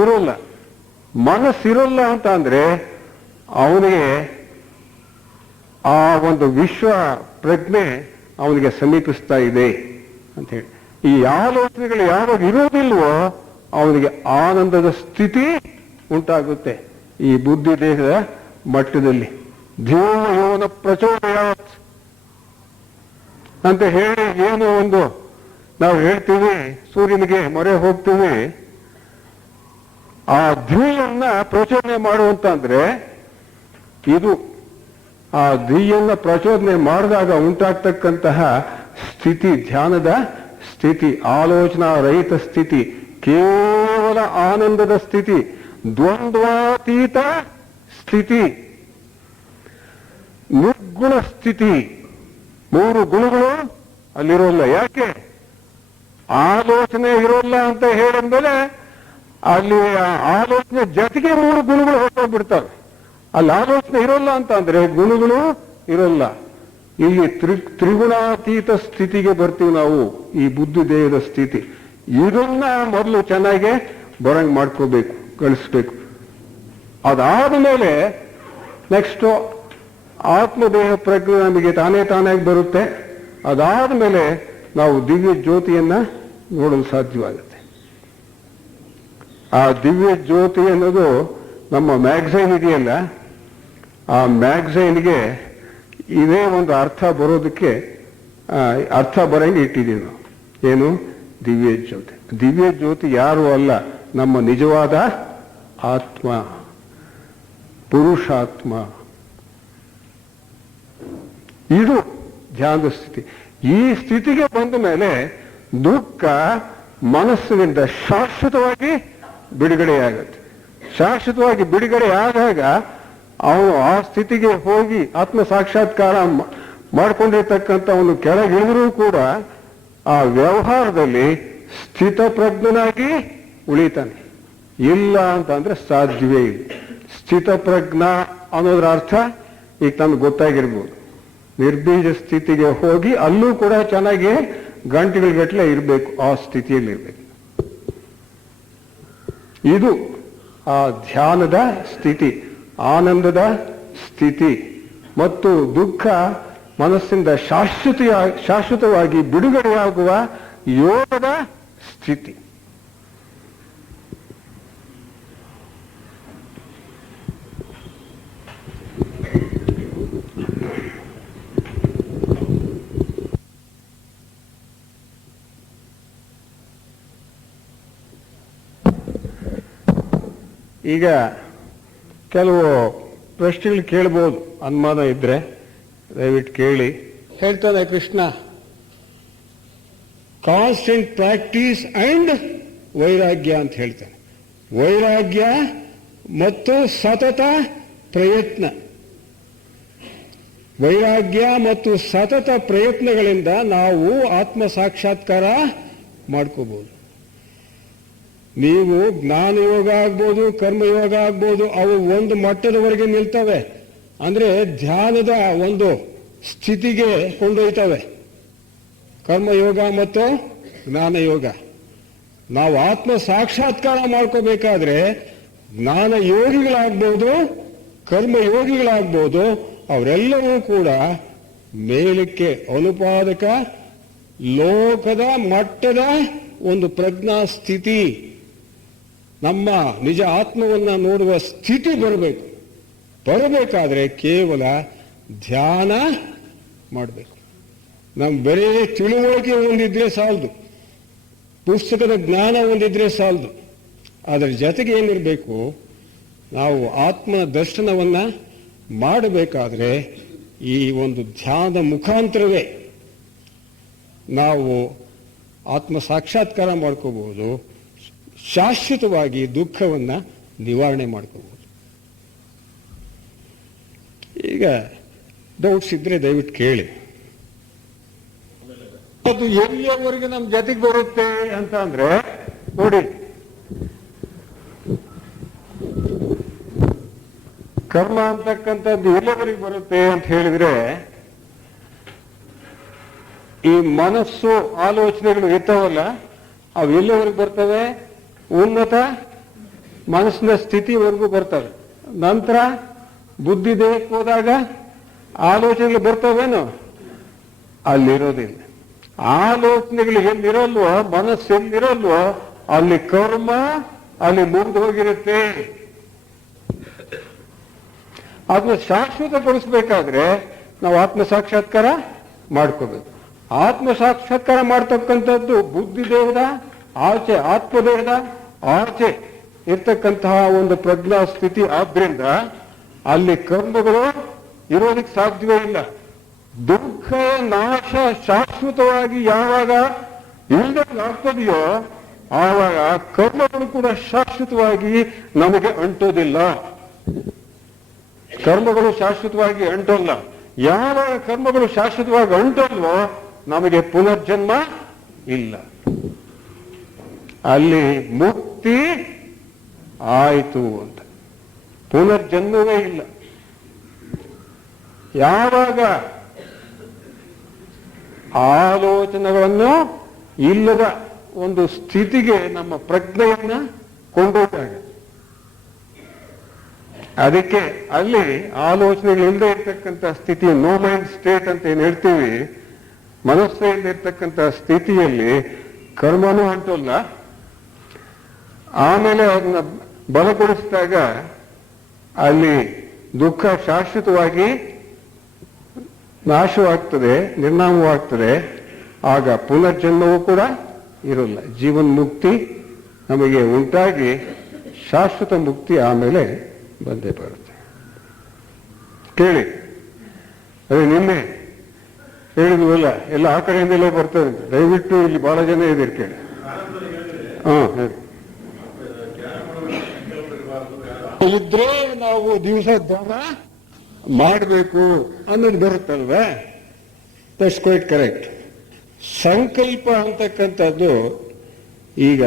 ಇರೋಲ್ಲ. ಮನಸ್ಸಿರೋಲ್ಲ ಅಂತ ಅಂದ್ರೆ ಅವನಿಗೆ ಆ ಒಂದು ವಿಶ್ವ ಪ್ರಜ್ಞೆ ಅವನಿಗೆ ಸಮೀಪಿಸ್ತಾ ಇದೆ ಅಂತ ಹೇಳಿ. ಈ ಆಲೋಚನೆಗಳು ಯಾವಾಗ ಇರೋದಿಲ್ವೋ ಅವನಿಗೆ ಆನಂದದ ಸ್ಥಿತಿ ಉಂಟಾಗುತ್ತೆ ಈ ಬುದ್ಧಿ ದೇಹದ ಮಟ್ಟದಲ್ಲಿ. ಧ್ಯೋಯೋನ ಪ್ರಚೋದಯಾತ್ ಅಂತ ಹೇಳಿ ಏನೋ ಒಂದು ನಾವು ಹೇಳ್ತೀವಿ, ಸೂರ್ಯನಿಗೆ ಮೊರೆ ಹೋಗ್ತೀವಿ. ಆ ಧ್ಯೇಯನ್ನ ಪ್ರಚೋದನೆ ಮಾಡುವಂತ ಅಂದ್ರೆ ಇದು ಆ ಧ್ಯೇಯನ್ನ ಪ್ರಚೋದನೆ ಮಾಡಿದಾಗ ಉಂಟಾಗ್ತಕ್ಕಂತಹ ಸ್ಥಿತಿ ಧ್ಯಾನದ ಸ್ಥಿತಿ, ಆಲೋಚನಾ ರಹಿತ ಸ್ಥಿತಿ, ಕೇವಲ ಆನಂದದ ಸ್ಥಿತಿ, ದ್ವಂದ್ವಾತೀತ ಸ್ಥಿತಿ, ನಿರ್ಗುಣ ಸ್ಥಿತಿ. 3 ಗುಣಗಳು ಅಲ್ಲಿರೋಲ್ಲ. ಯಾಕೆ? ಆಲೋಚನೆ ಇರೋಲ್ಲ ಅಂತ ಹೇಳಿದ್ಮೇಲೆ ಅಲ್ಲಿ ಆಲೋಚನೆ ಜೊತೆಗೆ 3 ಗುಣಗಳು ಹೊರಟೋಗ್ಬಿಡ್ತವೆ. ಅಲ್ಲಿ ಆಲೋಚನೆ ಇರೋಲ್ಲ ಅಂತ ಅಂದ್ರೆ ಗುಣಗಳು ಇರೋಲ್ಲ. ಇಲ್ಲಿ ತ್ರಿಗುಣಾತೀತ ಸ್ಥಿತಿಗೆ ಬರ್ತೀವಿ ನಾವು, ಈ ಬುದ್ಧಿ ದೇಹದ ಸ್ಥಿತಿ. ಇದನ್ನ ಮೊದಲು ಚೆನ್ನಾಗಿ ಬರಂಗ್ ಮಾಡ್ಕೋಬೇಕು, ಗಳಿಸ್ಬೇಕು. ಅದಾದ ಮೇಲೆ ನೆಕ್ಸ್ಟ್ ಆತ್ಮದೇಹ ಪ್ರಜ್ಞೆ ನಮಗೆ ತಾನಾಗಿ ಬರುತ್ತೆ. ಅದಾದ ಮೇಲೆ ನಾವು ದಿವ್ಯ ಜ್ಯೋತಿಯನ್ನ ನೋಡಲು ಸಾಧ್ಯವಾಗುತ್ತೆ. ಆ ದಿವ್ಯ ಜ್ಯೋತಿ ಅನ್ನೋದು ನಮ್ಮ ಮ್ಯಾಗಝೈನ್ ಇದೆಯಲ್ಲ, ಆ ಮ್ಯಾಗಝೈನ್ಗೆ ಇದೇ ಒಂದು ಅರ್ಥ ಬರೋದಕ್ಕೆ ಅರ್ಥ ಬರಂಗೆ ಇಟ್ಟಿದ್ದೀವಿ ನಾವು. ಏನು? ದಿವ್ಯ ಜ್ಯೋತಿ. ದಿವ್ಯ ಜ್ಯೋತಿ ಯಾರು ಅಲ್ಲ, ನಮ್ಮ ನಿಜವಾದ ಆತ್ಮ, ಪುರುಷಾತ್ಮ. ಇದು ಧ್ಯಾನದ ಸ್ಥಿತಿ. ಈ ಸ್ಥಿತಿಗೆ ಬಂದ ಮೇಲೆ ದುಃಖ ಮನಸ್ಸಿನಿಂದ ಶಾಶ್ವತವಾಗಿ ಬಿಡುಗಡೆಯಾಗುತ್ತೆ. ಶಾಶ್ವತವಾಗಿ ಬಿಡುಗಡೆ ಆದಾಗ ಅವನು ಆ ಸ್ಥಿತಿಗೆ ಹೋಗಿ ಆತ್ಮ ಸಾಕ್ಷಾತ್ಕಾರ ಮಾಡಿಕೊಂಡಿರ್ತಕ್ಕಂಥ ಅವನು ಕೆಳಗಿಳಿದರೂ ಕೂಡ ಆ ವ್ಯವಹಾರದಲ್ಲಿ ಸ್ಥಿತಪ್ರಜ್ಞನಾಗಿ ಉಳಿತಾನೆ. ಇಲ್ಲ ಅಂತ ಅಂದ್ರೆ ಸಾಧ್ಯವೇ ಇಲ್ಲ. ಸ್ಥಿತಪ್ರಜ್ಞ ಅನ್ನೋದ್ರ ಅರ್ಥ ಈಗ ತಮ್ಗೆ ಗೊತ್ತಾಗಿರ್ಬೋದು. ನಿರ್ಬೀಜ ಸ್ಥಿತಿಗೆ ಹೋಗಿ ಅಲ್ಲೂ ಕೂಡ ಚೆನ್ನಾಗಿ ಗಂಟೆಗಟ್ಟಲೆ ಇರಬೇಕು, ಆ ಸ್ಥಿತಿಯಲ್ಲಿ ಇರಬೇಕು. ಇದು ಆ ಧ್ಯಾನದ ಸ್ಥಿತಿ, ಆನಂದದ ಸ್ಥಿತಿ ಮತ್ತು ದುಃಖ ಮನಸ್ಸಿಂದ ಶಾಶ್ವತವಾಗಿ ಬಿಡುಗಡೆಯಾಗುವ ಯೋಗದ ಸ್ಥಿತಿ. ಈಗ ಕೆಲವು ಪ್ರಶ್ನೆಗಳು ಕೇಳ್ಬೋದು, ಅನುಮಾನ ಇದ್ರೆ ದಯವಿಟ್ಟು ಕೇಳಿ. ಹೇಳ್ತಾನೆ ಕೃಷ್ಣ, ಕಾನ್ಸ್ಟೆಂಟ್ ಪ್ರಾಕ್ಟೀಸ್ ಅಂಡ್ ವೈರಾಗ್ಯ ಅಂತ ಹೇಳ್ತಾನೆ. ವೈರಾಗ್ಯ ಮತ್ತು ಸತತ ಪ್ರಯತ್ನ, ವೈರಾಗ್ಯ ಮತ್ತು ಸತತ ಪ್ರಯತ್ನಗಳಿಂದ ನಾವು ಆತ್ಮ ಸಾಕ್ಷಾತ್ಕಾರ ಮಾಡ್ಕೋಬಹುದು. ನೀವು ಜ್ಞಾನಯೋಗ ಆಗ್ಬೋದು, ಕರ್ಮಯೋಗ ಆಗ್ಬೋದು, ಅವು ಒಂದು ಮಟ್ಟದವರೆಗೆ ನಿಲ್ತವೆ, ಅಂದ್ರೆ ಧ್ಯಾನದ ಒಂದು ಸ್ಥಿತಿಗೆ ಕೊಂಡೊಯ್ತವೆ ಕರ್ಮಯೋಗ ಮತ್ತು ಜ್ಞಾನಯೋಗ. ನಾವು ಆತ್ಮ ಸಾಕ್ಷಾತ್ಕಾರ ಮಾಡ್ಕೋಬೇಕಾದ್ರೆ ಜ್ಞಾನ ಯೋಗಿಗಳಾಗ್ಬೋದು, ಕರ್ಮಯೋಗಿಗಳಾಗ್ಬೋದು, ಅವರೆಲ್ಲವೂ ಕೂಡ ಮೇಲಕ್ಕೆ ಅನುಪಾದಕ ಲೋಕದ ಮಟ್ಟದ ಒಂದು ಪ್ರಜ್ಞಾ ಸ್ಥಿತಿ, ನಮ್ಮ ನಿಜ ಆತ್ಮವನ್ನ ನೋಡುವ ಸ್ಥಿತಿ ಬರಬೇಕಾದ್ರೆ ಕೇವಲ ಧ್ಯಾನ ಮಾಡಬೇಕು. ನಮ್ಗೆ ಬರೀ ತಿಳುವಳಿಕೆ ಒಂದಿದ್ರೆ ಸಾಲದು, ಪುಸ್ತಕದ ಜ್ಞಾನ ಒಂದಿದ್ರೆ ಸಾಲದು. ಅದರ ಜೊತೆಗೆ ಏನಿರಬೇಕು, ನಾವು ಆತ್ಮ ದರ್ಶನವನ್ನ ಮಾಡಬೇಕಾದ್ರೆ ಈ ಒಂದು ಧ್ಯಾನದ ಮುಖಾಂತರವೇ ನಾವು ಆತ್ಮ ಸಾಕ್ಷಾತ್ಕಾರ ಮಾಡ್ಕೋಬಹುದು, ಶಾಶ್ವತವಾಗಿ ದುಃಖವನ್ನ ನಿವಾರಣೆ ಮಾಡ್ಕೋಬಹುದು. ಈಗ ಡೌಟ್ಸ್ ಇದ್ರೆ ದಯವಿಟ್ಟು ಕೇಳಿ. ಅದು ಎಲ್ಲಿಯವರೆಗೆ ನಮ್ಮ ಜೊತೆಗೆ ಬರುತ್ತೆ ಅಂತ ಅಂದ್ರೆ ನೋಡಿ, ಕರ್ಮ ಅಂತಕ್ಕಂಥದ್ದು ಎಲ್ಲಿಯವರೆಗೆ ಬರುತ್ತೆ ಅಂತ ಹೇಳಿದ್ರೆ, ಈ ಮನಸ್ಸು ಆಲೋಚನೆಗಳು ಇರ್ತಾವಲ್ಲ, ಅವು ಎಲ್ಲಿವರೆಗೆ ಬರ್ತವೆ? ಉನ್ನತ ಮನಸ್ಸಿನ ಸ್ಥಿತಿವರೆಗೂ ಬರ್ತವೆ. ನಂತರ ಬುದ್ಧಿ ದೇಹಕ್ಕೆ ಹೋದಾಗ ಆಲೋಚನೆಗಳು ಬರ್ತವೇನು? ಅಲ್ಲಿರೋದಿಲ್ಲ. ಆಲೋಚನೆಗಳು ಎಲ್ಲಿರಲ್ವೋ, ಮನಸ್ಸು ಎಲ್ಲಿರಲ್ವೋ ಅಲ್ಲಿ ಕರ್ಮ ಅಲ್ಲಿ ಮುಂದೆ ಹೋಗಿರುತ್ತೆ. ಅದನ್ನ ಶಾಶ್ವತಗೊಳಿಸ್ಬೇಕಾದ್ರೆ ನಾವು ಆತ್ಮ ಸಾಕ್ಷಾತ್ಕಾರ ಮಾಡ್ಕೋಬೇಕು. ಆತ್ಮ ಸಾಕ್ಷಾತ್ಕಾರ ಮಾಡ್ತಕ್ಕಂಥದ್ದು ಬುದ್ಧಿ ದೇಹದ ಆಚೆ, ಆತ್ಮದೇಹದ ಆಚೆ ಇರ್ತಕ್ಕಂತಹ ಒಂದು ಪ್ರಜ್ಞಾ ಸ್ಥಿತಿ. ಆದ್ರಿಂದ ಅಲ್ಲಿ ಕರ್ಮಗಳು ಇರೋದಕ್ಕೆ ಸಾಧ್ಯವೇ ಇಲ್ಲ. ದುಃಖ ನಾಶ ಶಾಶ್ವತವಾಗಿ ಯಾವಾಗ ಇಲ್ಲದಾಗ್ತದೆಯೋ ಆವಾಗ ಕರ್ಮಗಳು ಕೂಡ ಶಾಶ್ವತವಾಗಿ ನಮಗೆ ಅಂಟೋದಿಲ್ಲ. ಕರ್ಮಗಳು ಶಾಶ್ವತವಾಗಿ ಅಂಟೋಲ್ಲ. ಯಾವಾಗ ಕರ್ಮಗಳು ಶಾಶ್ವತವಾಗಿ ಅಂಟೋಲ್ವೋ ನಮಗೆ ಪುನರ್ಜನ್ಮ ಇಲ್ಲ. ಅಲ್ಲಿ ಮುಕ್ತಿ ಆಯಿತು ಅಂತ, ಪುನರ್ಜನ್ಮವೇ ಇಲ್ಲ. ಯಾವಾಗ ಆಲೋಚನೆಗಳನ್ನು ಇಲ್ಲದ ಒಂದು ಸ್ಥಿತಿಗೆ ನಮ್ಮ ಪ್ರಜ್ಞೆಯನ್ನ ಕೊಂಡೋದಾಗ, ಅದಕ್ಕೆ ಅಲ್ಲಿ ಆಲೋಚನೆಗಳಿಲ್ಲದೆ ಇರ್ತಕ್ಕಂಥ ಸ್ಥಿತಿ, ನೋ ಮೈಂಡ್ ಸ್ಟೇಟ್ ಅಂತ ಏನ್ ಹೇಳ್ತೀವಿ, ಮನಸ್ಸಿಂದ ಇರ್ತಕ್ಕಂಥ ಸ್ಥಿತಿಯಲ್ಲಿ ಕರ್ಮನೂ ಅಂಟೋಲ್ಲ. ಆಮೇಲೆ ಅದನ್ನ ಬಲಗೊಳಿಸಿದಾಗ ಅಲ್ಲಿ ದುಃಖ ಶಾಶ್ವತವಾಗಿ ನಾಶವಾಗ್ತದೆ, ನಿರ್ನಾಮವಾಗ್ತದೆ. ಆಗ ಪುನರ್ಜನ್ಮವೂ ಕೂಡ ಇರೋಲ್ಲ. ಜೀವನ್ ಮುಕ್ತಿ ನಮಗೆ ಉಂಟಾಗಿ ಶಾಶ್ವತ ಮುಕ್ತಿ ಆಮೇಲೆ ಬಂದೇ ಬರುತ್ತೆ. ಕೇಳಿ, ಅದೇ ನಿನ್ನೆ ಹೇಳಿದ್ವಲ್ಲ, ಎಲ್ಲ ಆ ಕಡೆಯಿಂದಲೇ ಬರ್ತದೆ. ದಯವಿಟ್ಟು ಇಲ್ಲಿ ಬಹಳ ಜನ ಇದ್ದೀರಿ, ಕೇಳಿ. ಹೇಳಿ. ಇದ್ರೆ ನಾವು ದಿವಸ ಧ್ಯಾನ ಮಾಡಬೇಕು ಅನ್ನೋದು ಬರುತ್ತಲ್ವ? That's quite correct. ಸಂಕಲ್ಪ ಅಂತಕ್ಕಂಥದ್ದು, ಈಗ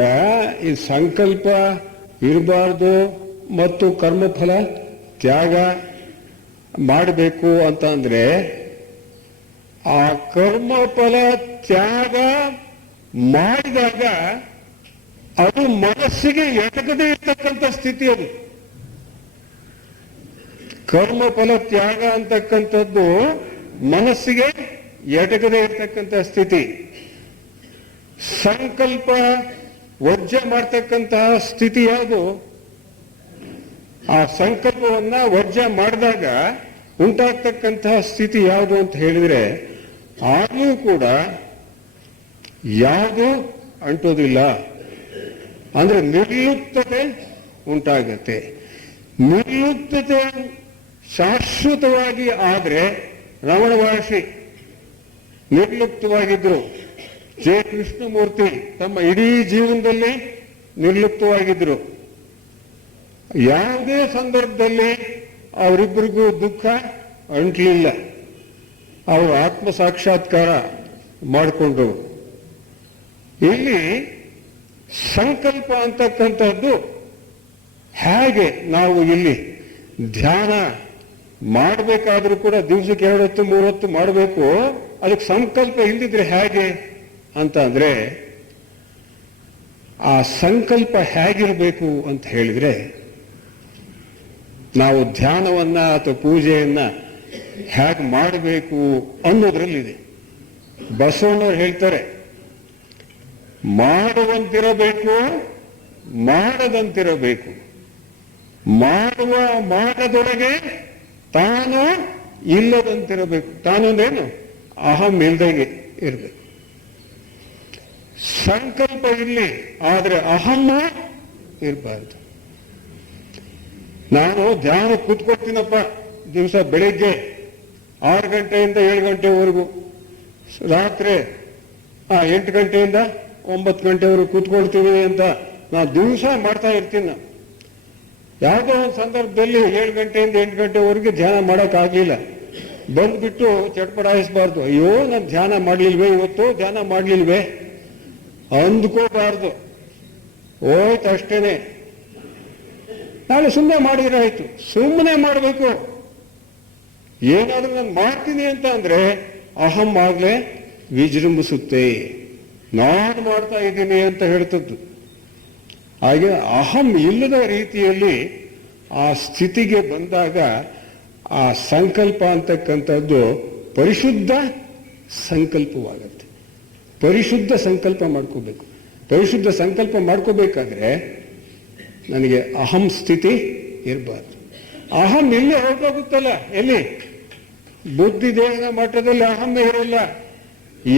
ಈ ಸಂಕಲ್ಪ ಇರಬಾರ್ದು ಮತ್ತು ಕರ್ಮಫಲ ತ್ಯಾಗ ಮಾಡಬೇಕು ಅಂತ ಅಂದ್ರೆ, ಆ ಕರ್ಮಫಲ ತ್ಯಾಗ ಮಾಡಿದಾಗ ಅದು ಮನಸ್ಸಿಗೆ ಎಟಕದೇ ಇರ್ತಕ್ಕಂಥ ಸ್ಥಿತಿ. ಅದು ಕರ್ಮಫಲ ತ್ಯಾಗ ಅಂತಕ್ಕಂಥದ್ದು ಮನಸ್ಸಿಗೆ ಎಟಕದೇ ಇರ್ತಕ್ಕಂಥ ಸ್ಥಿತಿ. ಸಂಕಲ್ಪ ವಜ್ಜ ಮಾಡ್ತಕ್ಕಂತಹ ಸ್ಥಿತಿ ಯಾವುದು? ಆ ಸಂಕಲ್ಪವನ್ನ ವಜ್ಜ ಮಾಡಿದಾಗ ಉಂಟಾಗ್ತಕ್ಕಂತಹ ಸ್ಥಿತಿ ಯಾವುದು ಅಂತ ಹೇಳಿದ್ರೆ, ಆಗೂ ಕೂಡ ಯಾವುದು ಅಂಟೋದಿಲ್ಲ. ಅಂದ್ರೆ ನಿರ್ಲಿಪ್ತತೆ ಉಂಟಾಗತ್ತೆ. ನಿರ್ಲಿಪ್ತತೆ ಶಾಶ್ವತವಾಗಿ ಆದ್ರೆ, ರಮಣ ಮಹರ್ಷಿ ನಿರ್ಲಿಪ್ತವಾಗಿದ್ರು, ಜೆ ಕೃಷ್ಣಮೂರ್ತಿ ತಮ್ಮ ಇಡೀ ಜೀವನದಲ್ಲಿ ನಿರ್ಲಿಪ್ತವಾಗಿದ್ರು. ಯಾವುದೇ ಸಂದರ್ಭದಲ್ಲಿ ಅವರಿಬ್ಬರಿಗೂ ದುಃಖ ಅಂಟ್ಲಿಲ್ಲ. ಅವರು ಆತ್ಮ ಸಾಕ್ಷಾತ್ಕಾರ ಮಾಡಿಕೊಂಡ್ರು. ಇಲ್ಲಿ ಸಂಕಲ್ಪ ಅಂತಕ್ಕಂಥದ್ದು ಹೇಗೆ ನಾವು ಇಲ್ಲಿ ಧ್ಯಾನ ಮಾಡಬೇಕಾದ್ರೂ ಕೂಡ ದಿವಸಕ್ಕೆ 2 ಹೊತ್ತು 3 ಹೊತ್ತು ಮಾಡಬೇಕು, ಅದಕ್ಕೆ ಸಂಕಲ್ಪ ಇಲ್ದಿದ್ರೆ ಹೇಗೆ ಅಂತ ಅಂದ್ರೆ, ಆ ಸಂಕಲ್ಪ ಹೇಗಿರಬೇಕು ಅಂತ ಹೇಳಿದ್ರೆ, ನಾವು ಧ್ಯಾನವನ್ನ ಅಥವಾ ಪೂಜೆಯನ್ನ ಹೇಗೆ ಮಾಡಬೇಕು ಅನ್ನೋದ್ರಲ್ಲಿದೆ. ಬಸವಣ್ಣವ್ರು ಹೇಳ್ತಾರೆ, ಮಾಡುವಂತಿರಬೇಕು, ಮಾಡದಂತಿರಬೇಕು. ಮಾಡುವ ಮಾಡದೊಳಗೆ ತಾನು ಇಲ್ಲದಂತಿರಬೇಕು. ತಾನು ಅಂದ್ರೇನು? ಅಹಂ ಇಲ್ದಂಗೆ ಇರಬೇಕು. ಸಂಕಲ್ಪ ಇರಲಿ, ಆದರೆ ಅಹಂ ಇರಬಾರ್ದು. ನಾನು ಧ್ಯಾನ ಕೂತ್ಕೊಳ್ತೀನಪ್ಪ ದಿವಸ ಬೆಳಿಗ್ಗೆ 6 ಗಂಟೆಯಿಂದ 7 ಗಂಟೆವರೆಗೂ, ರಾತ್ರಿ 8 ಗಂಟೆಯಿಂದ 9 ಗಂಟೆವರೆಗೂ ಕೂತ್ಕೊಳ್ತೀವಿ ಅಂತ ನಾನು ದಿವಸ ಮಾಡ್ತಾ ಇರ್ತೀನಿ. ಯಾವುದೋ ಒಂದು ಸಂದರ್ಭದಲ್ಲಿ 7 ಗಂಟೆಯಿಂದ 8 ಗಂಟೆವರೆಗೆ ಧ್ಯಾನ ಮಾಡೋಕ್ಕಾಗಲಿಲ್ಲ. ಬಂದ್ಬಿಟ್ಟು ಚಟ್ಪಟಾಯಿಸಬಾರ್ದು, ಅಯ್ಯೋ ನಾನು ಧ್ಯಾನ ಮಾಡ್ಲಿಲ್ವೇ, ಇವತ್ತು ಧ್ಯಾನ ಮಾಡ್ಲಿಲ್ವೇ ಅಂದ್ಕೋಬಾರ್ದು. ಹೋಯ್ತು ಅಷ್ಟೇನೆ, ನಾಳೆ ಸುಮ್ಮನೆ ಮಾಡಿದ್ರಾಯ್ತು. ಸುಮ್ಮನೆ ಮಾಡಬೇಕು. ಏನಾದ್ರೂ ನಾನು ಮಾಡ್ತೀನಿ ಅಂತ ಅಂದ್ರೆ ಅಹಂ ಆಗ್ಲೇ ವಿಜೃಂಭಿಸುತ್ತೆ, ನಾನು ಮಾಡ್ತಾ ಇದ್ದೀನಿ ಅಂತ ಹೇಳ್ತದ್ದು. ಹಾಗೆ ಅಹಂ ಇಲ್ಲದ ರೀತಿಯಲ್ಲಿ ಆ ಸ್ಥಿತಿಗೆ ಬಂದಾಗ ಆ ಸಂಕಲ್ಪ ಅಂತಕ್ಕಂಥದ್ದು ಪರಿಶುದ್ಧ ಸಂಕಲ್ಪವಾಗುತ್ತೆ. ಪರಿಶುದ್ಧ ಸಂಕಲ್ಪ ಮಾಡ್ಕೋಬೇಕು. ಪರಿಶುದ್ಧ ಸಂಕಲ್ಪ ಮಾಡ್ಕೋಬೇಕಾದ್ರೆ ನನಗೆ ಅಹಂ ಸ್ಥಿತಿ ಇರಬಾರ್ದು. ಅಹಂ ಇಲ್ಲೇ ಹೊರಟೋಗುತ್ತಲ್ಲ, ಎಲ್ಲಿ? ಬುದ್ಧಿ ದೇಹದ ಮಟ್ಟದಲ್ಲಿ ಅಹಮ್ಮೇ ಇರಲ್ಲ.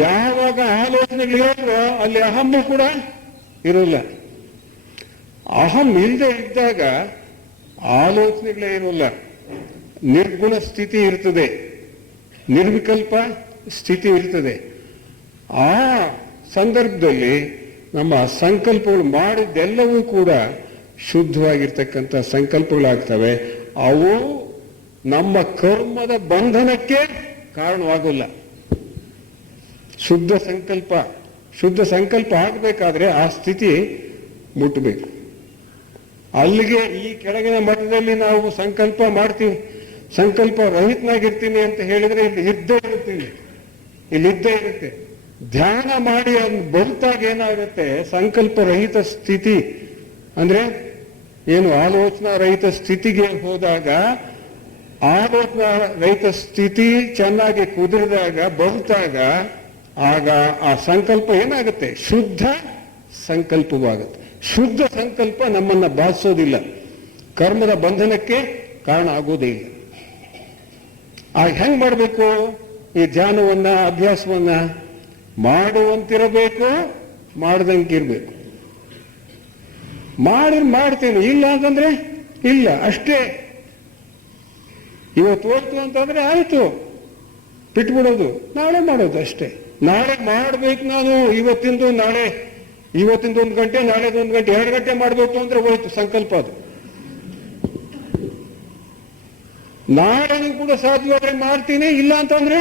ಯಾವಾಗ ಆಲೋಚನೆಗಳಿರೋ ಅಲ್ಲಿ ಅಹಮ್ಮು ಕೂಡ ಇರೋಲ್ಲ. ಅಹಂ ಇಲ್ಲದೆ ಇದ್ದಾಗ ಆಲೋಚನೆಗಳೇ ಇರೋಲ್ಲ. ನಿರ್ಗುಣ ಸ್ಥಿತಿ ಇರ್ತದೆ, ನಿರ್ವಿಕಲ್ಪ ಸ್ಥಿತಿ ಇರ್ತದೆ. ಆ ಸಂದರ್ಭದಲ್ಲಿ ನಮ್ಮ ಸಂಕಲ್ಪಗಳು ಮಾಡಿದ್ದೆಲ್ಲವೂ ಕೂಡ ಶುದ್ಧವಾಗಿರ್ತಕ್ಕಂಥ ಸಂಕಲ್ಪಗಳಾಗ್ತವೆ. ಅವು ನಮ್ಮ ಕರ್ಮದ ಬಂಧನಕ್ಕೆ ಕಾರಣವಾಗಲ್ಲ. ಶುದ್ಧ ಸಂಕಲ್ಪ ಆಗಬೇಕಾದ್ರೆ ಆ ಸ್ಥಿತಿ ಮುಟ್ಟಬೇಕು. ಅಲ್ಲಿಗೆ ಈ ಕೆಳಗಿನ ಮಟ್ಟದಲ್ಲಿ ನಾವು ಸಂಕಲ್ಪ ಮಾಡ್ತೀವಿ, ಸಂಕಲ್ಪ ರಹಿತನಾಗಿರ್ತೀನಿ ಅಂತ ಹೇಳಿದ್ರೆ ಇಲ್ಲಿ ಇದ್ದೇ ಇರುತ್ತೆ. ಧ್ಯಾನ ಮಾಡಿ ಅದನ್ನು ಬರುತ್ತಾಗ ಏನಾಗುತ್ತೆ? ಸಂಕಲ್ಪ ರಹಿತ ಸ್ಥಿತಿ ಅಂದ್ರೆ ಏನು? ಆಲೋಚನಾ ರಹಿತ ಸ್ಥಿತಿಗೆ ಹೋದಾಗ, ಆಲೋಚನಾ ರಹಿತ ಸ್ಥಿತಿ ಚೆನ್ನಾಗಿ ಕುದುರಿದಾಗ ಬರುತ್ತಾಗ, ಆಗ ಆ ಸಂಕಲ್ಪ ಏನಾಗುತ್ತೆ? ಶುದ್ಧ ಸಂಕಲ್ಪವಾಗುತ್ತೆ. ಶುದ್ಧ ಸಂಕಲ್ಪ ನಮ್ಮನ್ನ ಬಾಧಿಸೋದಿಲ್ಲ, ಕರ್ಮದ ಬಂಧನಕ್ಕೆ ಕಾರಣ ಆಗೋದೇ ಇಲ್ಲ. ಆಗ ಹೆಂಗ್ ಮಾಡಬೇಕು? ಈ ಧ್ಯಾನವನ್ನ, ಅಭ್ಯಾಸವನ್ನ ಮಾಡುವಂತಿರಬೇಕು, ಮಾಡದಂಗಿರ್ಬೇಕು. ಮಾಡ್ತೀನಿ, ಇಲ್ಲ ಅಂತಂದ್ರೆ ಇಲ್ಲ, ಅಷ್ಟೇ. ಇವತ್ತು ಹೋಯ್ತು ಅಂತಂದ್ರೆ ಆಯ್ತು, ಬಿಟ್ಬಿಡೋದು, ನಾಳೆ ಮಾಡೋದು ಅಷ್ಟೇ. ನಾಳೆ ಮಾಡ್ಬೇಕು ನಾನು, ಇವತ್ತಿಂದು 1 ಗಂಟೆ, ನಾಳೆದು 1 ಗಂಟೆ, 2 ಗಂಟೆ ಮಾಡಬೇಕು ಅಂದ್ರೆ ಹೋಯ್ತು ಸಂಕಲ್ಪ. ಅದು ನಾಳೆನೂ ಕೂಡ ಸಾಧ್ಯವಾದ್ರೆ ಮಾಡ್ತೀನಿ, ಇಲ್ಲ ಅಂತಂದ್ರೆ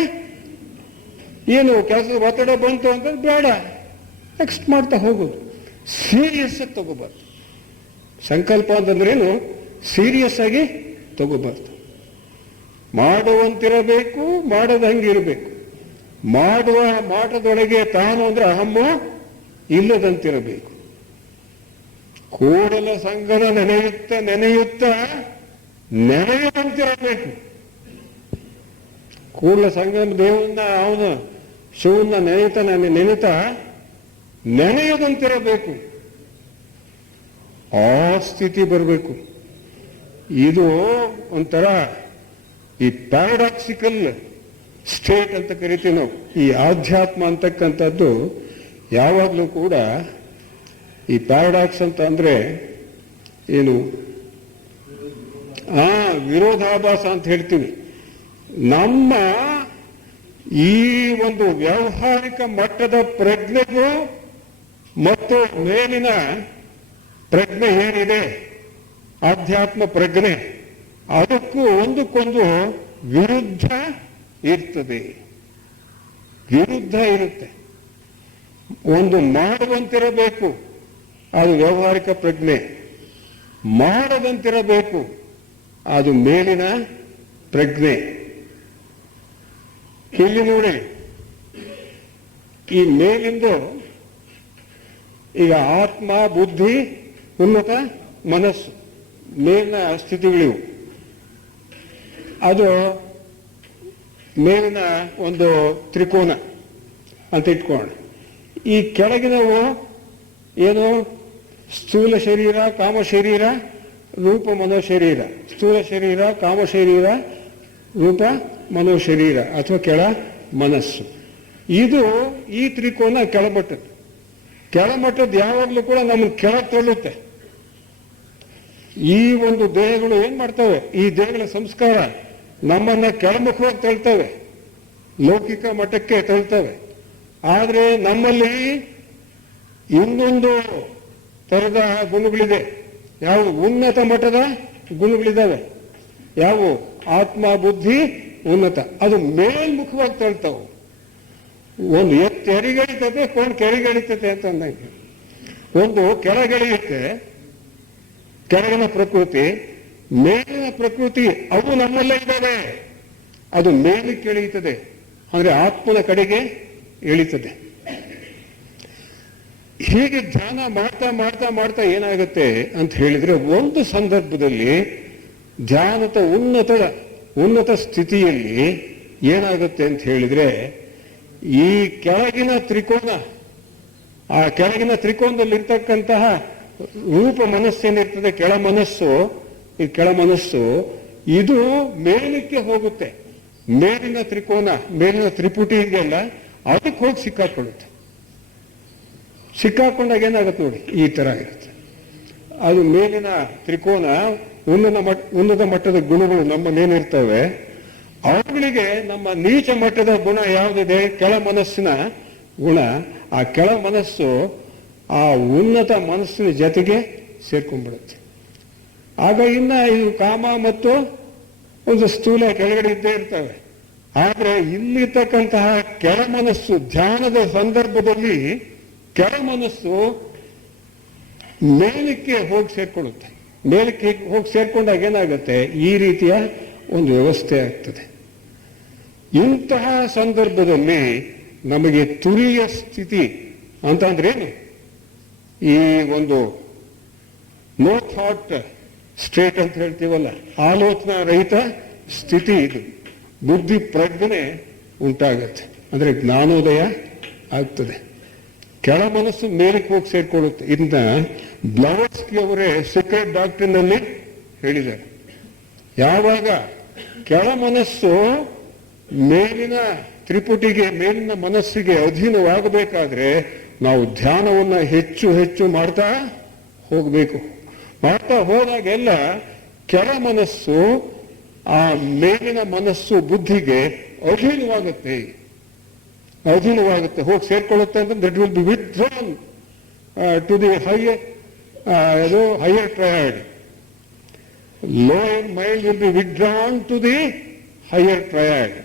ಏನು ಕೆಲಸದ ಒತ್ತಡ ಬಂತು ಅಂತ ಬೇಡ, ನೆಕ್ಸ್ಟ್ ಮಾಡ್ತಾ ಹೋಗೋದು. ಸೀರಿಯಸ್ ಆಗಿ ತಗೋಬಾರ್ದು. ಸಂಕಲ್ಪ ಅಂತಂದ್ರೇನು? ಸೀರಿಯಸ್ ಆಗಿ ತಗೋಬಾರ್ದು. ಮಾಡುವಂತಿರಬೇಕು, ಮಾಡದಂಗಿರಬೇಕು. ಮಾಡುವ ಮಾಟದೊಳಗೆ ತಾನು ಅಂದ್ರೆ ಅಹಮ್ಮು ಇಲ್ಲದಂತಿರಬೇಕು. ಕೂಡಲ ಸಂಗನ ನೆನೆಯುತ್ತ ನೆನೆಯದಂತಿರಬೇಕು. ಕೂಡಲ ಸಂಗನ ದೇವನ್ನ, ಅವನ ಶಿವನ್ನ ನೆನೆಯುತ್ತಾ ನೆನೆಯದಂತಿರಬೇಕು. ಆ ಸ್ಥಿತಿ ಬರಬೇಕು. ಇದು ಒಂಥರ ಈ ಪ್ಯಾರಡಾಕ್ಸಿಕಲ್ ಸ್ಟೇಟ್ ಅಂತ ಕರಿತೀವಿ ನಾವು. ಈ ಆಧ್ಯಾತ್ಮ ಅಂತಕ್ಕಂಥದ್ದು ಯಾವಾಗಲೂ ಕೂಡ ಈ ಪ್ಯಾರಡಾಕ್ಸ್ ಅಂತ ಅಂದ್ರೆ ಏನು? ವಿರೋಧಾಭಾಸ ಅಂತ ಹೇಳ್ತೀವಿ. ನಮ್ಮ ಈ ಒಂದು ವ್ಯಾವಹಾರಿಕ ಮಟ್ಟದ ಪ್ರಜ್ಞೆಗೂ ಮತ್ತು ಮೇಲಿನ ಪ್ರಜ್ಞೆ ಏನಿದೆ, ಆಧ್ಯಾತ್ಮ ಪ್ರಜ್ಞೆ, ಅದಕ್ಕೂ ಒಂದಕ್ಕೊಂದು ವಿರುದ್ಧ ಇರ್ತದೆ, ವಿರುದ್ಧ ಇರುತ್ತೆ. ಒಂದು ಮಾಡುವಂತಿರಬೇಕು, ಅದು ವ್ಯಾವಹಾರಿಕ ಪ್ರಜ್ಞೆ. ಮಾಡದಂತಿರಬೇಕು, ಅದು ಮೇಲಿನ ಪ್ರಜ್ಞೆ. ಇಲ್ಲಿ ನೋಡಿ, ಈ ಮೇಲಿಂದು ಈಗ ಆತ್ಮ, ಬುದ್ಧಿ, ಉನ್ನತ ಮನಸ್ಸು, ಮೇಲಿನ ಸ್ಥಿತಿಗಳಿವು. ಅದು ಮೇಲಿನ ಒಂದು ತ್ರಿಕೋನ ಅಂತ ಇಟ್ಕೋಣ. ಈ ಕೆಳಗಿನವು ಏನು? ಸ್ಥೂಲ ಶರೀರ, ಕಾಮ ಶರೀರ, ರೂಪ ಮನೋಶರೀರ. ಸ್ಥೂಲ ಶರೀರ, ಕಾಮ ಶರೀರ, ರೂಪ ಮನೋಶರೀರ ಅಥವಾ ಕೆಳ ಮನಸ್ಸು. ಇದು ಈ ತ್ರಿಕೋನ ಕೆಳಮಟ್ಟದ್ದು. ಕೆಳಮಟ್ಟದ್ದು ಯಾವಾಗಲೂ ಕೂಡ ನಮ್ಮನ್ನು ಕೆಳಗೆ ತಳ್ಳುತ್ತೆ. ಈ ಒಂದು ದೇಹಗಳು ಏನ್ ಮಾಡ್ತವೆ? ಈ ದೇಹಗಳ ಸಂಸ್ಕಾರ ನಮ್ಮನ್ನ ಕೆಳಮುಖವಾಗಿ ತಳ್ತವೆ, ಲೌಕಿಕ ಮಟ್ಟಕ್ಕೆ ತಳ್ತವೆ. ಆದರೆ ನಮ್ಮಲ್ಲಿ ಇನ್ನೊಂದು ತರದ ಗುಣಗಳಿದೆ. ಯಾವ? ಉನ್ನತ ಮಟ್ಟದ ಗುಣಗಳಿದ್ದಾವೆ. ಯಾವ? ಆತ್ಮ, ಬುದ್ಧಿ, ಉನ್ನತ. ಅದು ಮೇಲ್ಮುಖವಾಗಿ ತಳ್ತಾವೆ. ಒಂದು ಎರಿಗೆಳಿತದೆ, ಕೊಂಡು ಕೆಳಗೆಳಿತದೆ ಅಂತ ಅಂದಂಗೆ. ಒಂದು ಕೆಳಗೆಳೆಯುತ್ತೆ, ಕೆಳಗಿನ ಪ್ರಕೃತಿ, ಮೇಲಿನ ಪ್ರಕೃತಿ, ಅವು ನಮ್ಮಲ್ಲೇ ಇದ್ದಾವೆ. ಅದು ಮೇಲಕ್ಕೆ ಎಳೆಯುತ್ತದೆ, ಅಂದ್ರೆ ಆತ್ಮನ ಕಡೆಗೆ ಎಳೀತದೆ. ಹೀಗೆ ಧ್ಯಾನ ಮಾಡ್ತಾ ಮಾಡ್ತಾ ಮಾಡ್ತಾ ಏನಾಗುತ್ತೆ ಅಂತ ಹೇಳಿದ್ರೆ, ಒಂದು ಸಂದರ್ಭದಲ್ಲಿ ಧ್ಯಾನದ ಉನ್ನತ ಸ್ಥಿತಿಯಲ್ಲಿ ಏನಾಗುತ್ತೆ ಅಂತ ಹೇಳಿದ್ರೆ, ಈ ಕೆಳಗಿನ ತ್ರಿಕೋನ, ಆ ಕೆಳಗಿನ ತ್ರಿಕೋನದಲ್ಲಿ ಇರ್ತಕ್ಕಂತಹ ರೂಪ ಮನಸ್ಸೇನಿರ್ತದೆ, ಕೆಳ ಮನಸ್ಸು, ಈ ಕೆಳ ಮನಸ್ಸು ಇದು ಮೇಲಕ್ಕೆ ಹೋಗುತ್ತೆ. ಮೇಲಿನ ತ್ರಿಕೋನ, ಮೇಲಿನ ತ್ರಿಪುಟಿ ಇದೆಯಲ್ಲ, ಅದಕ್ಕೆ ಹೋಗಿ ಸಿಕ್ಕಾಕೊಳ್ಳುತ್ತೆ. ಸಿಕ್ಕಾಕೊಂಡಾಗ ಏನಾಗುತ್ತೆ ನೋಡಿ, ಈ ತರ ಇರುತ್ತೆ. ಅದು ಮೇಲಿನ ತ್ರಿಕೋನ, ಉನ್ನತ ಮಟ್ಟದ ಗುಣಗಳು ನಮ್ಮಲ್ಲೇನಿರ್ತವೆ, ಅವುಗಳಿಗೆ ನಮ್ಮ ನೀಚ ಮಟ್ಟದ ಗುಣ ಯಾವುದಿದೆ? ಕೆಳ ಮನಸ್ಸಿನ ಗುಣ. ಆ ಕೆಳ ಮನಸ್ಸು ಆ ಉನ್ನತ ಮನಸ್ಸಿನ ಜೊತೆಗೆ ಸೇರ್ಕೊಂಡ್ಬಿಡುತ್ತೆ. ಆಗ ಇನ್ನ ಇದು ಕಾಮ ಮತ್ತು ಒಂದು ಸ್ಥೂಲ ಕೆಳಗಡೆ ಇದ್ದೇ ಇರ್ತವೆ. ಆದ್ರೆ ಇಲ್ಲಿರ್ತಕ್ಕಂತಹ ಕೆಳ ಮನಸ್ಸು, ಧ್ಯಾನದ ಸಂದರ್ಭದಲ್ಲಿ ಕೆಳ ಮನಸ್ಸು ಮೇಲಕ್ಕೆ ಹೋಗಿ ಸೇರ್ಕೊಳ್ಳುತ್ತೆ. ಮೇಲಕ್ಕೆ ಹೋಗಿ ಸೇರ್ಕೊಂಡಾಗ ಏನಾಗುತ್ತೆ? ಈ ರೀತಿಯ ಒಂದು ವ್ಯವಸ್ಥೆ ಆಗ್ತದೆ. ಇಂತಹ ಸಂದರ್ಭದಲ್ಲಿ ನಮಗೆ ತುರಿಯ ಸ್ಥಿತಿ ಅಂತಂದ್ರೇನು? ಈ ಒಂದು ನೋ ಥಾಟ್ ಸ್ಟೇಟ್ ಅಂತ ಹೇಳ್ತೀವಲ್ಲ, ಆಲೋಚನಾ ರಹಿತ ಸ್ಥಿತಿ. ಇದು ಬುದ್ಧಿ ಪ್ರಜ್ಞೆ ಉಂಟಾಗತ್ತೆ, ಅಂದ್ರೆ ಜ್ಞಾನೋದಯ ಆಗ್ತದೆ. ಕೆಳ ಮನಸ್ಸು ಮೇಲಕ್ಕೆ ಹೋಗಿ ಸೇರ್ಕೊಳ್ಳುತ್ತೆ. ಇದನ್ನ ಬ್ಲವಟ್ಸ್ಕಿ ಅವರೇ ಸೀಕ್ರೆಟ್ ಡಾಕ್ಟ್ರಿನ್ ಅಲ್ಲಿ ಹೇಳಿದ್ದಾರೆ. ಯಾವಾಗ ಕೆಳ ಮನಸ್ಸು ಮೇಲಿನ ತ್ರಿಪುಟಿಗೆ, ಮೇಲಿನ ಮನಸ್ಸಿಗೆ ಅಧೀನವಾಗಬೇಕಾದ್ರೆ ನಾವು ಧ್ಯಾನವನ್ನ ಹೆಚ್ಚು ಹೆಚ್ಚು ಮಾಡ್ತಾ ಹೋಗಬೇಕು. ಮಾಡ್ತಾ ಹೋದಾಗೆಲ್ಲ ಕೆಳ ಮನಸ್ಸು ಆ ಮೇಲಿನ ಮನಸ್ಸು ಬುದ್ಧಿಗೆ ಅಧೀನವಾಗುತ್ತೆ, ಹೋಗಿ ಸೇರ್ಕೊಳ್ಳುತ್ತೆ. ಅಂತ that will be withdrawn to the higher triad. Lower mind will be withdrawn to the higher triad.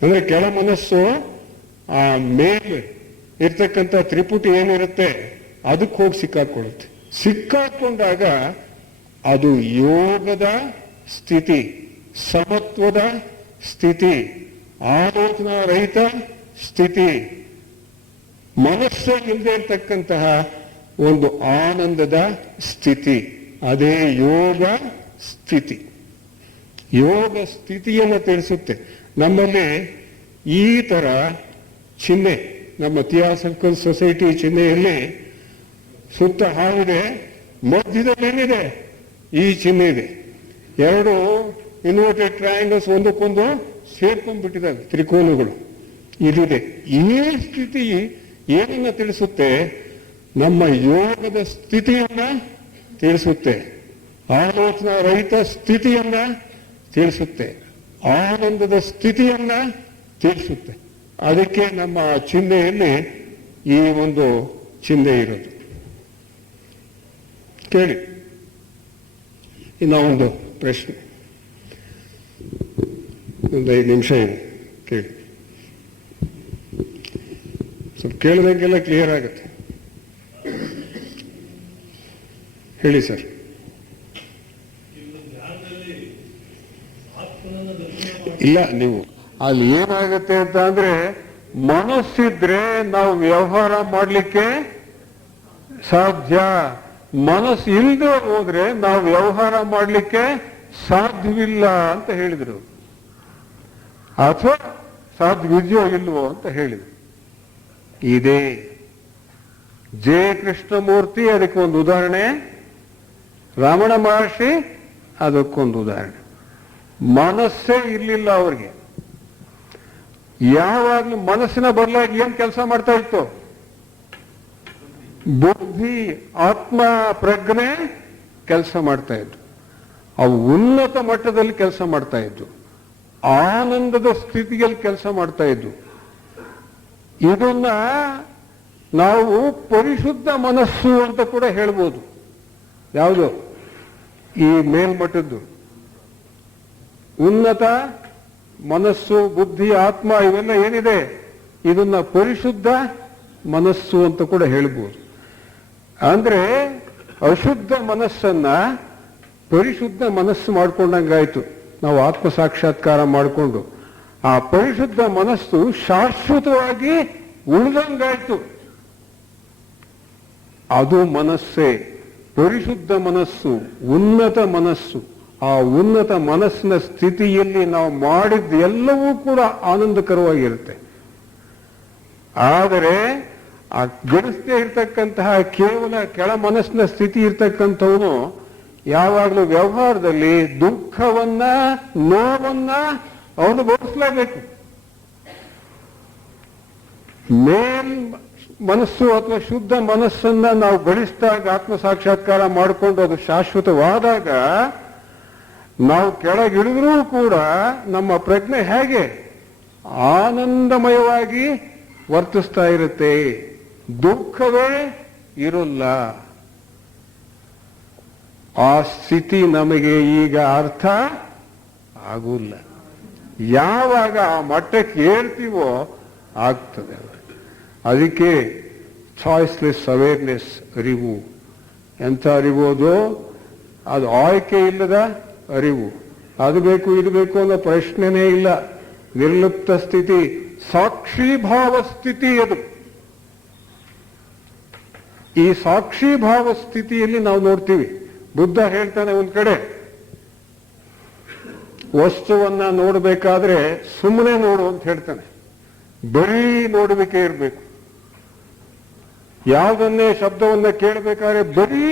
ಅಂದ್ರೆ ಕೆಳ ಮನಸ್ಸು ಆ ಮೇಲೆ ಇರ್ತಕ್ಕಂಥ ತ್ರಿಪುಟಿ ಏನಿರುತ್ತೆ ಅದಕ್ಕೆ ಹೋಗಿ ಸಿಕ್ಕಾಕೊಳ್ಳುತ್ತೆ. ಸಿಕ್ಕಾಕೊಂಡಾಗ ಅದು ಯೋಗದ ಸ್ಥಿತಿ, ಸಮತ್ವದ ಸ್ಥಿತಿ, ಆಲೋಚನಾ ರಹಿತ ಸ್ಥಿತಿ, ಮನಸ್ಸು ಇಲ್ಲದೆ ಇರ್ತಕ್ಕಂತಹ ಒಂದು ಆನಂದದ ಸ್ಥಿತಿ. ಅದೇ ಯೋಗ ಸ್ಥಿತಿ. ಯೋಗ ಸ್ಥಿತಿಯನ್ನು ತಿಳಿಸುತ್ತೆ. ನಮ್ಮಲ್ಲಿ ಈ ತರ ಚಿಹ್ನೆ, ನಮ್ಮ ಥಿಯಾಸಫಿಕಲ್ ಸೊಸೈಟಿ ಚಿಹ್ನೆಯಲ್ಲಿ ಸುತ್ತ ಹಾವಿದೆ, ಮಧ್ಯದಲ್ಲಿ ಏನಿದೆ? ಈ ಚಿಹ್ನೆ ಇದೆ. ಎರಡು ಇನ್ವರ್ಟೆಡ್ ಟ್ರಯಾಂಗಲ್ಸ್ ಒಂದಕ್ಕೊಂದು ಸೇರ್ಕೊಂಡ್ಬಿಟ್ಟಿದ್ದಾವೆ, ತ್ರಿಕೋನಗಳು ಇದಿದೆ. ಈ ಸ್ಥಿತಿ ಏನನ್ನ ತಿಳಿಸುತ್ತೆ? ನಮ್ಮ ಯೋಗದ ಸ್ಥಿತಿಯನ್ನ ತಿಳಿಸುತ್ತೆ, ಆಲೋಚನಾ ರಹಿತ ಸ್ಥಿತಿಯನ್ನ ತಿಳಿಸುತ್ತೆ, ಆನಂದದ ಸ್ಥಿತಿಯನ್ನ ತಿಳಿಸುತ್ತೆ. ಅದಕ್ಕೆ ನಮ್ಮ ಚಿಹ್ನೆಯಲ್ಲಿ ಈ ಒಂದು ಚಿಹ್ನೆ ಇರೋದು. ಕೇಳಿ, ಇನ್ನ ಒಂದು ಪ್ರಶ್ನೆ, ಒಂದು 5 ನಿಮಿಷ ಇದೆ, ಕೇಳಿ. ಸ್ವಲ್ಪ ಕೇಳಿದಂಗೆಲ್ಲ ಕ್ಲಿಯರ್ ಆಗುತ್ತೆ. ಹೇಳಿ ಸರ್. ಇಲ್ಲ, ನೀವು ಅಲ್ಲಿ ಏನಾಗುತ್ತೆ ಅಂತ ಅಂದ್ರೆ, ಮನಸ್ಸಿದ್ರೆ ನಾವು ವ್ಯವಹಾರ ಮಾಡಲಿಕ್ಕೆ ಸಾಧ್ಯ, ಮನಸ್ಸು ಇಲ್ಲದೆ ಹೋದ್ರೆ ನಾವು ವ್ಯವಹಾರ ಮಾಡಲಿಕ್ಕೆ ಸಾಧ್ಯವಿಲ್ಲ ಅಂತ ಹೇಳಿದ್ರು. ಅಥವಾ ಸಾಧ್ಯವಿದೆಯೋ ಇಲ್ವೋ ಅಂತ ಹೇಳಿದ್ರು. ಇದೇ ಜೆ ಕೃಷ್ಣಮೂರ್ತಿ ಅದಕ್ಕೆ ಒಂದು ಉದಾಹರಣೆ, ರಮಣ ಮಹರ್ಷಿ ಅದಕ್ಕೊಂದು ಉದಾಹರಣೆ. ಮನಸ್ಸೇ ಇರಲಿಲ್ಲ ಅವ್ರಿಗೆ. ಯಾವಾಗಲೂ ಮನಸ್ಸಿನ ಬದಲಾಗಿ ಏನ್ ಕೆಲಸ ಮಾಡ್ತಾ ಇತ್ತು? ಬುದ್ಧಿ, ಆತ್ಮ, ಪ್ರಜ್ಞೆ ಕೆಲಸ ಮಾಡ್ತಾ ಇದ್ರು. ಅವು ಉನ್ನತ ಮಟ್ಟದಲ್ಲಿ ಕೆಲಸ ಮಾಡ್ತಾ ಇದ್ದು, ಆನಂದದ ಸ್ಥಿತಿಯಲ್ಲಿ ಕೆಲಸ ಮಾಡ್ತಾ ಇದ್ದು. ಇದನ್ನ ನಾವು ಪರಿಶುದ್ಧ ಮನಸ್ಸು ಅಂತ ಕೂಡ ಹೇಳ್ಬೋದು. ಯಾವುದು? ಈ ಮೇಲ್ಮಟ್ಟದ್ದು ಉನ್ನತ ಮನಸ್ಸು, ಬುದ್ಧಿ, ಆತ್ಮ ಇವೆಲ್ಲ ಏನಿದೆ, ಇದನ್ನ ಪರಿಶುದ್ಧ ಮನಸ್ಸು ಅಂತ ಕೂಡ ಹೇಳ್ಬೋದು. ಅಂದ್ರೆ ಅಶುದ್ಧ ಮನಸ್ಸನ್ನ ಪರಿಶುದ್ಧ ಮನಸ್ಸು ಮಾಡ್ಕೊಂಡಂಗಾಯ್ತು. ನಾವು ಆತ್ಮ ಸಾಕ್ಷಾತ್ಕಾರ ಮಾಡಿಕೊಂಡು ಆ ಪರಿಶುದ್ಧ ಮನಸ್ಸು ಶಾಶ್ವತವಾಗಿ ಉಳಿದಂಗಾಯ್ತು. ಅದು ಮನಸ್ಸೇ ಪರಿಶುದ್ಧ ಮನಸ್ಸು, ಉನ್ನತ ಮನಸ್ಸು. ಆ ಉನ್ನತ ಮನಸ್ಸಿನ ಸ್ಥಿತಿಯಲ್ಲಿ ನಾವು ಮಾಡಿದ ಎಲ್ಲವೂ ಕೂಡ ಆನಂದಕರವಾಗಿರುತ್ತೆ. ಆದರೆ ಆ ಗಡಿಸದೇ ಇರ್ತಕ್ಕಂತಹ ಕೇವಲ ಕೆಳ ಮನಸ್ಸಿನ ಸ್ಥಿತಿ ಇರ್ತಕ್ಕಂಥವನು ಯಾವಾಗಲೂ ವ್ಯವಹಾರದಲ್ಲಿ ದುಃಖವನ್ನ, ನೋವನ್ನ ಅನುಭವಿಸಲೇಬೇಕು. ಮೇಲ್ ಮನಸ್ಸು ಅಥವಾ ಶುದ್ಧ ಮನಸ್ಸನ್ನ ನಾವು ಗಳಿಸಿದಾಗ, ಆತ್ಮ ಸಾಕ್ಷಾತ್ಕಾರ ಮಾಡಿಕೊಂಡು ಅದು ಶಾಶ್ವತವಾದಾಗ, ನಾವು ಕೆಳಗಿಳಿದ್ರೂ ಕೂಡ ನಮ್ಮ ಪ್ರಜ್ಞೆ ಹೇಗೆ ಆನಂದಮಯವಾಗಿ ವರ್ತಿಸ್ತಾ ಇರುತ್ತೆ. ದುಃಖವೇ ಇರೋಲ್ಲ. ಆ ಸ್ಥಿತಿ ನಮಗೆ ಈಗ ಅರ್ಥ ಆಗುಲ್ಲ. ಯಾವಾಗ ಆ ಮಟ್ಟಕ್ಕೆ ಏರ್ತೀವೋ ಆಗ್ತದೆ. ಅದಕ್ಕೆ ಚಾಯ್ಸ್ಲೆಸ್ ಅವೇರ್ನೆಸ್, ಅರಿವು. ಎಂಥ ಅರಿವು ಅದು? ಅದು ಆಯ್ಕೆ ಇಲ್ಲದ ಅರಿವು. ಅದು ಬೇಕು ಇದು ಬೇಕು ಅನ್ನೋ ಪ್ರಶ್ನೆನೇ ಇಲ್ಲ. ನಿರ್ಲಿಪ್ತ ಸ್ಥಿತಿ, ಸಾಕ್ಷೀಭಾವ ಸ್ಥಿತಿ ಅದು. ಈ ಸಾಕ್ಷೀಭಾವ ಸ್ಥಿತಿಯಲ್ಲಿ ನಾವು ನೋಡ್ತೀವಿ. ಬುದ್ಧ ಹೇಳ್ತಾನೆ ಒಂದ್ ಕಡೆ, ವಸ್ತುವನ್ನ ನೋಡಬೇಕಾದ್ರೆ ಸುಮ್ಮನೆ ನೋಡು ಅಂತ ಹೇಳ್ತಾನೆ. ಬರೀ ನೋಡುವಿಕೆ ಇರಬೇಕು. ಯಾವುದನ್ನೇ ಶಬ್ದವನ್ನ ಕೇಳಬೇಕಾದ್ರೆ ಬರೀ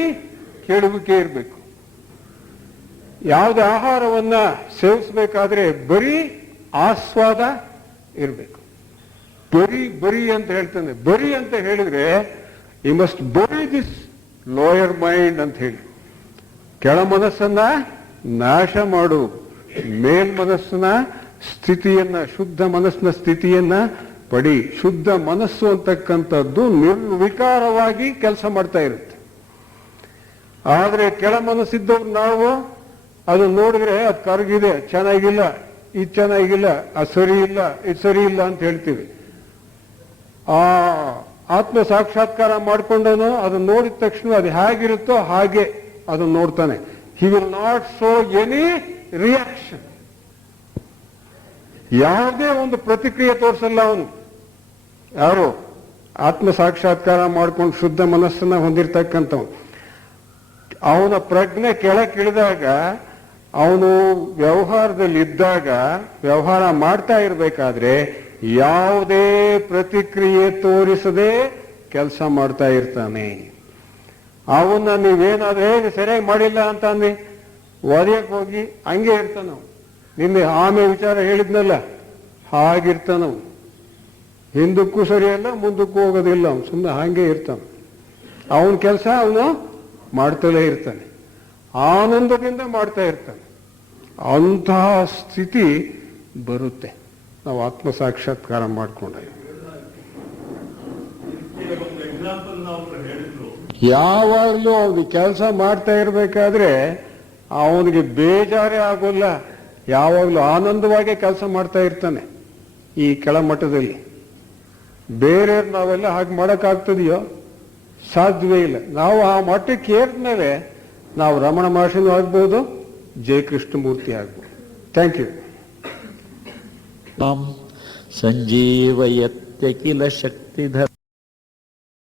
ಕೇಳುವಿಕೆ ಇರಬೇಕು. ಯಾವುದೇ ಆಹಾರವನ್ನ ಸೇವಿಸಬೇಕಾದ್ರೆ ಬರೀ ಆಸ್ವಾದ ಇರಬೇಕು. ಬರೀ ಅಂತ ಹೇಳ್ತಾನೆ. ಬರೀ ಅಂತ ಹೇಳಿದ್ರೆ ಯು ಮಸ್ಟ್ ಬರಿ ದಿಸ್ ಲೋಯರ್ ಮೈಂಡ್ ಅಂತ ಹೇಳಿ, ಕೆಳ ಮನಸ್ಸನ್ನ ನಾಶ ಮಾಡು, ಮೇಲ್ ಮನಸ್ಸಿನ ಸ್ಥಿತಿಯನ್ನ, ಶುದ್ಧ ಮನಸ್ಸಿನ ಸ್ಥಿತಿಯನ್ನ ಪಡಿ. ಶುದ್ಧ ಮನಸ್ಸು ಅಂತಕ್ಕಂಥದ್ದು ನಿರ್ವಿಕಾರವಾಗಿ ಕೆಲಸ ಮಾಡ್ತಾ ಇರುತ್ತೆ. ಆದ್ರೆ ಕೆಳ ಮನಸ್ಸಿದ್ದವ್ರು ನಾವು ಅದನ್ನ ನೋಡಿದ್ರೆ ಅದು ಕರಗಿದೆ, ಚೆನ್ನಾಗಿಲ್ಲ, ಇದು ಚೆನ್ನಾಗಿಲ್ಲ, ಅದು ಸರಿ ಇಲ್ಲ, ಇದು ಸರಿ ಇಲ್ಲ ಅಂತ ಹೇಳ್ತೀವಿ. ಆ ಆತ್ಮ ಸಾಕ್ಷಾತ್ಕಾರ ಮಾಡ್ಕೊಂಡವನು ಅದನ್ನ ನೋಡಿದ ತಕ್ಷಣ ಅದು ಹೇಗಿರುತ್ತೋ ಹಾಗೆ ಅದನ್ನ ನೋಡ್ತಾನೆ. He will not show any reaction. ಯಾವುದೇ ಒಂದು ಪ್ರತಿಕ್ರಿಯೆ ತೋರಿಸಲ್ಲ ಅವನು. ಯಾರು ಆತ್ಮ ಸಾಕ್ಷಾತ್ಕಾರ ಮಾಡ್ಕೊಂಡು ಶುದ್ಧ ಮನಸ್ಸನ್ನ ಹೊಂದಿರತಕ್ಕಂಥವನು, ಅವನ ಪ್ರಜ್ಞೆ ಕೆಳಗಿಳಿದಾಗ, ಅವನು ವ್ಯವಹಾರದಲ್ಲಿ ಇದ್ದಾಗ, ವ್ಯವಹಾರ ಮಾಡ್ತಾ ಇರಬೇಕಾದ್ರೆ ಯಾವುದೇ ಪ್ರತಿಕ್ರಿಯೆ ತೋರಿಸದೆ ಕೆಲಸ ಮಾಡ್ತಾ ಇರ್ತಾನೆ. ಅವನ್ನ ನೀವೇನಾದ್ರೆ ಸರಿಯಾಗಿ ಮಾಡಿಲ್ಲ ಅಂತ ಅಂದು ಒದೆಯಕ್ಕೆ ಹೋಗಿ ಹಂಗೆ ಇರ್ತಾನವ. ನಿನ್ನೆ ಆಮೆ ವಿಚಾರ ಹೇಳಿದ್ನಲ್ಲ, ಹಾಗಿರ್ತಾನವ. ಹಿಂದಕ್ಕೂ ಸರಿಯಲ್ಲ, ಮುಂದಕ್ಕೂ ಹೋಗೋದಿಲ್ಲ. ಅವನು ಸುಮ್ಮನೆ ಹಾಗೆ ಇರ್ತಾನೆ. ಅವನ ಕೆಲಸ ಅವನು ಮಾಡ್ತಲೇ ಇರ್ತಾನೆ, ಆನಂದದಿಂದ ಮಾಡ್ತಾ ಇರ್ತಾನೆ. ಅಂತಹ ಸ್ಥಿತಿ ಬರುತ್ತೆ ನಾವು ಆತ್ಮ ಸಾಕ್ಷಾತ್ಕಾರ ಮಾಡಿಕೊಂಡಾಗ. ಯಾವಾಗಲೂ ಅವನು ಕೆಲಸ ಮಾಡ್ತಾ ಇರಬೇಕಾದ್ರೆ ಅವನಿಗೆ ಬೇಜಾರೇ ಆಗೋಲ್ಲ, ಯಾವಾಗಲೂ ಆನಂದವಾಗಿ ಕೆಲಸ ಮಾಡ್ತಾ ಇರ್ತಾನೆ ಈ ಕೆಳಮಟ್ಟದಲ್ಲಿ. ಬೇರೆ ನಾವೆಲ್ಲ ಹಾಗೆ ಮಾಡೋಕ್ಕಾಗ್ತದೆಯೋ? ಸಾಧ್ಯವೇ ಇಲ್ಲ. ನಾವು ಆ ಮಟ್ಟಕ್ಕೆ ಏರಿದ್ಮೇಲೆ ನಾವು ರಮಣ ಮಹರ್ಷಿನೂ ಆಗ್ಬೋದು, ಜಯ ಕೃಷ್ಣಮೂರ್ತಿ ಆಗ್ಬೋದು. Thank you. ಸಂಜೀವಯತ್ಯಖಿಲ ಶಕ್ತಿಧರ